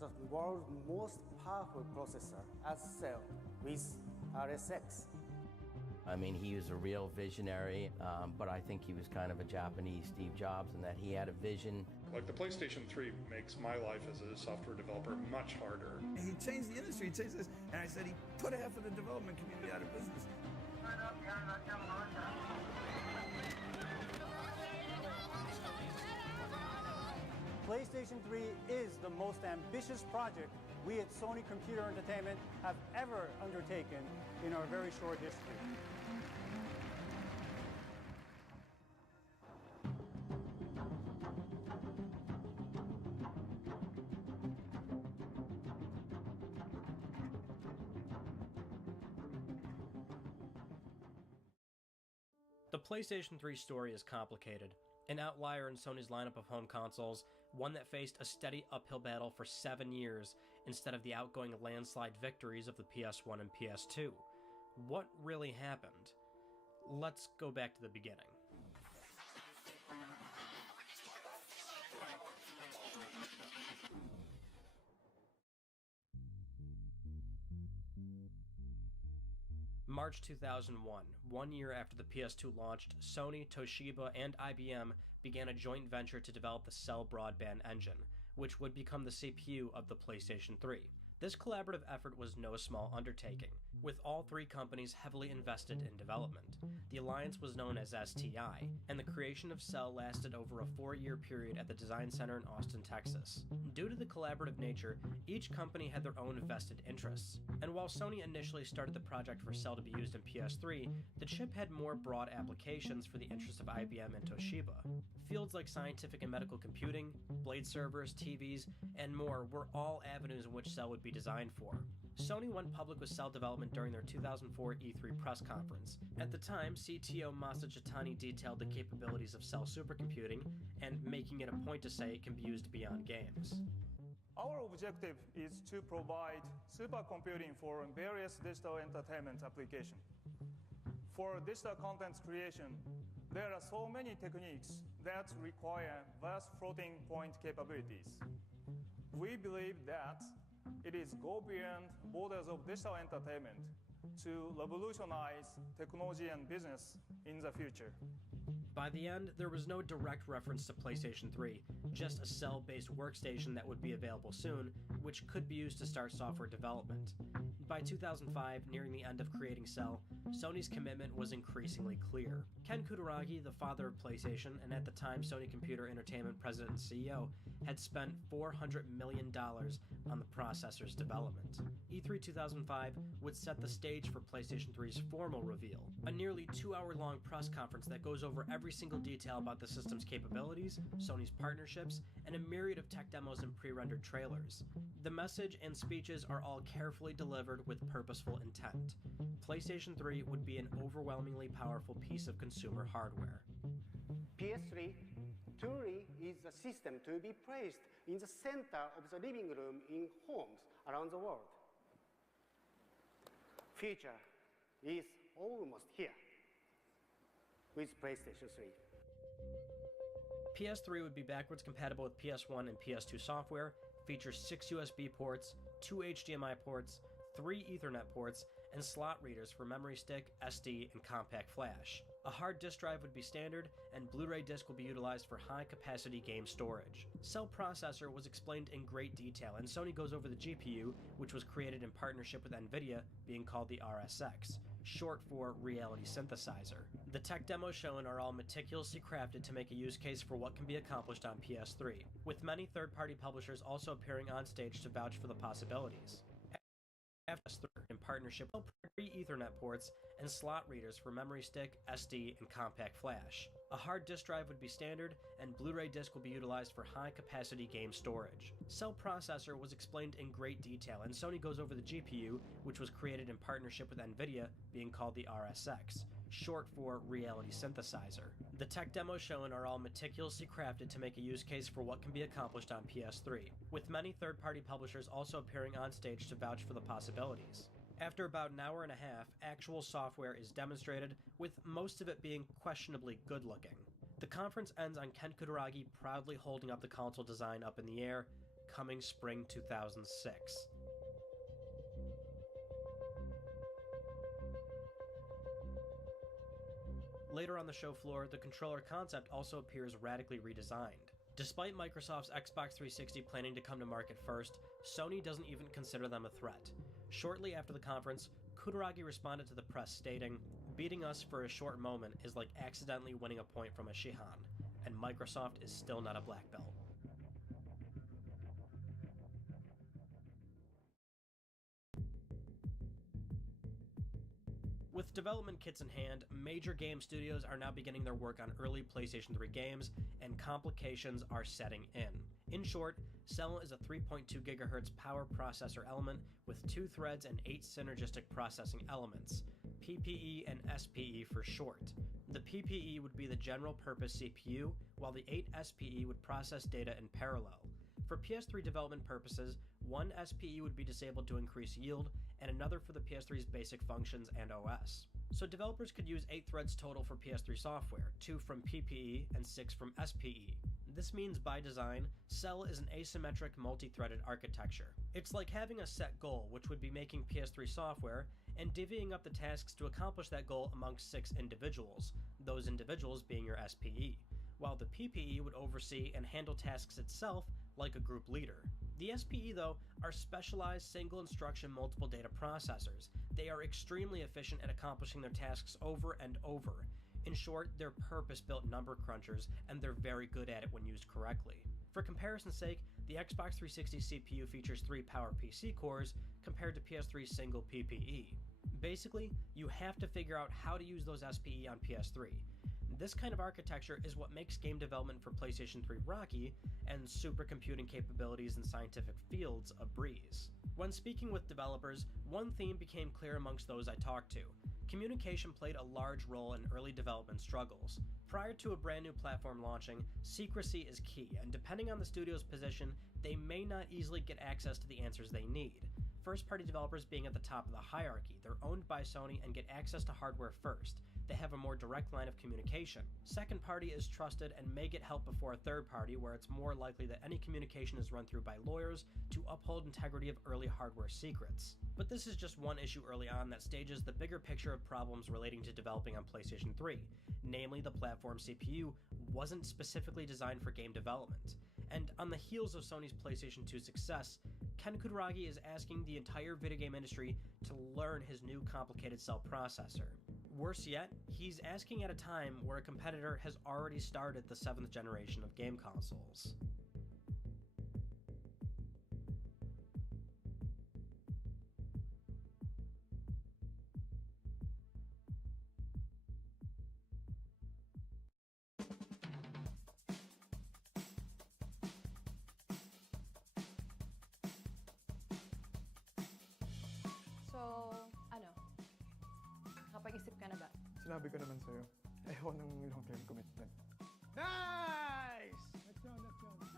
the world's most powerful processor as Cell with RSX. I mean, he was a real visionary, but I think he was kind of a Japanese Steve Jobs in that he had a vision. Like the PlayStation 3 makes my life as a software developer much harder. He changed the industry, he changed this, and I said he put half of the development community out of business. PlayStation 3 is the most ambitious project we at Sony Computer Entertainment have ever undertaken in our very short history. The PlayStation 3 story is complicated. An outlier in Sony's lineup of home consoles, one that faced a steady uphill battle for 7 years instead of the outgoing landslide victories of the PS1 and PS2. What really happened? Let's go back to the beginning. March 2001, 1 year after the PS2 launched, Sony, Toshiba, and IBM began a joint venture to develop the Cell broadband engine, which would become the CPU of the PlayStation 3. This collaborative effort was no small undertaking, with all three companies heavily invested in development. The alliance was known as STI, and the creation of Cell lasted over a 4-year period at the Design Center in Austin, Texas. Due to the collaborative nature, each company had their own vested interests, and while Sony initially started the project for Cell to be used in PS3, the chip had more broad applications for the interests of IBM and Toshiba. Fields like scientific and medical computing, blade servers, TVs, and more were all avenues in which Cell would be designed for. Sony went public with Cell development during their 2004 E3 press conference. At the time, CTO Masa Jitani detailed the capabilities of Cell supercomputing and making it a point to say it can be used beyond games. Our objective is to provide supercomputing for various digital entertainment applications. For digital content creation, there are so many techniques that require vast floating point capabilities. We believe that it is go beyond borders of digital entertainment to revolutionize technology and business in the future. By the end, there was no direct reference to PlayStation 3, just a Cell-based workstation that would be available soon, which could be used to start software development. By 2005, nearing the end of creating Cell, Sony's commitment was increasingly clear. Ken Kutaragi, the father of PlayStation, and at the time Sony Computer Entertainment president and CEO, had spent $400 million on the processor's development. E3 2005 would set the stage for PlayStation 3's formal reveal, a nearly 2-hour-long press conference that goes over every single detail about the system's capabilities, Sony's partnerships, and a myriad of tech demos and pre-rendered trailers. The message and speeches are all carefully delivered with purposeful intent. PlayStation 3 would be an overwhelmingly powerful piece of consumer hardware. PS3 truly is a system to be placed in the center of the living room in homes around the world. Future is almost here with PlayStation 3. PS3 would be backwards compatible with PS1 and PS2 software, feature 6 USB ports, 2 HDMI ports, 3 Ethernet ports, and slot readers for memory stick, SD, and compact flash. A hard disk drive would be standard, and Blu-ray disc will be utilized for high-capacity game storage. Cell processor was explained in great detail, and Sony goes over the GPU, which was created in partnership with NVIDIA, being called the RSX, short for Reality Synthesizer. The tech demos shown are all meticulously crafted to make a use case for what can be accomplished on PS3, with many third-party publishers also appearing on stage to vouch for the possibilities. In partnership with Ethernet ports and slot readers for memory stick, SD, and compact flash. A hard disk drive would be standard, and Blu-ray disc will be utilized for high-capacity game storage. Cell processor was explained in great detail, and Sony goes over the GPU, which was created in partnership with NVIDIA, being called the RSX, short for Reality Synthesizer. The tech demos shown are all meticulously crafted to make a use case for what can be accomplished on PS3, with many third-party publishers also appearing on stage to vouch for the possibilities. After about an hour and a half, actual software is demonstrated, with most of it being questionably good-looking. The conference ends on Ken Kutaragi proudly holding up the console design up in the air, coming spring 2006. Later on the show floor, the controller concept also appears radically redesigned. Despite Microsoft's Xbox 360 planning to come to market first, Sony doesn't even consider them a threat. Shortly after the conference, Kutaragi responded to the press stating, "Beating us for a short moment is like accidentally winning a point from a Shihan, and Microsoft is still not a black belt." With development kits in hand, major game studios are now beginning their work on early PlayStation 3 games, and complications are setting in. In short, Cell is a 3.2 GHz power processor element with 2 threads and 8 synergistic processing elements, PPE and SPE for short. The PPE would be the general purpose CPU, while the 8 SPE would process data in parallel. For PS3 development purposes, one SPE would be disabled to increase yield, and another for the PS3's basic functions and OS. So developers could use 8 threads total for PS3 software, 2 from PPE and 6 from SPE. This means, by design, Cell is an asymmetric multi-threaded architecture. It's like having a set goal, which would be making PS3 software, and divvying up the tasks to accomplish that goal amongst 6 individuals, those individuals being your SPE, while the PPE would oversee and handle tasks itself like a group leader. The SPE, though, are specialized single-instruction multiple data processors. They are extremely efficient at accomplishing their tasks over and over. In short, they're purpose-built number crunchers, and they're very good at it when used correctly. For comparison's sake, the Xbox 360 CPU features 3 PowerPC cores compared to PS3's single PPE. Basically, you have to figure out how to use those SPE on PS3. This kind of architecture is what makes game development for PlayStation 3 rocky, and supercomputing capabilities in scientific fields a breeze. When speaking with developers, one theme became clear amongst those I talked to. Communication played a large role in early development struggles. Prior to a brand new platform launching, secrecy is key, and depending on the studio's position, they may not easily get access to the answers they need. First-party developers being at the top of the hierarchy, they're owned by Sony and get access to hardware first. They have a more direct line of communication. Second party is trusted and may get help before a third party, where it's more likely that any communication is run through by lawyers to uphold integrity of early hardware secrets. But this is just one issue early on that stages the bigger picture of problems relating to developing on PlayStation 3. Namely, the platform CPU wasn't specifically designed for game development. And on the heels of Sony's PlayStation 2 success, Ken Kutaragi is asking the entire video game industry to learn his new complicated cell processor. Worse yet, he's asking at a time where a competitor has already started the 7th generation of game consoles. Nakapag-isip ka na ba? Sinabi ko naman sa'yo, ayaw ng long-term commitment. Nice! Let's go.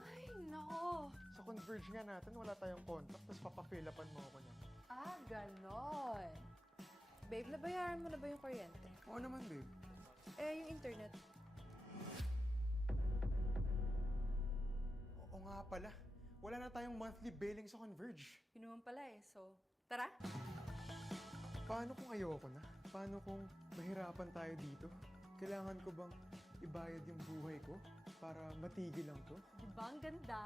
Ay, nako. Sa Converge nga natin, wala tayong contract, tapos papafilapan mo ako niya. Ah, ganon. Babe, nabayaran mo na ba yung kuryente? Oo naman, babe. Yung internet? Oo nga pala. Wala na tayong monthly billing sa Converge. Yun naman pala so, tara! Paano kung ayoko na? Paano kung mahirapan tayo dito? Kailangan ko bang ibayad yung buhay ko para matigil lang to? Diba ang ganda?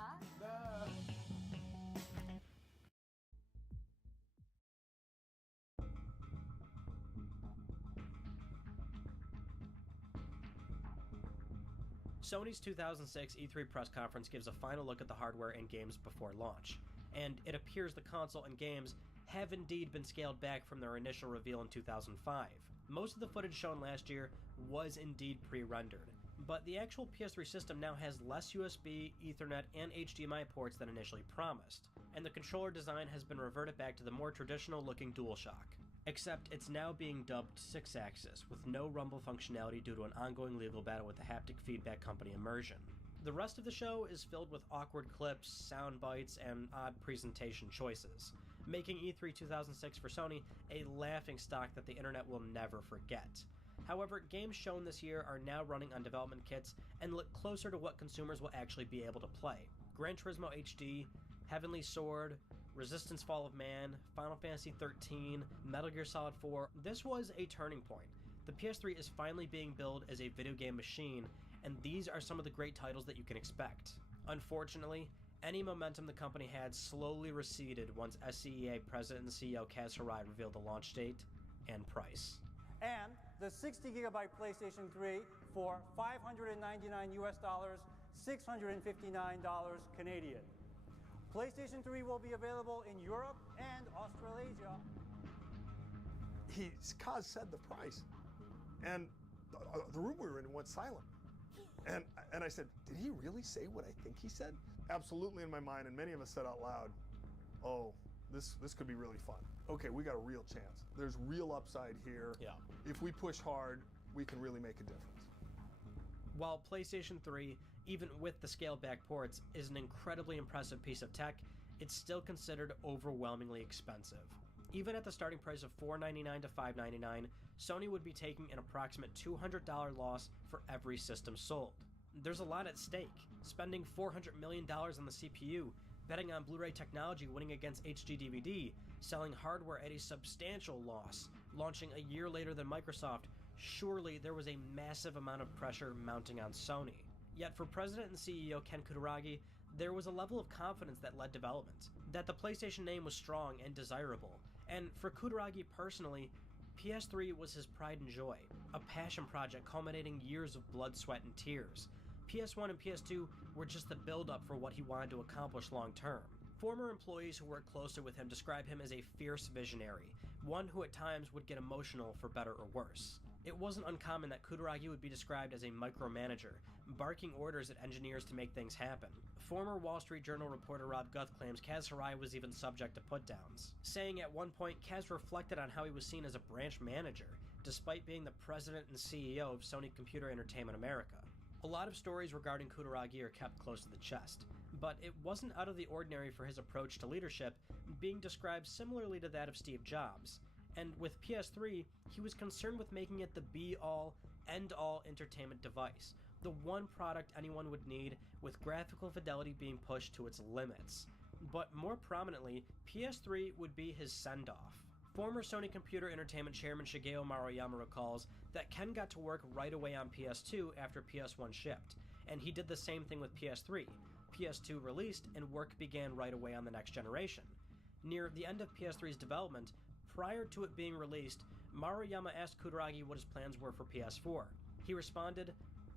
Sony's 2006 E3 press conference gives a final look at the hardware and games before launch, and it appears the console and games have indeed been scaled back from their initial reveal in 2005. Most of the footage shown last year was indeed pre-rendered, but the actual PS3 system now has less USB, Ethernet, and HDMI ports than initially promised, and the controller design has been reverted back to the more traditional-looking DualShock. Except it's now being dubbed 6-axis, with no rumble functionality due to an ongoing legal battle with the haptic feedback company Immersion. The rest of the show is filled with awkward clips, sound bites, and odd presentation choices, making E3 2006 for Sony a laughingstock that the internet will never forget. However, games shown this year are now running on development kits and look closer to what consumers will actually be able to play. Gran Turismo HD, Heavenly Sword, Resistance Fall of Man, Final Fantasy XIII, Metal Gear Solid 4, this was a turning point. The PS3 is finally being billed as a video game machine, and these are some of the great titles that you can expect. Unfortunately, any momentum the company had slowly receded once SCEA President and CEO Kaz Hirai revealed the launch date and price. And the 60-gigabyte PlayStation 3 for $599 US, $659 Canadian. PlayStation 3 will be available in Europe and Australasia. Kaz said the price, and the room we were in went silent. And I said, did he really say what I think he said? Absolutely in my mind, and many of us said out loud, oh, this could be really fun. Okay, we got a real chance. There's real upside here. Yeah. If we push hard, we can really make a difference. While PlayStation 3, even with the scaled back ports, is an incredibly impressive piece of tech, it's still considered overwhelmingly expensive. Even at the starting price of $499 to $599, Sony would be taking an approximate $200 loss for every system sold. There's a lot at stake. Spending $400 million on the CPU, betting on Blu-ray technology winning against HD DVD, selling hardware at a substantial loss, launching a year later than Microsoft, surely there was a massive amount of pressure mounting on Sony. Yet for President and CEO Ken Kutaragi, there was a level of confidence that led development, that the PlayStation name was strong and desirable, and for Kutaragi personally, PS3 was his pride and joy, a passion project culminating years of blood, sweat, and tears. PS1 and PS2 were just the build-up for what he wanted to accomplish long-term. Former employees who worked closely with him describe him as a fierce visionary, one who at times would get emotional for better or worse. It wasn't uncommon that Kutaragi would be described as a micromanager, barking orders at engineers to make things happen. Former Wall Street Journal reporter Rob Guth claims Kaz Hirai was even subject to put-downs, saying at one point Kaz reflected on how he was seen as a branch manager, despite being the president and CEO of Sony Computer Entertainment America. A lot of stories regarding Kutaragi are kept close to the chest, but it wasn't out of the ordinary for his approach to leadership, being described similarly to that of Steve Jobs. And with PS3, he was concerned with making it the be-all, end-all entertainment device, the one product anyone would need, with graphical fidelity being pushed to its limits. But more prominently, PS3 would be his send-off. Former Sony Computer Entertainment Chairman Shigeo Maruyama recalls that Ken got to work right away on PS2 after PS1 shipped, and he did the same thing with PS3. PS2 released, and work began right away on the next generation. Near the end of PS3's development, prior to it being released, Maruyama asked Kutaragi what his plans were for PS4. He responded,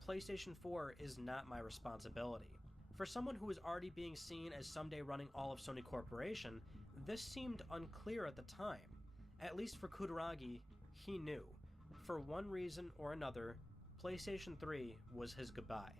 "PlayStation 4 is not my responsibility." For someone who was already being seen as someday running all of Sony Corporation, this seemed unclear at the time. At least for Kutaragi, he knew. For one reason or another, PlayStation 3 was his goodbye.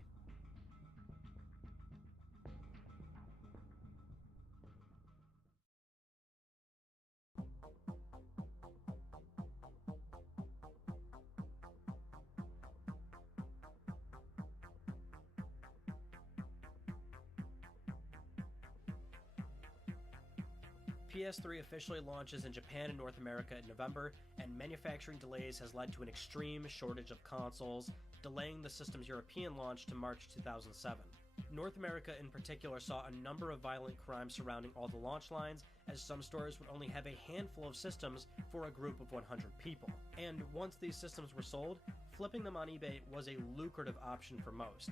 PS3 officially launches in Japan and North America in November, and manufacturing delays has led to an extreme shortage of consoles, delaying the system's European launch to March 2007. North America in particular saw a number of violent crimes surrounding all the launch lines, as some stores would only have a handful of systems for a group of 100 people. And once these systems were sold, flipping them on eBay was a lucrative option for most.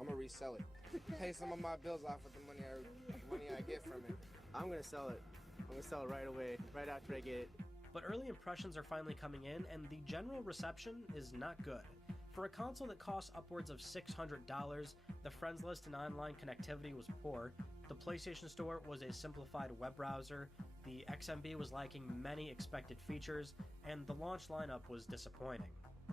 I'm gonna resell it. Pay some of my bills off with the money I get from it. I'm gonna sell it. I'm gonna sell it right away, right after I get it. But early impressions are finally coming in, and the general reception is not good. For a console that costs upwards of $600, the friends list and online connectivity was poor, the PlayStation Store was a simplified web browser, the XMB was lacking many expected features, and the launch lineup was disappointing.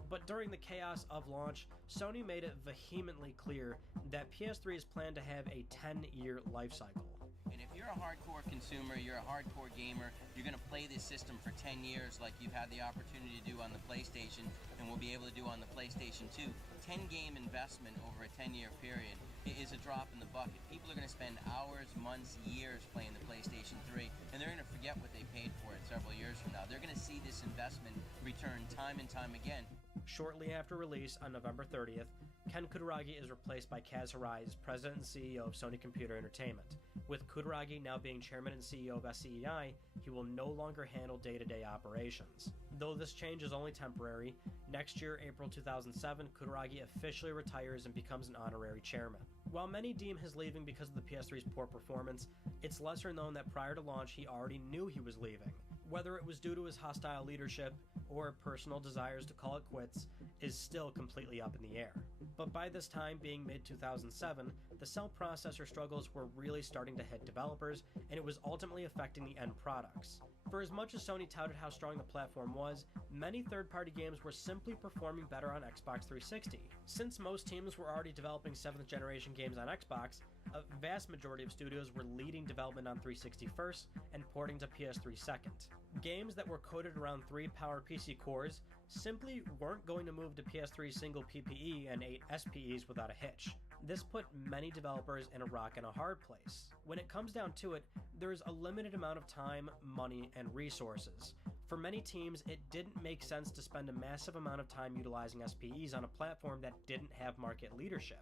But during the chaos of launch, Sony made it vehemently clear that PS3's planned to have a 10-year life cycle. And if you're a hardcore consumer, you're a hardcore gamer, you're going to play this system for 10 years like you've had the opportunity to do on the PlayStation and will be able to do on the PlayStation 2, 10-game investment over a 10-year period is a drop in the bucket. People are going to spend hours, months, years playing the PlayStation 3, and they're going to forget what they paid for it several years from now. They're going to see this investment return time and time again. Shortly after release on November 30th, Ken Kutaragi is replaced by Kaz Hirai as president and CEO of Sony Computer Entertainment. With Kutaragi now being chairman and CEO of SCEI, he will no longer handle day-to-day operations. Though this change is only temporary, next year, April 2007, Kutaragi officially retires and becomes an honorary chairman. While many deem his leaving because of the PS3's poor performance, it's lesser known that prior to launch he already knew he was leaving. Whether it was due to his hostile leadership or personal desires to call it quits is still completely up in the air. But by this time, being mid-2007, the cell processor struggles were really starting to hit developers, and it was ultimately affecting the end products. For as much as Sony touted how strong the platform was, many third-party games were simply performing better on Xbox 360. Since most teams were already developing 7th generation games on Xbox, a vast majority of studios were leading development on 360 first and porting to PS3 second. Games that were coded around 3 PowerPC cores simply weren't going to move to PS3 single PPE and 8 SPEs without a hitch. This put many developers in a rock and a hard place. When it comes down to it, there's a limited amount of time, money, and resources. For many teams, it didn't make sense to spend a massive amount of time utilizing SPEs on a platform that didn't have market leadership.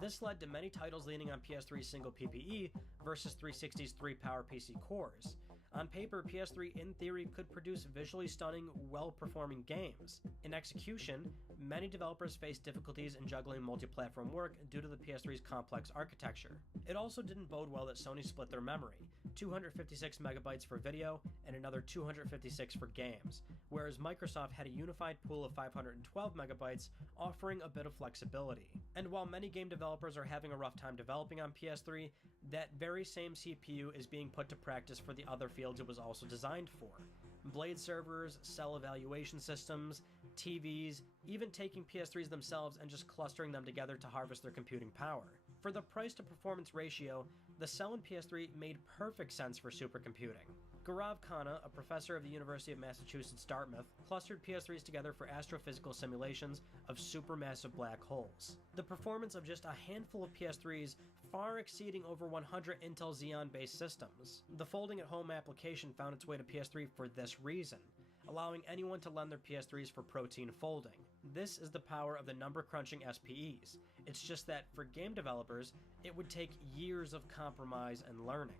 This led to many titles leaning on PS3 single PPE versus 360's 3 PowerPC cores. On paper, PS3 in theory could produce visually stunning, well-performing games. In execution, many developers faced difficulties in juggling multi-platform work due to the PS3's complex architecture. It also didn't bode well that Sony split their memory, 256 megabytes for video and another 256 for games, whereas Microsoft had a unified pool of 512 megabytes, offering a bit of flexibility. And while many game developers are having a rough time developing on PS3, that very same CPU is being put to practice for the other fields it was also designed for. Blade servers, cell evaluation systems, TVs, even taking PS3s themselves and just clustering them together to harvest their computing power. For the price to performance ratio, the cell in PS3 made perfect sense for supercomputing. Gaurav Khanna, a professor of the University of Massachusetts Dartmouth, clustered PS3s together for astrophysical simulations of supermassive black holes. The performance of just a handful of PS3s far exceeding over 100 Intel Xeon-based systems. The folding at home application found its way to PS3 for this reason, allowing anyone to lend their PS3s for protein folding. This is the power of the number crunching SPEs. It's just that for game developers, it would take years of compromise and learning.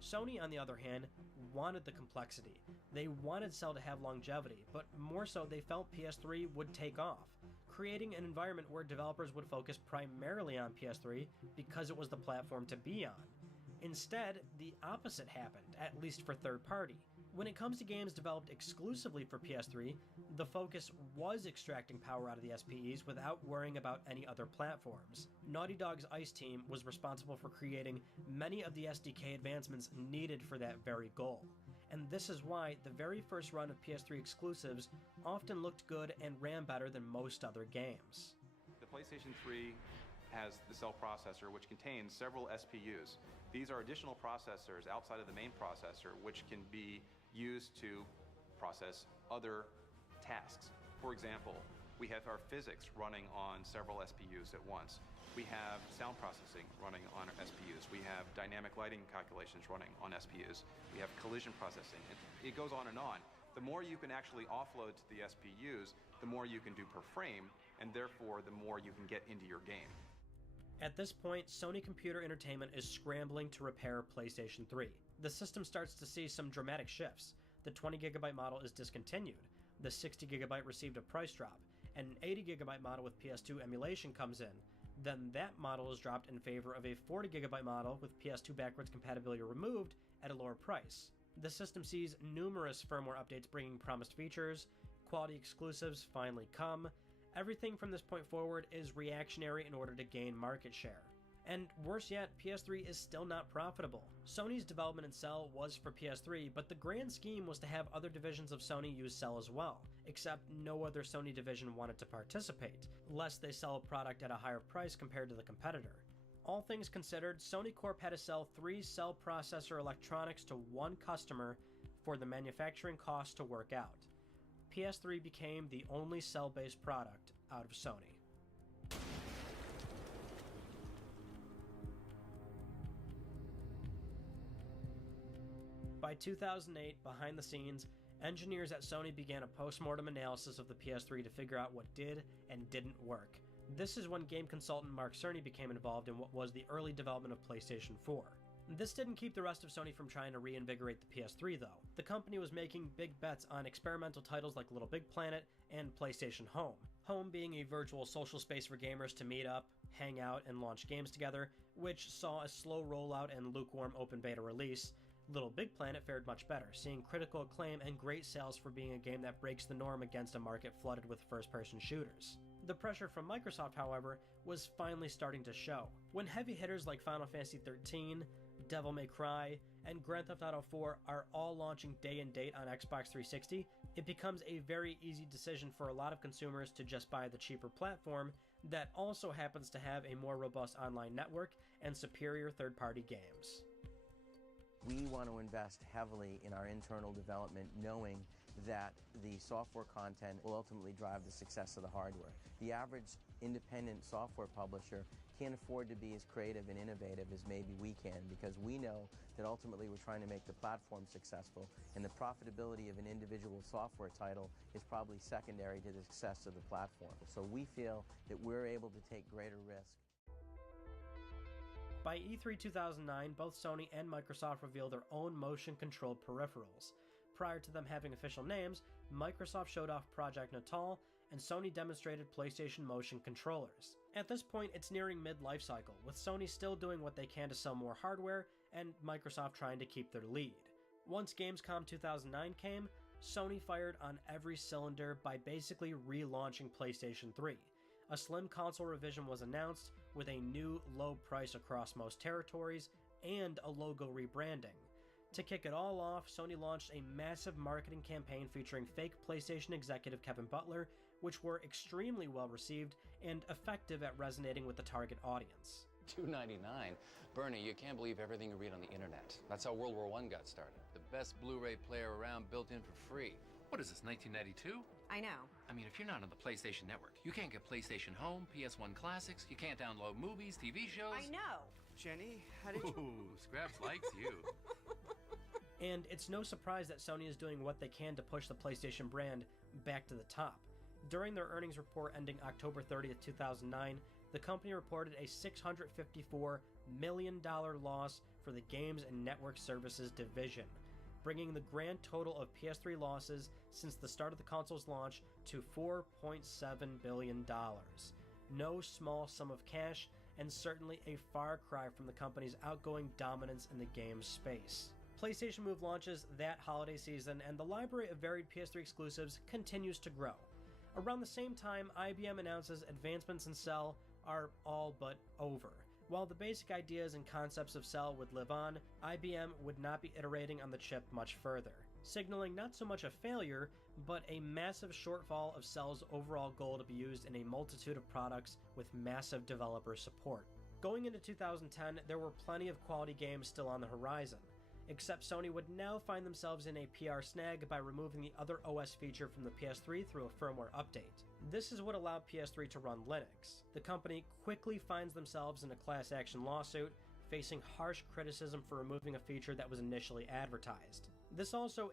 Sony, on the other hand, wanted the complexity. They wanted Cell to have longevity, but more so they felt PS3 would take off, creating an environment where developers would focus primarily on PS3 because it was the platform to be on. Instead, the opposite happened, at least for third party. When it comes to games developed exclusively for PS3, the focus was extracting power out of the SPEs without worrying about any other platforms. Naughty Dog's ICE team was responsible for creating many of the SDK advancements needed for that very goal. And this is why the very first run of PS3 exclusives often looked good and ran better than most other games. The PlayStation 3 has the cell processor, which contains several SPUs. These are additional processors outside of the main processor, which can be used to process other tasks. For example, we have our physics running on several SPUs at once. We have sound processing running on our SPUs. We have dynamic lighting calculations running on SPUs. We have collision processing. It goes on and on. The more you can actually offload to the SPUs, the more you can do per frame, and therefore the more you can get into your game. At this point, Sony Computer Entertainment is scrambling to repair PlayStation 3. The system starts to see some dramatic shifts. The 20GB model is discontinued, the 60GB received a price drop, and an 80GB model with PS2 emulation comes in. Then that model is dropped in favor of a 40GB model with PS2 backwards compatibility removed at a lower price. The system sees numerous firmware updates bringing promised features, quality exclusives finally come. Everything from this point forward is reactionary in order to gain market share. And worse yet, PS3 is still not profitable. Sony's development in Cell was for PS3, but the grand scheme was to have other divisions of Sony use Cell as well, except no other Sony division wanted to participate, lest they sell a product at a higher price compared to the competitor. All things considered, Sony Corp had to sell 3 cell processor electronics to one customer for the manufacturing costs to work out. PS3 became the only cell-based product out of Sony. By 2008, behind the scenes, engineers at Sony began a post-mortem analysis of the PS3 to figure out what did and didn't work. This is when game consultant Mark Cerny became involved in what was the early development of PlayStation 4. This didn't keep the rest of Sony from trying to reinvigorate the PS3 though. The company was making big bets on experimental titles like Little Big Planet and PlayStation Home. Home being a virtual social space for gamers to meet up, hang out, and launch games together, which saw a slow rollout and lukewarm open beta release. Little Big Planet fared much better, seeing critical acclaim and great sales for being a game that breaks the norm against a market flooded with first-person shooters. The pressure from Microsoft, however, was finally starting to show. When heavy hitters like Final Fantasy XIII, Devil May Cry, and Grand Theft Auto 4 are all launching day and date on Xbox 360, it becomes a very easy decision for a lot of consumers to just buy the cheaper platform that also happens to have a more robust online network and superior third-party games. We want to invest heavily in our internal development, knowing that the software content will ultimately drive the success of the hardware. The average independent software publisher can't afford to be as creative and innovative as maybe we can, because we know that ultimately we're trying to make the platform successful, and the profitability of an individual software title is probably secondary to the success of the platform. So we feel that we're able to take greater risk. By E3 2009, both Sony and Microsoft revealed their own motion-controlled peripherals. Prior to them having official names, Microsoft showed off Project Natal, and Sony demonstrated PlayStation Motion controllers. At this point, it's nearing mid-life cycle, with Sony still doing what they can to sell more hardware, and Microsoft trying to keep their lead. Once Gamescom 2009 came, Sony fired on every cylinder by basically relaunching PlayStation 3. A slim console revision was announced, with a new low price across most territories, and a logo rebranding. To kick it all off, Sony launched a massive marketing campaign featuring fake PlayStation executive Kevin Butler, which were extremely well received and effective at resonating with the target audience. $2.99? Bernie, you can't believe everything you read on the internet. That's how World War I got started. The best Blu-ray player around, built in for free. What is this, 1992? I know. I mean, if you're not on the PlayStation Network, you can't get PlayStation Home, PS1 Classics, you can't download movies, TV shows. I know. Jenny, how did you... Ooh, Scraps likes you. And it's no surprise that Sony is doing what they can to push the PlayStation brand back to the top. During their earnings report ending October 30th, 2009, the company reported a $654 million loss for the Games and Network Services division, bringing the grand total of PS3 losses since the start of the console's launch to $4.7 billion. No small sum of cash, and certainly a far cry from the company's outgoing dominance in the game space. PlayStation Move launches that holiday season, and the library of varied PS3 exclusives continues to grow. Around the same time, IBM announces advancements in Cell are all but over. While the basic ideas and concepts of Cell would live on, IBM would not be iterating on the chip much further, signaling not so much a failure, but a massive shortfall of Cell's overall goal to be used in a multitude of products with massive developer support. Going into 2010, there were plenty of quality games still on the horizon, except Sony would now find themselves in a PR snag by removing the other OS feature from the PS3 through a firmware update. This is what allowed PS3 to run Linux. The company quickly finds themselves in a class action lawsuit, facing harsh criticism for removing a feature that was initially advertised. This also